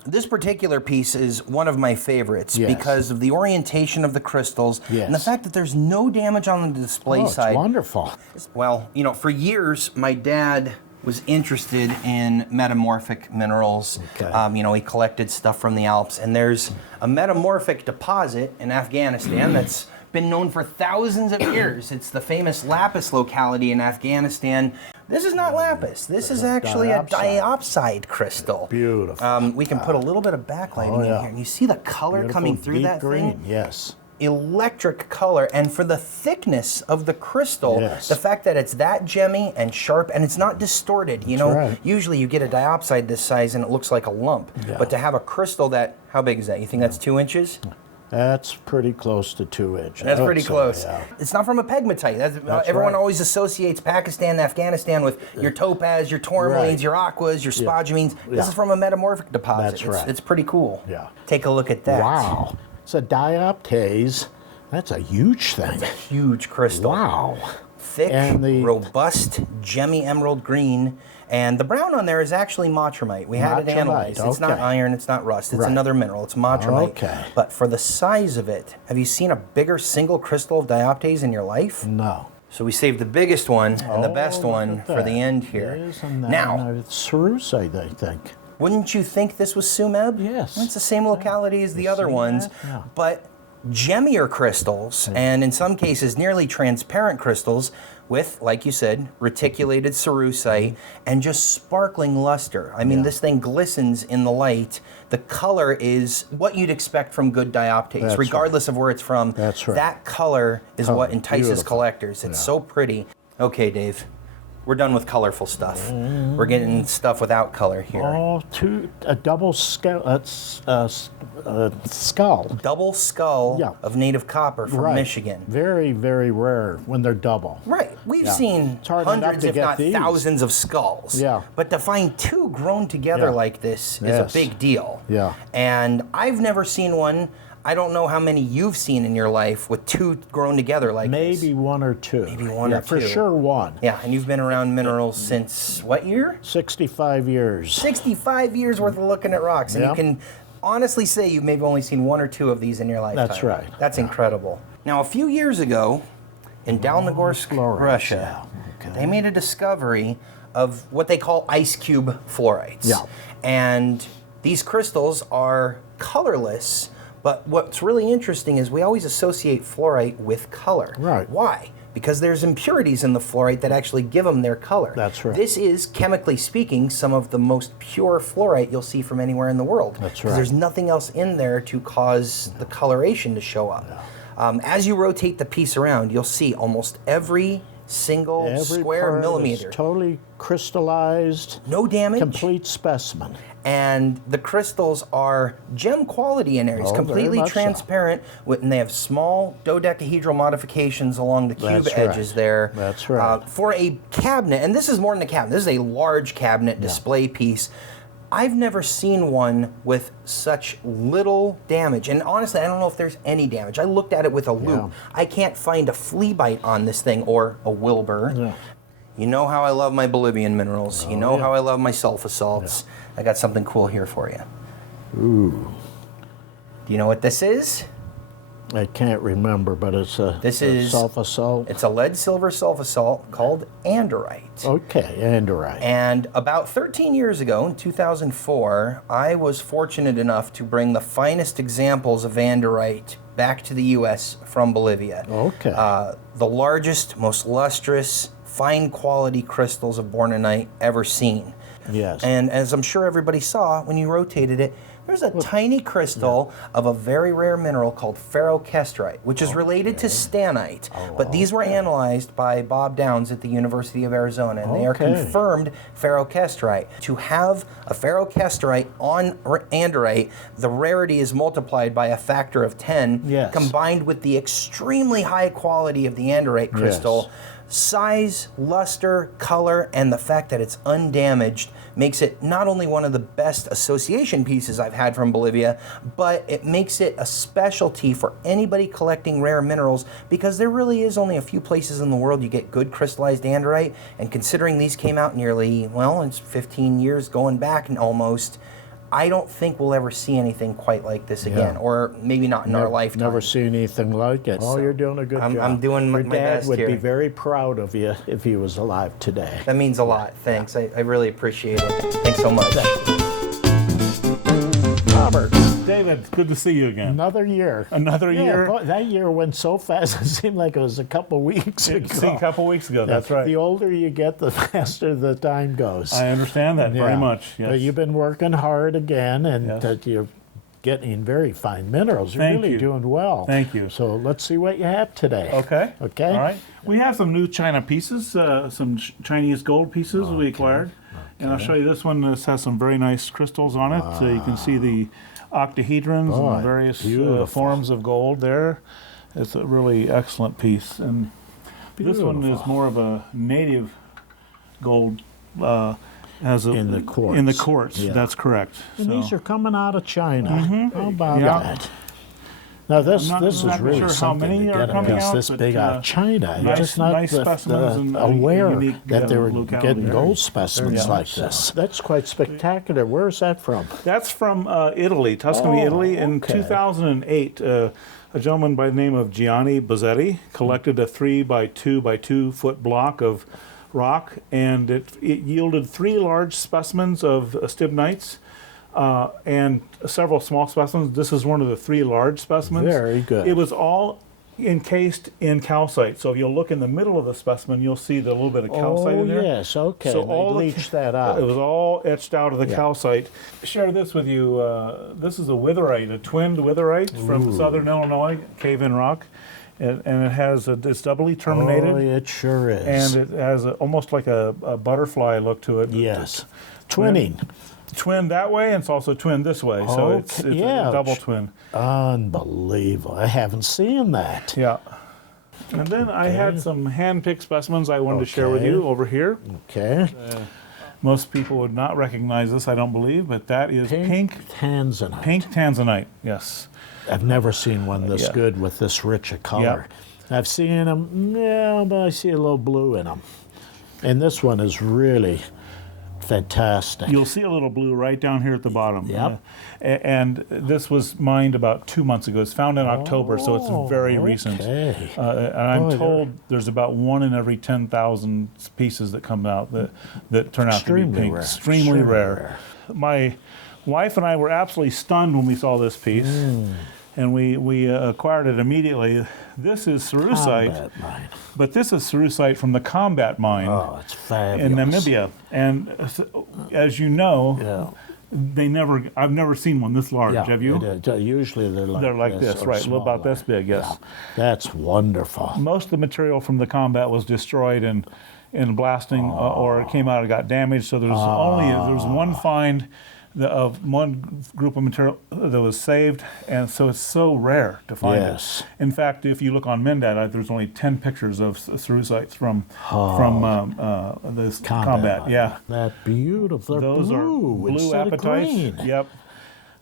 This particular piece is one of my favorites because of the orientation of the crystals and the fact that there's no damage on the display side. It's wonderful. Well, you know, for years, my dad was interested in metamorphic minerals. You know, he collected stuff from the Alps, and there's a metamorphic deposit in Afghanistan that's been known for thousands of years. It's the famous lapis locality in Afghanistan. This is not lapis. This is actually a diopside crystal. Beautiful. We can put a little bit of backlighting in here. And you see the color coming through deep that green. thing? Yes. Electric color, and for the thickness of the crystal, the fact that it's that gemmy and sharp, and it's not distorted. You know, usually you get a diopside this size and it looks like a lump, but to have a crystal that, how big is that? You think that's 2 inches? That's pretty close to 2 inches. That's pretty I'd say, close. yeah. It's not from a pegmatite. Everyone right. always associates Pakistan, Afghanistan with your topaz, your tourmalines, Right. your aquas, your spodumines. Yeah. This is from a metamorphic deposit. That's right. It's pretty cool. Yeah. Take a look at that. Wow. It's a dioptase. That's a huge thing. Huge crystal. Wow. Thick, robust, gemmy emerald green. And the brown on there is actually matramite. We had it Matramite, analyzed. It's not okay. iron, it's not rust. It's Right. another mineral. It's matramite. Okay. But for the size of it, have you seen a bigger single crystal of dioptase in your life? No. So we saved the biggest one and the best look one at for the that. end here. Isn't that Now, nice? It's cerussite, I think. wouldn't you think this was Sumeb? Yes. It's the same locality as the other see ones, that? Yeah. but gemmier crystals, and in some cases nearly transparent crystals with, like you said, reticulated cerussite and just sparkling luster. I mean, this thing glistens in the light. The color is what you'd expect from good dioptase, That's regardless of where it's from. That's right. That color is Color, what entices beautiful. collectors. It's so pretty. Okay, Dave. We're done with colorful stuff. We're getting stuff without color here. Oh, a double skull. Skull. Double skull Yeah. of native copper from Right. Michigan. Very, very rare when they're double. Right. We've Yeah. seen It's hard enough hundreds, to if get not these. thousands of skulls. Yeah. But to find two grown together Yeah. like this is Yes. a big deal. Yeah. And I've never seen one. I don't know how many you've seen in your life with two grown together like this. Maybe one or two. Maybe one Yeah, or two. for sure one. Yeah, and you've been around minerals since what year? 65 years. 65 years worth of looking at rocks. And Yeah. you can honestly say you've maybe only seen one or two of these in your lifetime. That's right. That's incredible. Now, a few years ago, in Dalmagorsk, Russia, they made a discovery of what they call ice cube fluorites. Yeah. And these crystals are colorless, but what's really interesting is we always associate fluorite with color. Right. Why? Because there's impurities in the fluorite that actually give them their color. That's right. This is, chemically speaking, some of the most pure fluorite you'll see from anywhere in the world. That's 'Cause right. There's nothing else in there to cause the coloration to show up. As you rotate the piece around, you'll see almost every single Every square part millimeter. is totally crystallized. No damage. Complete specimen. And the crystals are gem quality in areas, Oh, very completely much so. transparent, and they have small dodecahedral modifications along the cube That's right. edges there. That's right. For a cabinet, and this is more than a cabinet, this is a large cabinet display piece. I've never seen one with such little damage. And honestly, I don't know if there's any damage. I looked at it with a loupe. Yeah. I can't find a flea bite on this thing or a Wilbur. Yeah. You know how I love my Bolivian minerals. You know yeah. how I love my sulfur salts. I got something cool here for you. Ooh. Do you know what this is? I can't remember, but it's a, sulfur salt. It's a lead silver sulfur salt called anderite. Okay, anderite. And about 13 years ago, in 2004, I was fortunate enough to bring the finest examples of anderite back to the U.S. from Bolivia. Okay. The largest, most lustrous, fine quality crystals of bornonite ever seen. Yes. And as I'm sure everybody saw when you rotated it, there's a tiny crystal of a very rare mineral called ferrokestrite, which is related to stannite. But these were analyzed by Bob Downs at the University of Arizona, and they are Okay. confirmed ferrokestrite. To have a ferrokestrite on anderite, the rarity is multiplied by a factor of 10, Yes. combined with the extremely high quality of the anderite crystal. Size, luster, color, and the fact that it's undamaged makes it not only one of the best association pieces I've had from Bolivia, but it makes it a specialty for anybody collecting rare minerals, because there really is only a few places in the world you get good crystallized anderite, and considering these came out nearly, well, it's 15 years going back and almost, I don't think we'll ever see anything quite like this again, Yeah. or maybe not in our lifetime. Never seen anything like it. Oh, you're doing a good job. I'm doing my Your dad best would here. be very proud of you if he was alive today. That means a lot. Thanks. I really appreciate it. Thanks so much. Robert. David, it's good to see you again. Another year. Another year? Boy, that year went so fast, it seemed like it was a couple weeks ago. See, a couple weeks ago, that's right. The older you get, the faster the time goes. I understand that very much, yes. But you've been working hard again, and Yes. that you're getting very fine minerals. You're Thank really you. doing well. Thank you. So let's see what you have today. Okay. Okay. All right. We have some new China pieces, some Chinese gold pieces we acquired. And I'll show you this one. This has some very nice crystals on it. You can see the octahedrons and the various forms of gold there. It's a really excellent piece. And this one is more of a native gold. In the quartz. In the quartz, that's correct. And these are coming out of China. How about Yeah. that? Now this I'm not is exactly really sure how something many to are get a coming piece out, this but, big out of China. You're just not nice specimens and aware unique, that they were locality. getting gold specimens Yeah. like this. That's quite spectacular. Where's that from? That's from Italy, Tuscany, Italy. In 2008, a gentleman by the name of Gianni Bozzetti collected a 3 by 2 by 2 foot block of rock, and it yielded 3 large specimens of stibnites and several small specimens. This is one of the 3 large specimens. Very good. It was all encased in calcite. So if you'll look in the middle of the specimen, you'll see the little bit of calcite in there. Oh, yes, okay. So They all bleached that out. It was all etched out of the calcite. Share this with you. This is a witherite, a twinned witherite from southern Illinois, cave-in rock. And it has it's doubly terminated. Oh, it sure is. And it has almost like a butterfly look to it. Yes. Twinning. Twin that way, and it's also twin this way. So it's a double twin. Unbelievable. I haven't seen that. Yeah. And then I had some hand-picked specimens I wanted to share with you over here. Okay. Most people would not recognize this, I don't believe, but that is pink tanzanite. Pink tanzanite, yes. I've never seen one this good with this rich a color. I've seen them, but I see a little blue in them. And this one is really fantastic. You'll see a little blue right down here at the bottom. Yep. And this was mined about 2 months ago. It's found in October, so it's very recent. And I'm told there's about 1 in every 10,000 pieces that come out that turn out to be pink. Rare. Extremely rare. My wife and I were absolutely stunned when we saw this piece. And we acquired it immediately. This is cerussite, but this is cerussite from the Combat Mine it's fabulous. in Namibia. And as you know, I've never seen one this large. Have you? Usually they're like this, right? A little about this big, yes. That's wonderful. Most of the material from the combat was destroyed in blasting, or it came out and got damaged. So there's there's one find of one group of material that was saved, and so it's so rare to find it. In fact, if you look on Mendat, there's only 10 pictures of cerussites from this combat. Yeah, that beautiful. Those are blue apatites. Yep,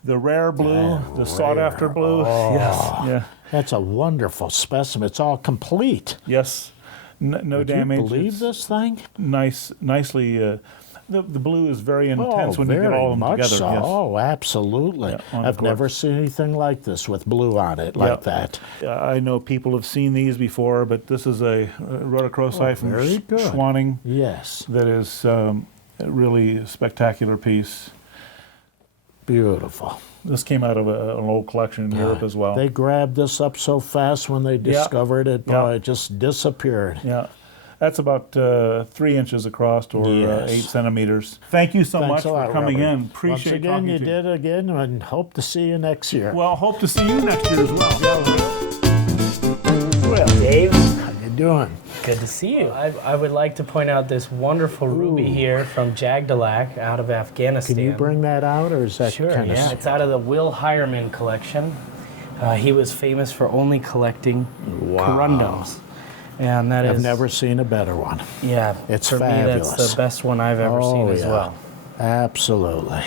the rare blue, the sought-after blue. Yes, that's a wonderful specimen. It's all complete. Yes, no damage. Would you believe this thing? Nicely. The blue is very intense when you get all of them together. So. Yes. Oh, absolutely. Yeah, I've never seen anything like this with blue on it, like that. I know people have seen these before, but this is a rhodochrosite from Schwanning. Yes. That is a really spectacular piece. Beautiful. This came out of an old collection in Europe as well. They grabbed this up so fast when they discovered it, it just disappeared. Yeah. That's about 3 inches across, or 8 centimeters. Thank you so much for coming in. Appreciate talking to you. Once again, you did again, and hope to see you next year. Well, hope to see you next year as well. Well, Dave, how you doing? Good to see you. I would like to point out this wonderful ruby here from Jagdalak out of Afghanistan. Can you bring that out, or is that kind of... It's out of the Will Hireman collection. He was famous for only collecting corundums. And I've never seen a better one. Yeah, it's for fabulous. me, that's the best one I've ever seen as well. Absolutely.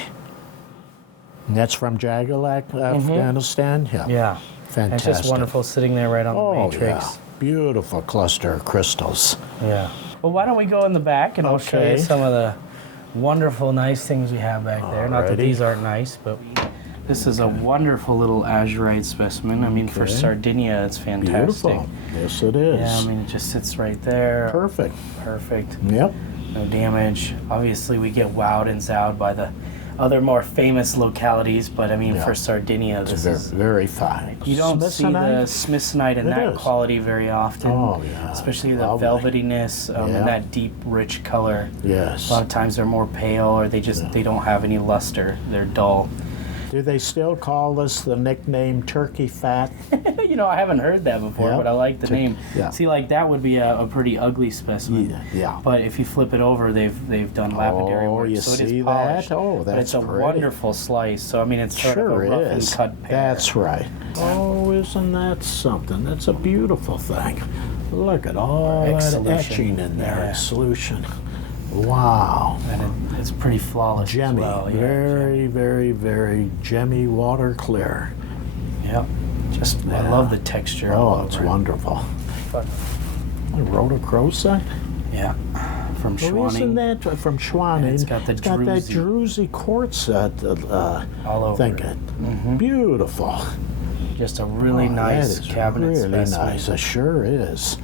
And that's from Jagdalak, Afghanistan? Yeah. Fantastic. It's just wonderful sitting there right on the matrix. Yeah. Beautiful cluster of crystals. Yeah. Well, why don't we go in the back and I'll show you some of the wonderful, nice things we have back there. Not that these aren't nice, but this is a wonderful little azurite specimen. I mean, for Sardinia, it's fantastic. Beautiful. Yes, it is. Yeah, I mean, it just sits right there. Perfect. Perfect. Yep. No damage. Obviously, we get wowed and zowed by the other more famous localities, but I mean, for Sardinia, this is very fine. You don't see the smithsonite in that quality very often. Oh, yeah. Especially the velvetyness and that deep, rich color. Yes. A lot of times they're more pale, or they don't have any luster. They're dull. Do they still call this the nickname turkey fat? You know, I haven't heard that before, Yeah. but I like the name. Yeah. See, like that would be a pretty ugly specimen. Yeah. But if you flip it over, they've done lapidary work, you so it see is polished. that? Oh, but that's it's a pretty. wonderful slice. So I mean, it's sort of Sure a rough and is. cut pear. That's right. Oh, isn't that something? That's a beautiful thing. Look at all that Solution. etching in there. Yeah. Solution. Wow. And it's pretty flawless. Gemmy. As well. Yeah, Very, very, very gemmy, water clear. Yep. Just I love the texture. Oh, all it's over it. wonderful. But, Rhodochrosite? Yeah. From Oh, Schwanning. isn't that from Schwanning? And it's got the that druzy. druzy quartz all over thing. it. Beautiful. Just a really nice that is cabinet really specimen. nice. It sure is.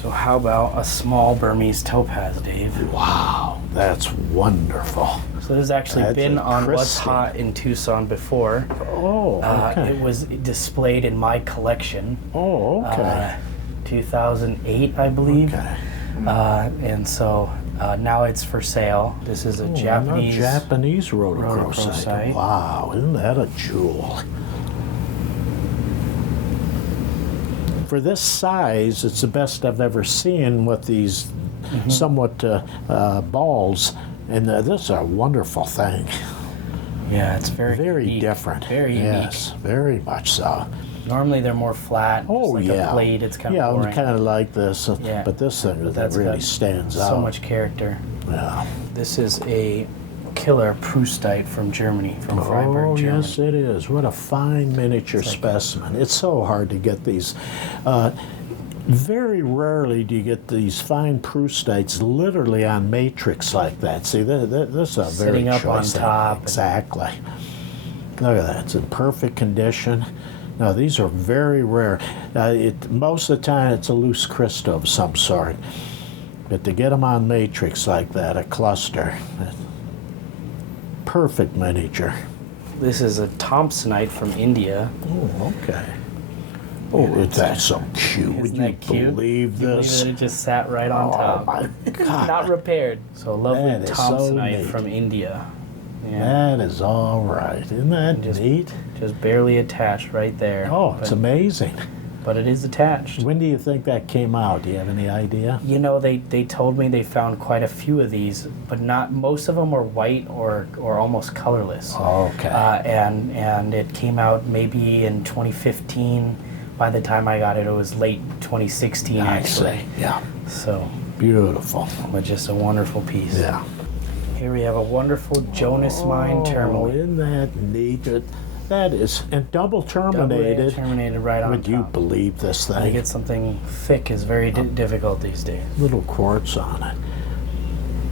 So how about a small Burmese topaz, Dave? Wow, that's wonderful. So this has actually That's been a on What's Krystle. Hot in Tucson before. Oh, okay. It was displayed in my collection. Oh, okay. 2008, I believe. Okay. And so now it's for sale. This is a Japanese rhodochrosite. Wow, isn't that a jewel? For this size, it's the best I've ever seen with these somewhat balls, and this is a wonderful thing. Yeah, it's very unique. different. Very yes, very much so. Normally they're more flat. Oh, just like yeah. a blade. It's kind yeah, of boring. kind of like this, Yeah. but this thing that That's really got stands so out. much character. Yeah. This is a killer Proustite from Germany, from Freiburg, Oh, Germany. yes, it is. What a fine miniature specimen. It's so hard to get these. Very rarely do you get these fine Proustites literally on matrix like that. See, this is a very Sitting up on choice thing. top. Exactly. Look at that. It's in perfect condition. Now, these are very rare. Most of the time, it's a loose crystal of some sort. But to get them on matrix like that, a cluster, perfect miniature. This is a Thompsonite from India. Oh, okay. Oh, that's so cute. Would you believe this? It just sat right on top. Oh, my God. Not repaired. So a lovely That is so Thompsonite neat. from India. That is all right. Isn't that neat? Just barely attached right there. Oh, it's amazing. But it is attached. When do you think that came out? Do you have any idea? You know, they told me they found quite a few of these, but not most of them were white or almost colorless. Okay. And it came out maybe in 2015. By the time I got it, it was late 2016 actually. see. Yeah. So beautiful. But just a wonderful piece. Yeah. Here we have a wonderful Jonas Mine Tourmaline. Isn't that neat? That is, and double terminated. Terminated right on Would you top. believe this To thing? get something thick is very difficult these days. Little quartz on it.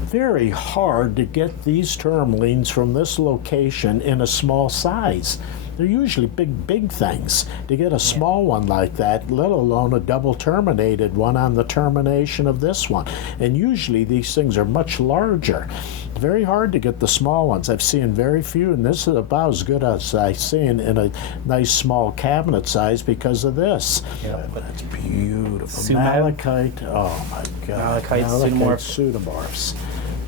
Very hard to get these tourmalines from this location in a small size. They're usually big things. To get a small one like that, let alone a double terminated one on the termination of this one. And usually these things are much larger. Very hard to get the small ones. I've seen very few, and this is about as good as I've seen in a nice small cabinet size because of this. Yeah, but it's beautiful. Sumac. Malachite, oh my God. Malachite pseudomorphs.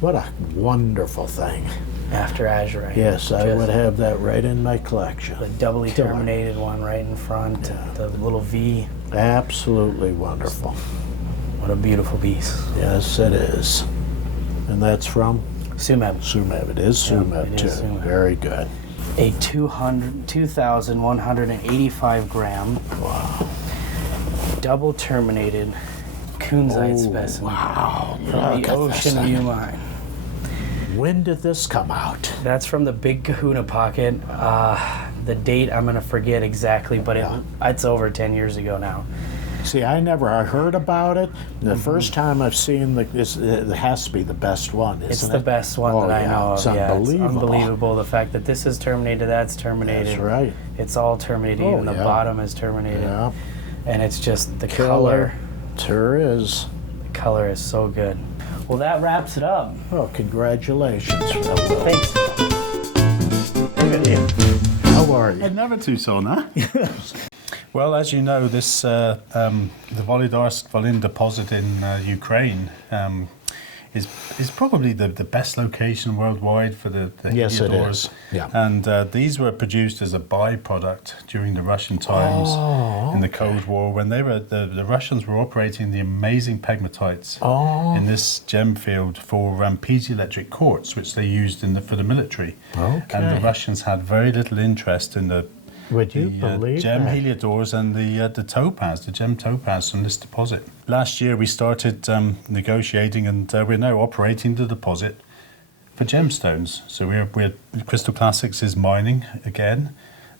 What a wonderful thing. After azurite. Yes, I would have that right in my collection. The doubly Killer. terminated one right in front, the little V. Absolutely wonderful. What a beautiful piece. Yes, it is. And that's from? Sumeb. Sumeb. It is Sumeb, it too. is Sumeb. Very good. A 2,185 gram double terminated kunzite specimen from the Ocean View Mine. When did this come out? That's from the Big Kahuna Pocket. The date I'm going to forget exactly, but it's over 10 years ago now. See, I heard about it. The first time I've seen this, it has to be the best one, isn't it? It's the best one that I know It's of. Yeah, unbelievable. it's unbelievable. The fact that this is terminated, that's terminated. That's right. It's all terminated. Oh, Even the yeah. bottom is terminated. Yeah. And it's just the Killer. color. Sure is. The color is so good. Well, that wraps it up. Well, congratulations. Thanks. How are you? Another Tucson, huh? Well, as you know, this the Volodymyr Volyn deposit in Ukraine is probably the best location worldwide for the Yes, it heliodors. is. Yeah. And these were produced as a byproduct during the Russian times in the Cold War when they were the Russians were operating the amazing pegmatites in this gem field for piezoelectric quartz, which they used for the military. Okay. And the Russians had very little interest in the Would you believe gem that? heliodors and the topaz, the gem topaz from this deposit. Last year we started negotiating, and we're now operating the deposit for gemstones. So we're Crystal Classics is mining again,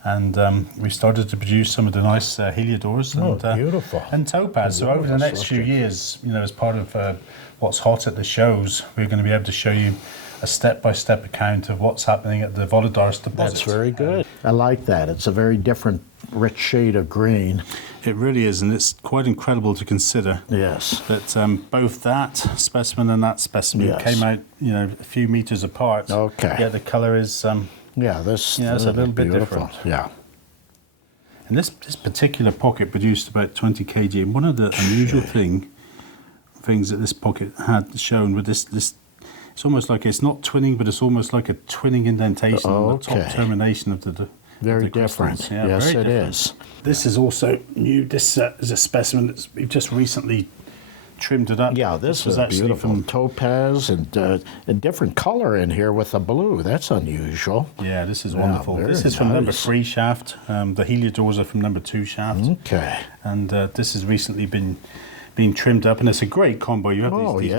and we started to produce some of the nice heliodors beautiful. and topaz. So over the next few years, as part of what's hot at the shows, we're going to be able to show you a step-by-step account of what's happening at the Voladoris deposit. That's very good. I like that. It's a very different, rich shade of green. It really is, and it's quite incredible to consider. Yes. That both that specimen and that specimen Yes. came out, a few meters apart. Okay. Yet the color is, this it's a little bit beautiful. different. Yeah. And this particular pocket produced about 20 kg. And one of the unusual things that this pocket had shown with this, it's almost like it's not twinning, but it's almost like a twinning indentation on the top termination of the Very the crystals. different. Yeah, Yes, very it different. is. This is also new. This is a specimen that we've just recently trimmed it up. Yeah, this was is actually beautiful. from Topaz and a different color in here with the blue. That's unusual. Yeah, this is Yeah, wonderful. very This is from number nice. 3 shaft. The heliodors are from number 2 shaft. Okay. And this has recently been trimmed up, and it's a great combo. You have these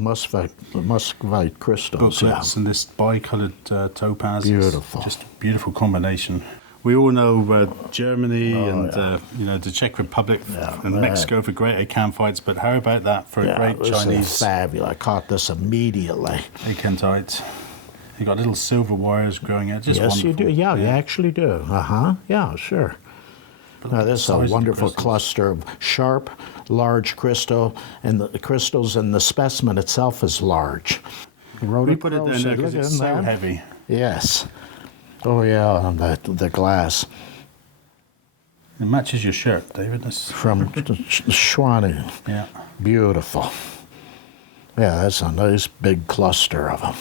muscovite crystals. booklets and this bicolored topaz. Beautiful. It's just a beautiful combination. We all know Germany and the Czech Republic and Mexico for great acantites, but how about that for a great this Chinese is fabulous. I caught this immediately. acantite? You got little silver wires growing out. Just yes, wonderful. you do. Yeah, you actually do. Yeah, sure. Now, this is a wonderful cluster of sharp, large crystal, and the crystals and the specimen itself is large. We put it in there because it's so heavy. Yes. Oh, yeah, and the glass. It matches your shirt, David. This From Schwanning. Yeah. Beautiful. Yeah, that's a nice big cluster of them.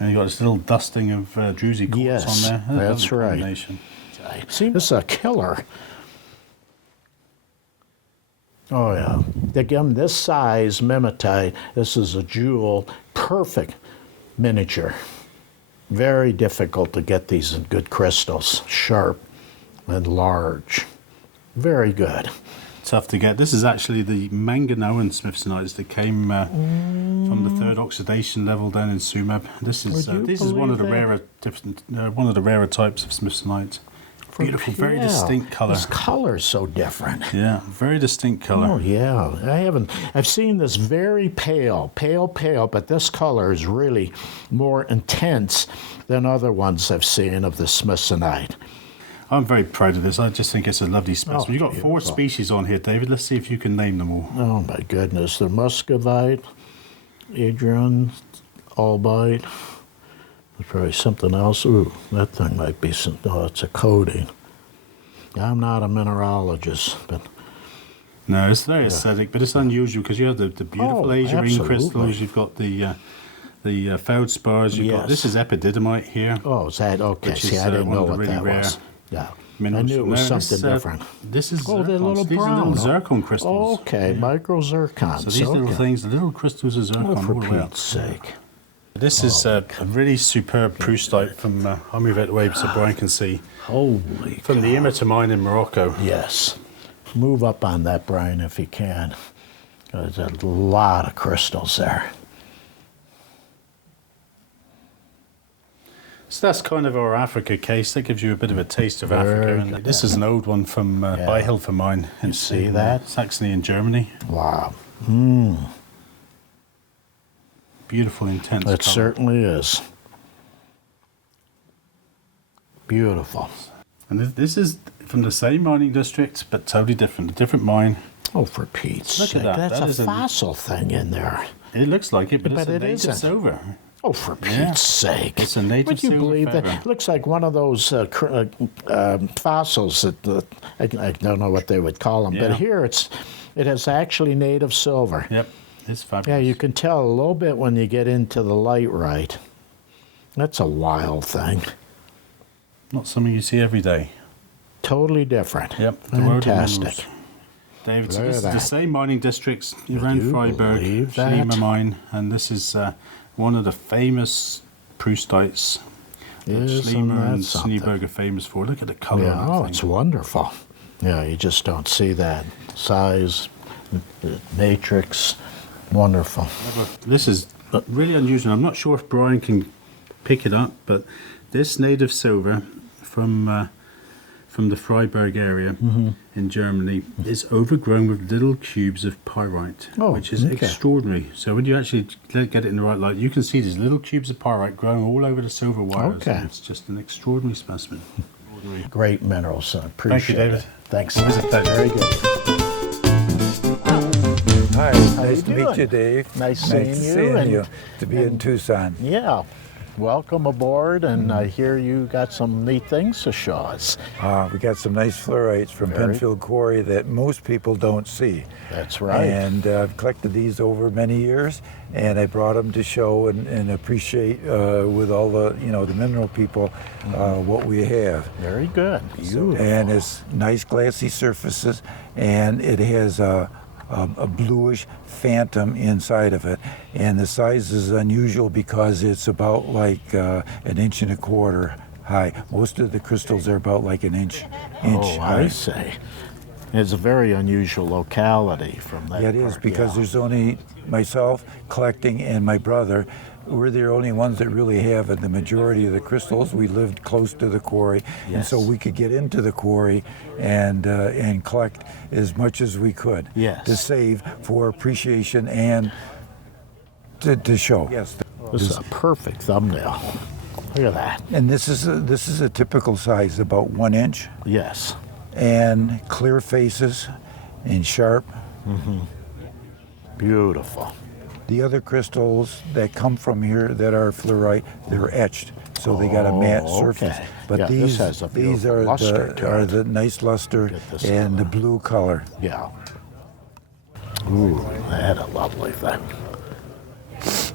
And you got this little dusting of druzy quartz Yes, on there. that's Lovely right. combination. See, this is a killer. Oh, yeah. Again, this size mimetite, this is a Ghul, perfect miniature. Very difficult to get these in good crystals, sharp and large. Very good. Tough to get. This is actually the Manganoan smithsonites that came from the 3rd oxidation level down in Sumab. This is one of the rarer types of smithsonite. Beautiful, very distinct color. This color is so different. Yeah, very distinct color. Oh yeah, I've seen this very pale, but this color is really more intense than other ones I've seen of the smithsonite. I'm very proud of this. I just think it's a lovely specimen. Oh, You've got 4 species on here, David. Let's see if you can name them all. Oh my goodness, the muscovite, Adrian, albite. There's probably something else. Ooh, that thing might be some. Oh, it's a coating. I'm not a mineralogist, but no, it's very aesthetic, but it's unusual because you have the beautiful Asia ring crystals. You've got the feldspars. You've got this is epididymite here. Oh, is that okay? Which See, is, I didn't one know of the what really that rare was. Yeah. I minerals knew it from was there. something different. This is they're little These brown. are little zircon crystals. Okay, micro zircons. So these little things, the little crystals of zircon. Oh, for all the way up. Pete's sake. This is a really superb proustite from Amiel Waves that Brian can see. Holy From the Imita mine in Morocco. Yes. Move up on that, Brian, if you can. There's a lot of crystals there. So that's kind of our Africa case. That gives you a bit of a taste of Africa. And this is an old one from Beihilfer mine. You see that? Saxony in Germany. Wow. Beautiful, intense It colour. certainly is. Beautiful. And this is from the same mining district, but totally different. A different mine. Oh, for Pete's Look sake. at that. That's That a is fossil thing in there. It looks like it, but it's a it native isn't. silver. Oh, for Pete's Yeah. sake. It's a native Would you silver believe feather. that? It looks like one of those fossils that, I don't know what they would call them, Yeah. but here it has actually native silver. Yep. It's fabulous. Yeah, you can tell a little bit when you get into the light right. That's a wild thing. Not something you see every day. Totally different. Yep. Fantastic. David, so Look this at is the that. same mining districts around Freiburg, believe that? Schliemann mine, and this is one of the famous Proustites that Isn't Schliemann that and something? Schneeberg are famous for. Look at the colour Yeah, on that oh, thing. it's wonderful. Yeah, you just don't see that size, the matrix. Wonderful. This is really unusual. I'm not sure if Brian can pick it up, but this native silver from the Freiburg area in Germany is overgrown with little cubes of pyrite, which is okay. extraordinary. So when you actually get it in the right light, you can see these little cubes of pyrite growing all over the silver wires. Okay. And it's just an extraordinary specimen. Great minerals, son. Appreciate David. it. Thanks. Always a pleasure. Very good. Hi, How nice you to meet doing? you, Dave. Nice seeing you. Seeing and- you. To be in Tucson. Yeah. Welcome aboard, and I hear you got some neat things to show us. We got some nice fluorites from Very- Penfield Quarry that most people don't see. That's right. And I've collected these over many years, and I brought them to show and appreciate with all the the mineral people what we have. Very good. Beautiful. And it's nice glassy surfaces, and it has a bluish phantom inside of it, and the size is unusual because it's about like an inch and a quarter high. Most of the crystals are about like an inch high. I see. It's a very unusual locality from that. Yeah, it is, because there's only myself collecting and my brother. We're the only ones that really have it. The majority of the crystals, we lived close to the quarry, and so we could get into the quarry and collect as much as we could to save for appreciation and to show. Yes, This is a perfect thumbnail. Look at that. And this is a typical size, about 1 inch. Yes. And clear faces and sharp. Beautiful. The other crystals that come from here that are fluorite, they're etched, so they got a matte surface. okay. But Yeah, these this has a these beautiful are luster to it. the nice luster this and the blue color. Yeah. Ooh, that a lovely thing.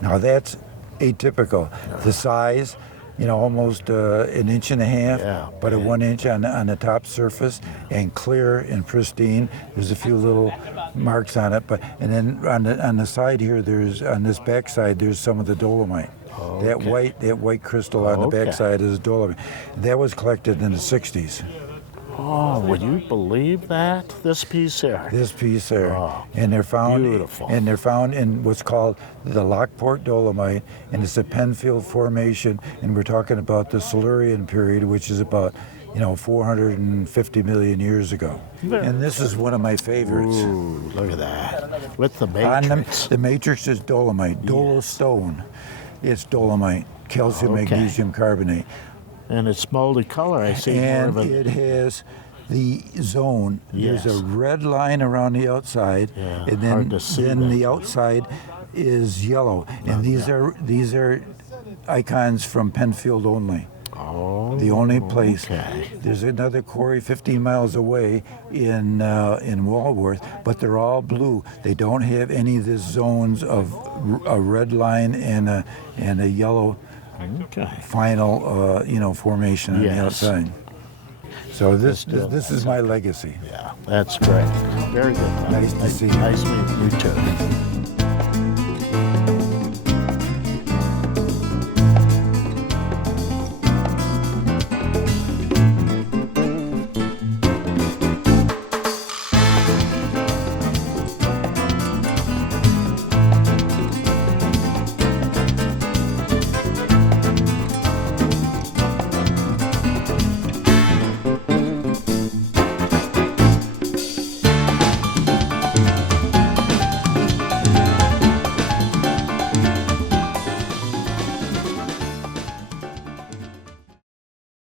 Now that's atypical. The size, almost an inch and a half, but a 1 inch on the top surface, and clear and pristine. There's a few little marks on it, and then on the side here, on this back side, there's some of the dolomite. That white crystal on the back side is dolomite. That was collected in the 60s. Oh, would you believe that? This piece here. This piece here, and they're found. Beautiful. And they're found in what's called the Lockport Dolomite, and it's a Penfield formation. And we're talking about the Silurian period, which is about 450 million years ago. And this is one of my favorites. Ooh, look at that. With the matrix. The matrix is dolomite, dolostone. It's dolomite, calcium, magnesium carbonate. And it's moldy color. I see And more of it has the zone. Yes. There's a red line around the outside, and hard to see then that. the outside is yellow. And these are icons from Penfield only. Oh, the only place. There's another quarry 15 miles away in Walworth, but they're all blue. They don't have any of the zones of a red line and a yellow final formation on the outside. So this is my legacy. Yeah, that's great. Very good. Nice to see you. Nice meeting you too.